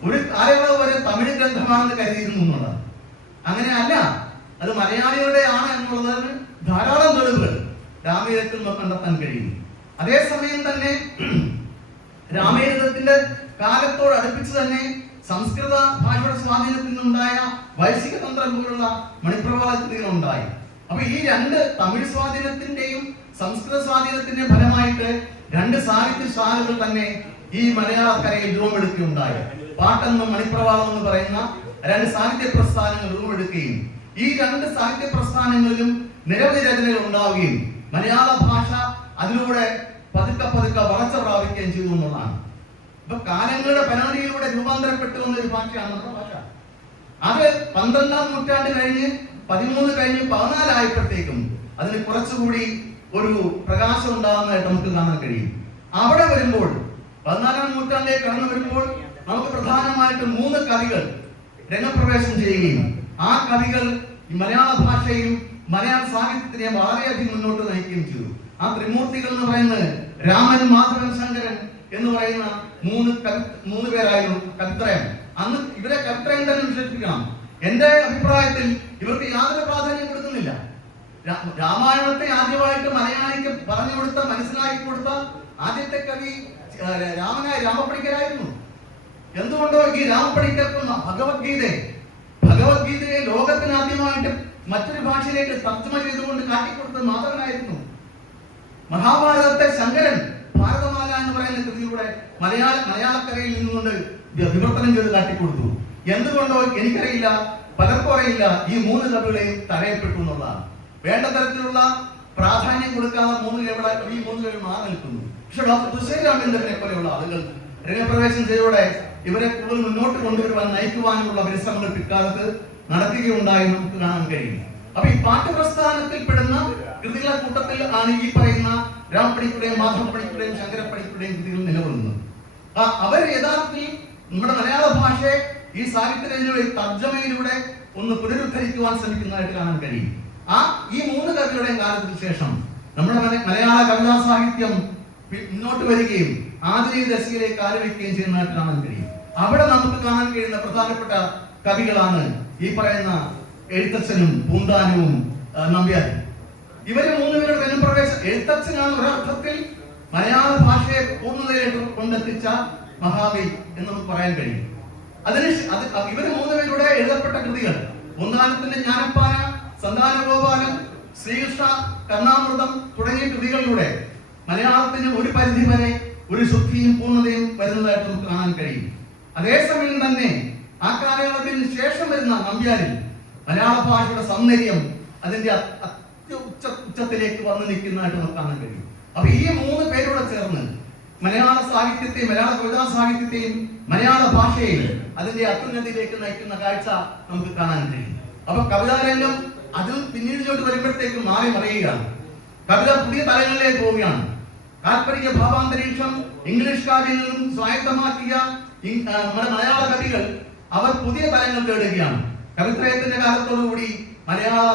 ഒരു കാലയളവ് വരെ തമിഴ് ഗ്രന്ഥമാണെന്ന് കരുതിയിരുന്നു എന്നുള്ളത്. അങ്ങനെ അല്ല, അത് മലയാളികളുടെ ആണ് എന്നുള്ളതിന് ധാരാളം തെളിവുകൾ രാമചരിതത്തിൽ നമുക്ക് കണ്ടെത്താൻ കഴിയും. അതേസമയം തന്നെ രാമചരിതത്തിന്റെ കാലത്തോട് അടുപ്പിച്ച് തന്നെ സംസ്കൃത ഭാഷയുടെ സ്വാധീനത്തിൽ നിന്നുണ്ടായ വൈശിക തന്ത്രം പോലുള്ള മണിപ്രവാള കൃതികൾ ഉണ്ടായി. അപ്പൊ ഈ രണ്ട് തമിഴ് സ്വാധീനത്തിന്റെയും സംസ്കൃത സ്വാധീനത്തിന്റെയും ഫലമായിട്ട് രണ്ട് സാഹിത്യ ശാഖകൾ തന്നെ ഈ മലയാളക്കരയിൽ രൂപമെടുക്കുകയുണ്ടായി. പാട്ടെന്നും മണിപ്രവാളം എന്ന് പറയുന്ന രണ്ട് സാഹിത്യ പ്രസ്ഥാനങ്ങൾ രൂപമെടുക്കുകയും ഈ രണ്ട് സാഹിത്യ പ്രസ്ഥാനങ്ങളിലും നിരവധി രചനകൾ ഉണ്ടാവുകയും മലയാള ഭാഷ അതിലൂടെ പതുക്കെ വളർച്ച പ്രാപിക്കുകയും ചെയ്തു എന്നുള്ളതാണ്. ഇപ്പൊ കാലങ്ങളുടെ പരിണതിയിലൂടെ രൂപാന്തരപ്പെട്ടു വന്ന ഒരു ഭാഷയാണ് നമ്മുടെ ഭാഷ. അത് 12-ാം നൂറ്റാണ്ട് കഴിഞ്ഞ് 13 കഴിഞ്ഞ് 14 ആയപ്പോഴത്തേക്കും അതിന് കുറച്ചുകൂടി ഒരു പ്രകാശം ഉണ്ടാകുന്നതായിട്ട് നമുക്ക് കാണാൻ കഴിയും. അവിടെ വരുമ്പോൾ 14-ാം നൂറ്റാണ്ടിലേക്ക് കടന്നു വരുമ്പോൾ നമുക്ക് പ്രധാനമായിട്ട് 3 കവികൾ രംഗപ്രവേശം ചെയ്യുകയും ആ കവികൾ ഈ മലയാള ഭാഷയും മലയാള സാഹിത്യത്തിനെ വളരെയധികം മുന്നോട്ട് നയിക്കുകയും ചെയ്തു. ആ ത്രിമൂർത്തികൾ എന്ന് പറയുന്നത് രാമൻ, മാധവൻ, ശങ്കരൻ എന്ന് പറയുന്ന 3 പേരായിരുന്നു കവിത്രയം. ആ അന്ന് ഇവരെ കവിത്രയം തന്നെ വിശേഷിപ്പിക്കണം. എന്റെ അഭിപ്രായത്തിൽ ഇവർക്ക് യാതൊരു പ്രാധാന്യം കൊടുക്കുന്നില്ല. രാമായണത്തെ ആദ്യമായിട്ട് മലയാളിക്ക് പറഞ്ഞു കൊടുത്ത, മനസ്സിലാക്കി കൊടുത്ത ആദ്യത്തെ കവി രാമപ്പണിക്കരായിരുന്നു. എന്തുകൊണ്ടോ ഈ രാമപ്പണിക്കർക്കും ഭഗവത്ഗീതയെ ലോകത്തിന് ആദ്യമായിട്ട് മറ്റൊരു ഭാഷയിലേക്ക് തർജ്ജമ ചെയ്തുകൊണ്ട് കാട്ടിക്കൊടുത്തത് മാധവനായിരുന്നു. മഹാഭാരതത്തെ ശങ്കരൻ ഭാരതമാല എന്ന് പറയുന്ന കൃതിയിലൂടെ മലയാളക്കരയിൽ നിന്നുകൊണ്ട് വിവർത്തനം ചെയ്ത് കാട്ടിക്കൊടുത്തു. എന്തുകൊണ്ടോ എനിക്കറിയില്ല, പലർക്കും അറിയില്ല, ഈ 3 കവികളെയും തടയപ്പെട്ടു എന്നുള്ളതാണ്. വേണ്ട തരത്തിലുള്ള പ്രാധാന്യം കൊടുക്കാതെ ഈ 3 കവികൾ മാറി നിൽക്കുന്നു. പക്ഷെ ഡോക്ടർ തുഷാരി രാമചന്ദ്രനെ പോലെയുള്ള ആളുകൾ രംഗപ്രവേശം ചെയ്തോടെ ഇവരെ കൂടുതൽ മുന്നോട്ട് കൊണ്ടുവരുവാൻ, നയിക്കുവാനുള്ള പരിശ്രമങ്ങൾ പിൽക്കാലത്ത് നടത്തുകയുണ്ടായി നമുക്ക് കാണാൻ കഴിയും. അപ്പൊ ഈ പാഠ്യപ്രസ്ഥാനത്തിൽ പെടുന്ന കൃതികളുടെ കൂട്ടത്തിൽ ആണ് ഈ പറയുന്ന രാമപ്പണിക്കരുടെയും മാധവപ്പണിക്കരുടെയും ശങ്കരപ്പണിക്കരുടെയും കൃതികൾ നിലകൊള്ളുന്നത്. അവർ യഥാർത്ഥത്തിൽ നമ്മുടെ മലയാള ഭാഷയെ ഈ സാഹിത്യരചനയുടെ തർജ്ജമയിലൂടെ ഒന്ന് പുനരുദ്ധരിക്കുവാൻ ശ്രമിക്കുന്നതായിട്ട് കാണാൻ കഴിയും. ഈ 3 കവികളുടെയും കാലത്തിന് ശേഷം നമ്മുടെ മലയാള കവിതാ സാഹിത്യം മുന്നോട്ട് വരികയും ആധുനിക ദശയിലേക്ക് കാലുവയ്ക്കുകയും ചെയ്യുന്നതായിട്ട് കാണാൻ കഴിയും. അവിടെ നമുക്ക് കാണാൻ കഴിയുന്ന പ്രധാനപ്പെട്ട കവികളാണ് ഈ പറയുന്ന എഴുത്തച്ഛനും പൂന്താനവും നമ്പ്യാരും. ഇവര് 3 പേരുടെ രംഗപ്രവേശം, എഴുത്തച്ഛനാണ് ഒരർത്ഥത്തിൽ മലയാള ഭാഷയെ പൂർണ്ണതയിലേക്ക് കൊണ്ടെത്തിച്ച മഹാകവി എന്ന് നമുക്ക് പറയാൻ കഴിയും. ഇവര് 3 പേരുടെ എഴുതപ്പെട്ട കൃതികൾ പൂന്താനത്തിന്റെ ജ്ഞാനപ്പാന, സന്താനഗോപാലം, ശ്രീകൃഷ്ണ കർണാമൃതം തുടങ്ങിയ കൃതികളിലൂടെ മലയാളത്തിന് ഒരു പരിധി വരെ ഒരു ശുദ്ധിയും പൂർണ്ണതയും വരുന്നതായിട്ട് നമുക്ക് കാണാൻ കഴിയും. അതേസമയം തന്നെ ആ കാലയളവിന് ശേഷം വരുന്ന നമ്പ്യാരിൽ മലയാള ഭാഷയുടെ സൗന്ദര്യം അതിന്റെ ഉച്ചത്തിലേക്ക് വന്നു നിൽക്കുന്നതായിട്ട് നമുക്ക് കാണാൻ കഴിയും. അപ്പൊ ഈ 3 പേരോടെ ചേർന്ന് മലയാള സാഹിത്യത്തെയും, മലയാള കവിതാ സാഹിത്യത്തെയും, മലയാള ഭാഷയെയും അതിന്റെ അത്യുന്നതിയിലേക്ക് നയിക്കുന്ന കാഴ്ച നമുക്ക് കാണാൻ കഴിയും. അപ്പൊ കവിതാരംഗം അത് പിന്നീട് വരുമ്പോഴത്തേക്ക് മാറി മറിയുകയാണ്. കവിത പുതിയ തലങ്ങളിലേക്ക് പോവുകയാണ്. കാൽപ്പനിക ഭാവാന്തരീക്ഷം ഇംഗ്ലീഷ് കാവ്യങ്ങളും സ്വായത്തമാക്കിയ നമ്മുടെ മലയാള കവികൾ അവർ പുതിയ തലങ്ങൾ തേടുകയാണ്. കവിത്രയത്തിന്റെ കാലത്തോടുകൂടി മലയാള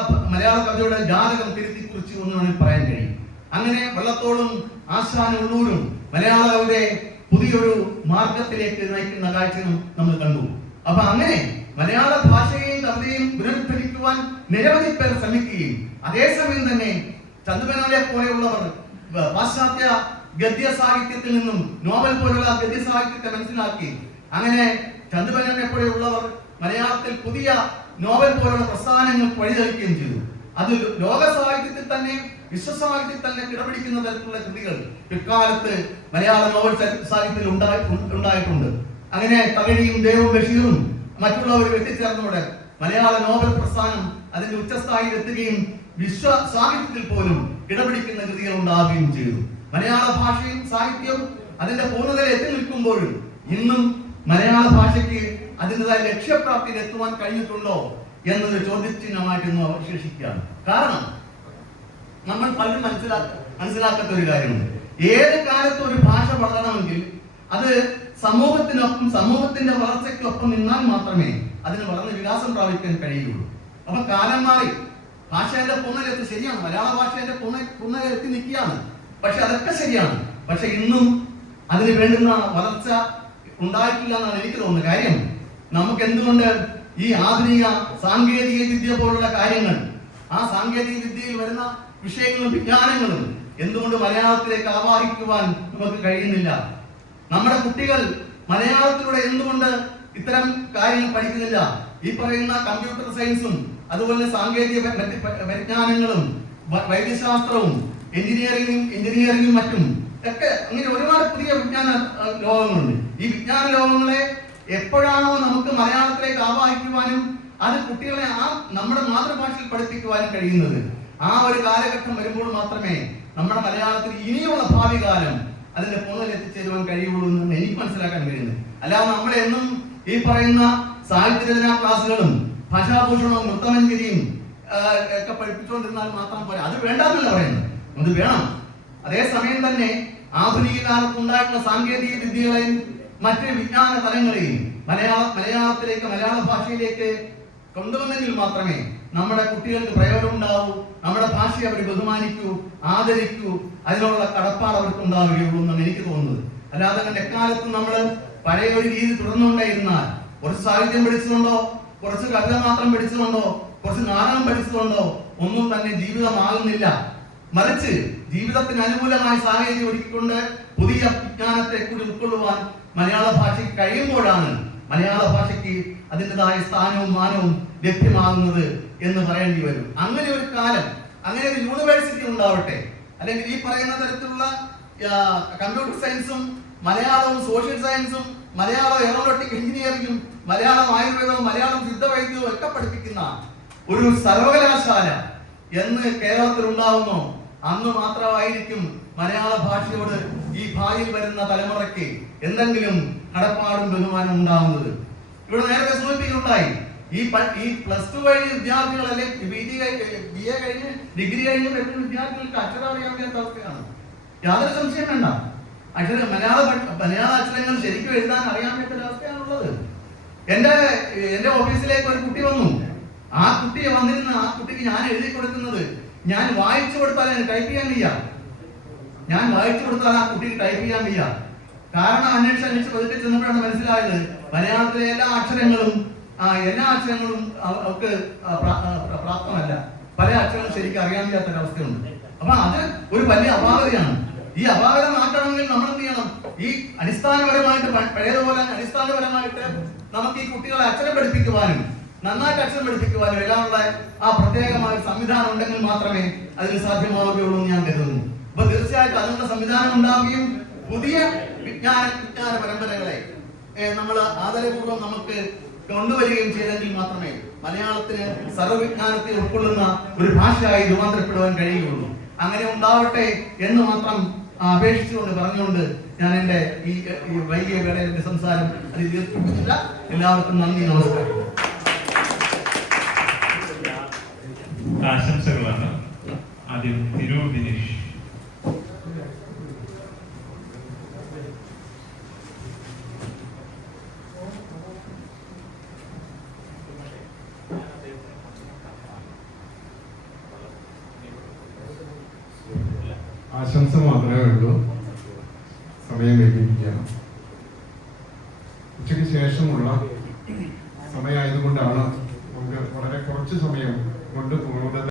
കവിതയുടെ ജാതകം തിരുത്തി കുറിച്ചു എന്ന് വേണമെങ്കിൽ പറയാൻ കഴിയും. അങ്ങനെ വെള്ളത്തോടും ആശാനും ഉള്ളൂരും മലയാള കവിതയെ പുതിയൊരു മാർഗത്തിലേക്ക് നയിക്കുന്ന കാഴ്ച നമ്മൾ കണ്ടു. അപ്പൊ അങ്ങനെ മലയാള ഭാഷയെയും കവിതയും പുനരുദ്ധരിക്കുവാൻ നിരവധി പേർ ശ്രമിക്കുകയും അതേസമയം തന്നെ ചന്ദുമേനോനെ പോലെയുള്ളവർ പാശ്ചാത്യ ഗദ്യ സാഹിത്യത്തിൽ നിന്നും നോവൽ പോലുള്ള ഗദ്യ സാഹിത്യത്തെ മനസ്സിലാക്കി അങ്ങനെ ചന്ദുമേനോനെ പോലെയുള്ളവർ മലയാളത്തിൽ പുതിയ നോവൽ പോലുള്ള പ്രസ്ഥാനങ്ങൾ വഴിതെളിക്കുകയും ചെയ്തു. അത് ലോക സാഹിത്യത്തിൽ തന്നെ, വിശ്വസാഹിത്യത്തിൽ തന്നെ കിടപിടിക്കുന്ന തരത്തിലുള്ള കൃതികൾ പിൽക്കാലത്ത് മലയാള നോവൽ സാഹിത്യത്തിൽ ഉണ്ടായിട്ടുണ്ട്. അങ്ങനെ തകഴിയും ദേവും ബഷീറും മറ്റുള്ളവരും എത്തിച്ചേർന്നതോടെ മലയാള നോവൽ പ്രസ്ഥാനം അതിന്റെ ഉച്ചസ്ഥായിയിൽ എത്തുകയും വിശ്വ സാഹിത്യത്തിൽ പോലും കിടപിടിക്കുന്ന കൃതികൾ ഉണ്ടാവുകയും ചെയ്തു. മലയാള ഭാഷയും സാഹിത്യവും അതിന്റെ പൂർണ്ണതയിൽ എത്തി നിൽക്കുമ്പോഴും ഇന്നും മലയാള ഭാഷയ്ക്ക് അതിൻ്റെതായ ലക്ഷ്യപ്രാപ്തിയിൽ എത്തുവാൻ കഴിഞ്ഞിട്ടുണ്ടോ എന്നൊരു ചോദ്യചിഹ്നമായിട്ട് ഇന്ന് അവശേഷിക്കുകയാണ്. കാരണം നമ്മൾ പലരും മനസ്സിലാക്കാത്ത ഒരു കാര്യമുണ്ട്. ഏത് കാലത്തും ഒരു ഭാഷ വളരണമെങ്കിൽ അത് സമൂഹത്തിനൊപ്പം, സമൂഹത്തിന്റെ വളർച്ചയ്ക്കൊപ്പം നിന്നാൽ മാത്രമേ അതിന് വളർന്ന് വികാസം പ്രാപിക്കാൻ കഴിയുള്ളൂ. അപ്പൊ കാലം മാറി, ഭാഷയുടെ പൂർണ്ണതയെത്തി, ശരിയാണ്, മലയാള ഭാഷയുടെ പൂർണ്ണതയെത്തി നിൽക്കുകയാണ്. പക്ഷെ അതൊക്കെ ശരിയാണ്. പക്ഷെ ഇന്നും അതിന് വേണ്ടുന്ന വളർച്ച ഉണ്ടായിട്ടില്ല എന്നാണ് എനിക്ക് തോന്നുന്നത്. കാര്യം നമുക്ക് എന്തുകൊണ്ട് ഈ ആധുനിക സാങ്കേതിക വിദ്യ പോലുള്ള കാര്യങ്ങൾ, ആ സാങ്കേതിക വിദ്യയിൽ വരുന്ന വിഷയങ്ങളും വിജ്ഞാനങ്ങളും എന്തുകൊണ്ട് മലയാളത്തിലേക്ക് ആവാഹിക്കുവാൻ നമുക്ക് കഴിയുന്നില്ല? നമ്മുടെ കുട്ടികൾ മലയാളത്തിലൂടെ എന്തുകൊണ്ട് ഇത്തരം കാര്യങ്ങൾ പഠിക്കുന്നില്ല? ഈ പറയുന്ന കമ്പ്യൂട്ടർ സയൻസും അതുപോലെ സാങ്കേതിക പരിജ്ഞാനങ്ങളും വൈദ്യശാസ്ത്രവും എഞ്ചിനീയറിംഗും മറ്റും ഒക്കെ അങ്ങനെ ഒരുപാട് പുതിയ വിജ്ഞാന ലോകങ്ങളുണ്ട്. ഈ വിജ്ഞാന ലോകങ്ങളെ എപ്പോഴാണോ നമുക്ക് മലയാളത്തിലേക്ക് ആവാഹിക്കുവാനും അത് കുട്ടികളെ നമ്മുടെ മാതൃഭാഷയിൽ പഠിപ്പിക്കുവാനും കഴിയുന്നത്, ആ ഒരു കാലഘട്ടം വരുമ്പോൾ മാത്രമേ നമ്മുടെ മലയാളത്തിൽ ഇനിയുള്ള ഭാവി കാലം അതിന്റെ പൂർണ്ണതയിൽ എത്തിച്ചേരുവാൻ കഴിയുള്ളൂ എന്ന് എനിക്ക് മനസ്സിലാക്കാൻ കഴിയുന്നത്. അല്ലാതെ നമ്മളെന്നും ഈ പറയുന്ന സാഹിത്യരചനാ ക്ലാസ്സുകളും ഭാഷാഭൂഷണവും നൃത്തമഞ്ജരിയും ഒക്കെ പഠിപ്പിച്ചുകൊണ്ടിരുന്നാൽ മാത്രം പോരാ. അത് വേണ്ടെന്നല്ല പറയുന്നത്, അത് വേണം. അതേസമയം തന്നെ ആധുനിക കാലത്ത് ഉണ്ടായിട്ടുള്ള സാങ്കേതിക വിദ്യകളെയും മറ്റ് വിജ്ഞാന തലങ്ങളെയും മലയാളത്തിലേക്ക്, മലയാള ഭാഷയിലേക്ക് കൊണ്ടുവന്നെങ്കിൽ മാത്രമേ നമ്മുടെ കുട്ടികൾക്ക് പ്രയോജനം ഉണ്ടാവൂ, നമ്മുടെ ഭാഷയെ അവർ ബഹുമാനിക്കൂ, ആദരിക്കൂ, അതിനുള്ള കടപ്പാട് അവർക്ക് ഉണ്ടാവുകയുള്ളൂ എന്നാണ് എനിക്ക് തോന്നുന്നത്. അല്ലാതെ കണ്ട് എക്കാലത്തും നമ്മൾ പഴയ ഒരു രീതി തുടർന്നുകൊണ്ടേയിരുന്നാൽ കുറച്ച് സാഹിത്യം പഠിച്ചതുകൊണ്ടോ, കുറച്ച് കവിത മാത്രം പഠിച്ചതുകൊണ്ടോ, കുറച്ച് നാടകം പഠിച്ചതുകൊണ്ടോ ഒന്നും തന്നെ ജീവിതമാകുന്നില്ല. മറിച്ച് ജീവിതത്തിന് അനുകൂലമായ സാഹചര്യം ഒരുക്കിക്കൊണ്ട് പുതിയ വിജ്ഞാനത്തെ കൂടി ഉൾക്കൊള്ളുവാൻ മലയാള ഭാഷയ്ക്ക് കഴിയുമ്പോഴാണ് മലയാള ഭാഷയ്ക്ക് അതിൻ്റെതായ സ്ഥാനവും മാനവും ലഭ്യമാകുന്നത് എന്ന് പറയേണ്ടി വരും. അങ്ങനെ ഒരു കാലം, അങ്ങനെ ഒരു യൂണിവേഴ്സിറ്റി ഉണ്ടാവട്ടെ, അല്ലെങ്കിൽ ഈ പറയുന്ന തരത്തിലുള്ള കമ്പ്യൂട്ടർ സയൻസും മലയാളവും സോഷ്യൽ സയൻസും മലയാളം എയറോനോട്ടിക് എഞ്ചിനീയറിംഗും മലയാളം ആയുർവേദവും മലയാളം സിദ്ധവൈദ്യവും ഒക്കെ പഠിപ്പിക്കുന്ന ഒരു സർവകലാശാല എന്ന് കേരളത്തിൽ ഉണ്ടാവുന്നു, അന്ന് മാത്രമായിരിക്കും മലയാള ഭാഷയോട് ഈ ഭാവിയിൽ വരുന്ന തലമുറയ്ക്ക് എന്തെങ്കിലും കടപ്പാടും ബഹുമാനം ഉണ്ടാവുന്നത്. ഇവിടെ നേരത്തെ സൂചിപ്പിക്കുകയുണ്ടായി, ഈ പ്ലസ് ടു കഴിഞ്ഞ വിദ്യാർത്ഥികൾ അല്ലെങ്കിൽ BA കഴിഞ്ഞ് ഡിഗ്രി കഴിഞ്ഞ് വരുന്ന വിദ്യാർത്ഥികൾക്ക് അക്ഷരം അറിയാൻ വേണ്ട അവസ്ഥയാണ്. യാതൊരു സംശയം വേണ്ട. മലയാള അക്ഷരങ്ങൾ ശരിക്കും എഴുതാൻ അറിയാൻ പറ്റുന്ന അവസ്ഥയാണുള്ളത്. എന്റെ ഓഫീസിലേക്ക് ഒരു കുട്ടി വന്നു. ആ കുട്ടിയെ വന്നിരുന്ന ആ കുട്ടിക്ക് ഞാൻ എഴുതി കൊടുക്കുന്നത് ഞാൻ വായിച്ചു കൊടുത്താൽ ടൈപ്പ് ചെയ്യാൻ വയ്യ. ഞാൻ വായിച്ചു കൊടുത്താൽ ആ കുട്ടിക്ക് ടൈപ്പ് ചെയ്യാൻ വയ്യ. കാരണം അന്വേഷിച്ച് പതുക്കെ ചെന്നപ്പോഴാണ് മനസ്സിലായത് മലയാളത്തിലെ എല്ലാ അക്ഷരങ്ങളും അവർക്ക് പ്രാപ്തമല്ല. പല അക്ഷരങ്ങളും ശരിക്കും അറിയാൻ വയ്യാത്തൊരവസ്ഥയുണ്ട്. അപ്പൊ അത് ഒരു വലിയ അപാകതയാണ്. ഈ അപാകത മാറ്റണമെങ്കിൽ നമ്മൾ എന്ത് ചെയ്യണം? ഈ അടിസ്ഥാനപരമായിട്ട് പഴയതുപോലെ അടിസ്ഥാനപരമായിട്ട് നമുക്ക് ഈ കുട്ടികളെ അക്ഷരം പഠിപ്പിക്കുവാനും നന്നായിട്ട് അക്ഷരം പഠിപ്പിക്കുവാനും എല്ലാമുള്ള ആ പ്രത്യേകമായ സംവിധാനം ഉണ്ടെങ്കിൽ മാത്രമേ അതിന് സാധ്യമാവുകയുള്ളൂ എന്ന് ഞാൻ കരുതുന്നു. അപ്പൊ തീർച്ചയായിട്ടും അതിനുള്ള സംവിധാനം ഉണ്ടാവുകയും പുതിയ വിജ്ഞാന പരമ്പരകളെ നമ്മൾ ആദരപൂർവ്വം നമുക്ക് കൊണ്ടുവരികയും ചെയ്തെങ്കിൽ മാത്രമേ മലയാളത്തിന് സർവ്വവിജ്ഞാനത്തെ ഉൾക്കൊള്ളുന്ന ഒരു ഭാഷയായി രൂപാന്തരപ്പെടുവാൻ കഴിയുകയുള്ളൂ. അങ്ങനെ ഉണ്ടാവട്ടെ എന്ന് മാത്രം അപേക്ഷിച്ചുകൊണ്ട് പറഞ്ഞുകൊണ്ട് ഞാൻ എൻ്റെ ഈ വലിയ വേളയുടെ സംസാരം അത് ദീർഘിപ്പിച്ചില്ല. എല്ലാവർക്കും നന്ദി, നമസ്കാരം. ആശംസകളാണ്. ആദ്യം തിരൂർ ദിനേശ്. ആശംസ മാത്രമേ ഉള്ളൂ. സമയം വൈകിപ്പിക്കുകയാണ്. ഉച്ചയ്ക്ക് ശേഷമുള്ള സമയമായതുകൊണ്ടാണ് നമുക്ക് വളരെ കുറച്ച് സമയം കൊണ്ട് കൂടുതൽ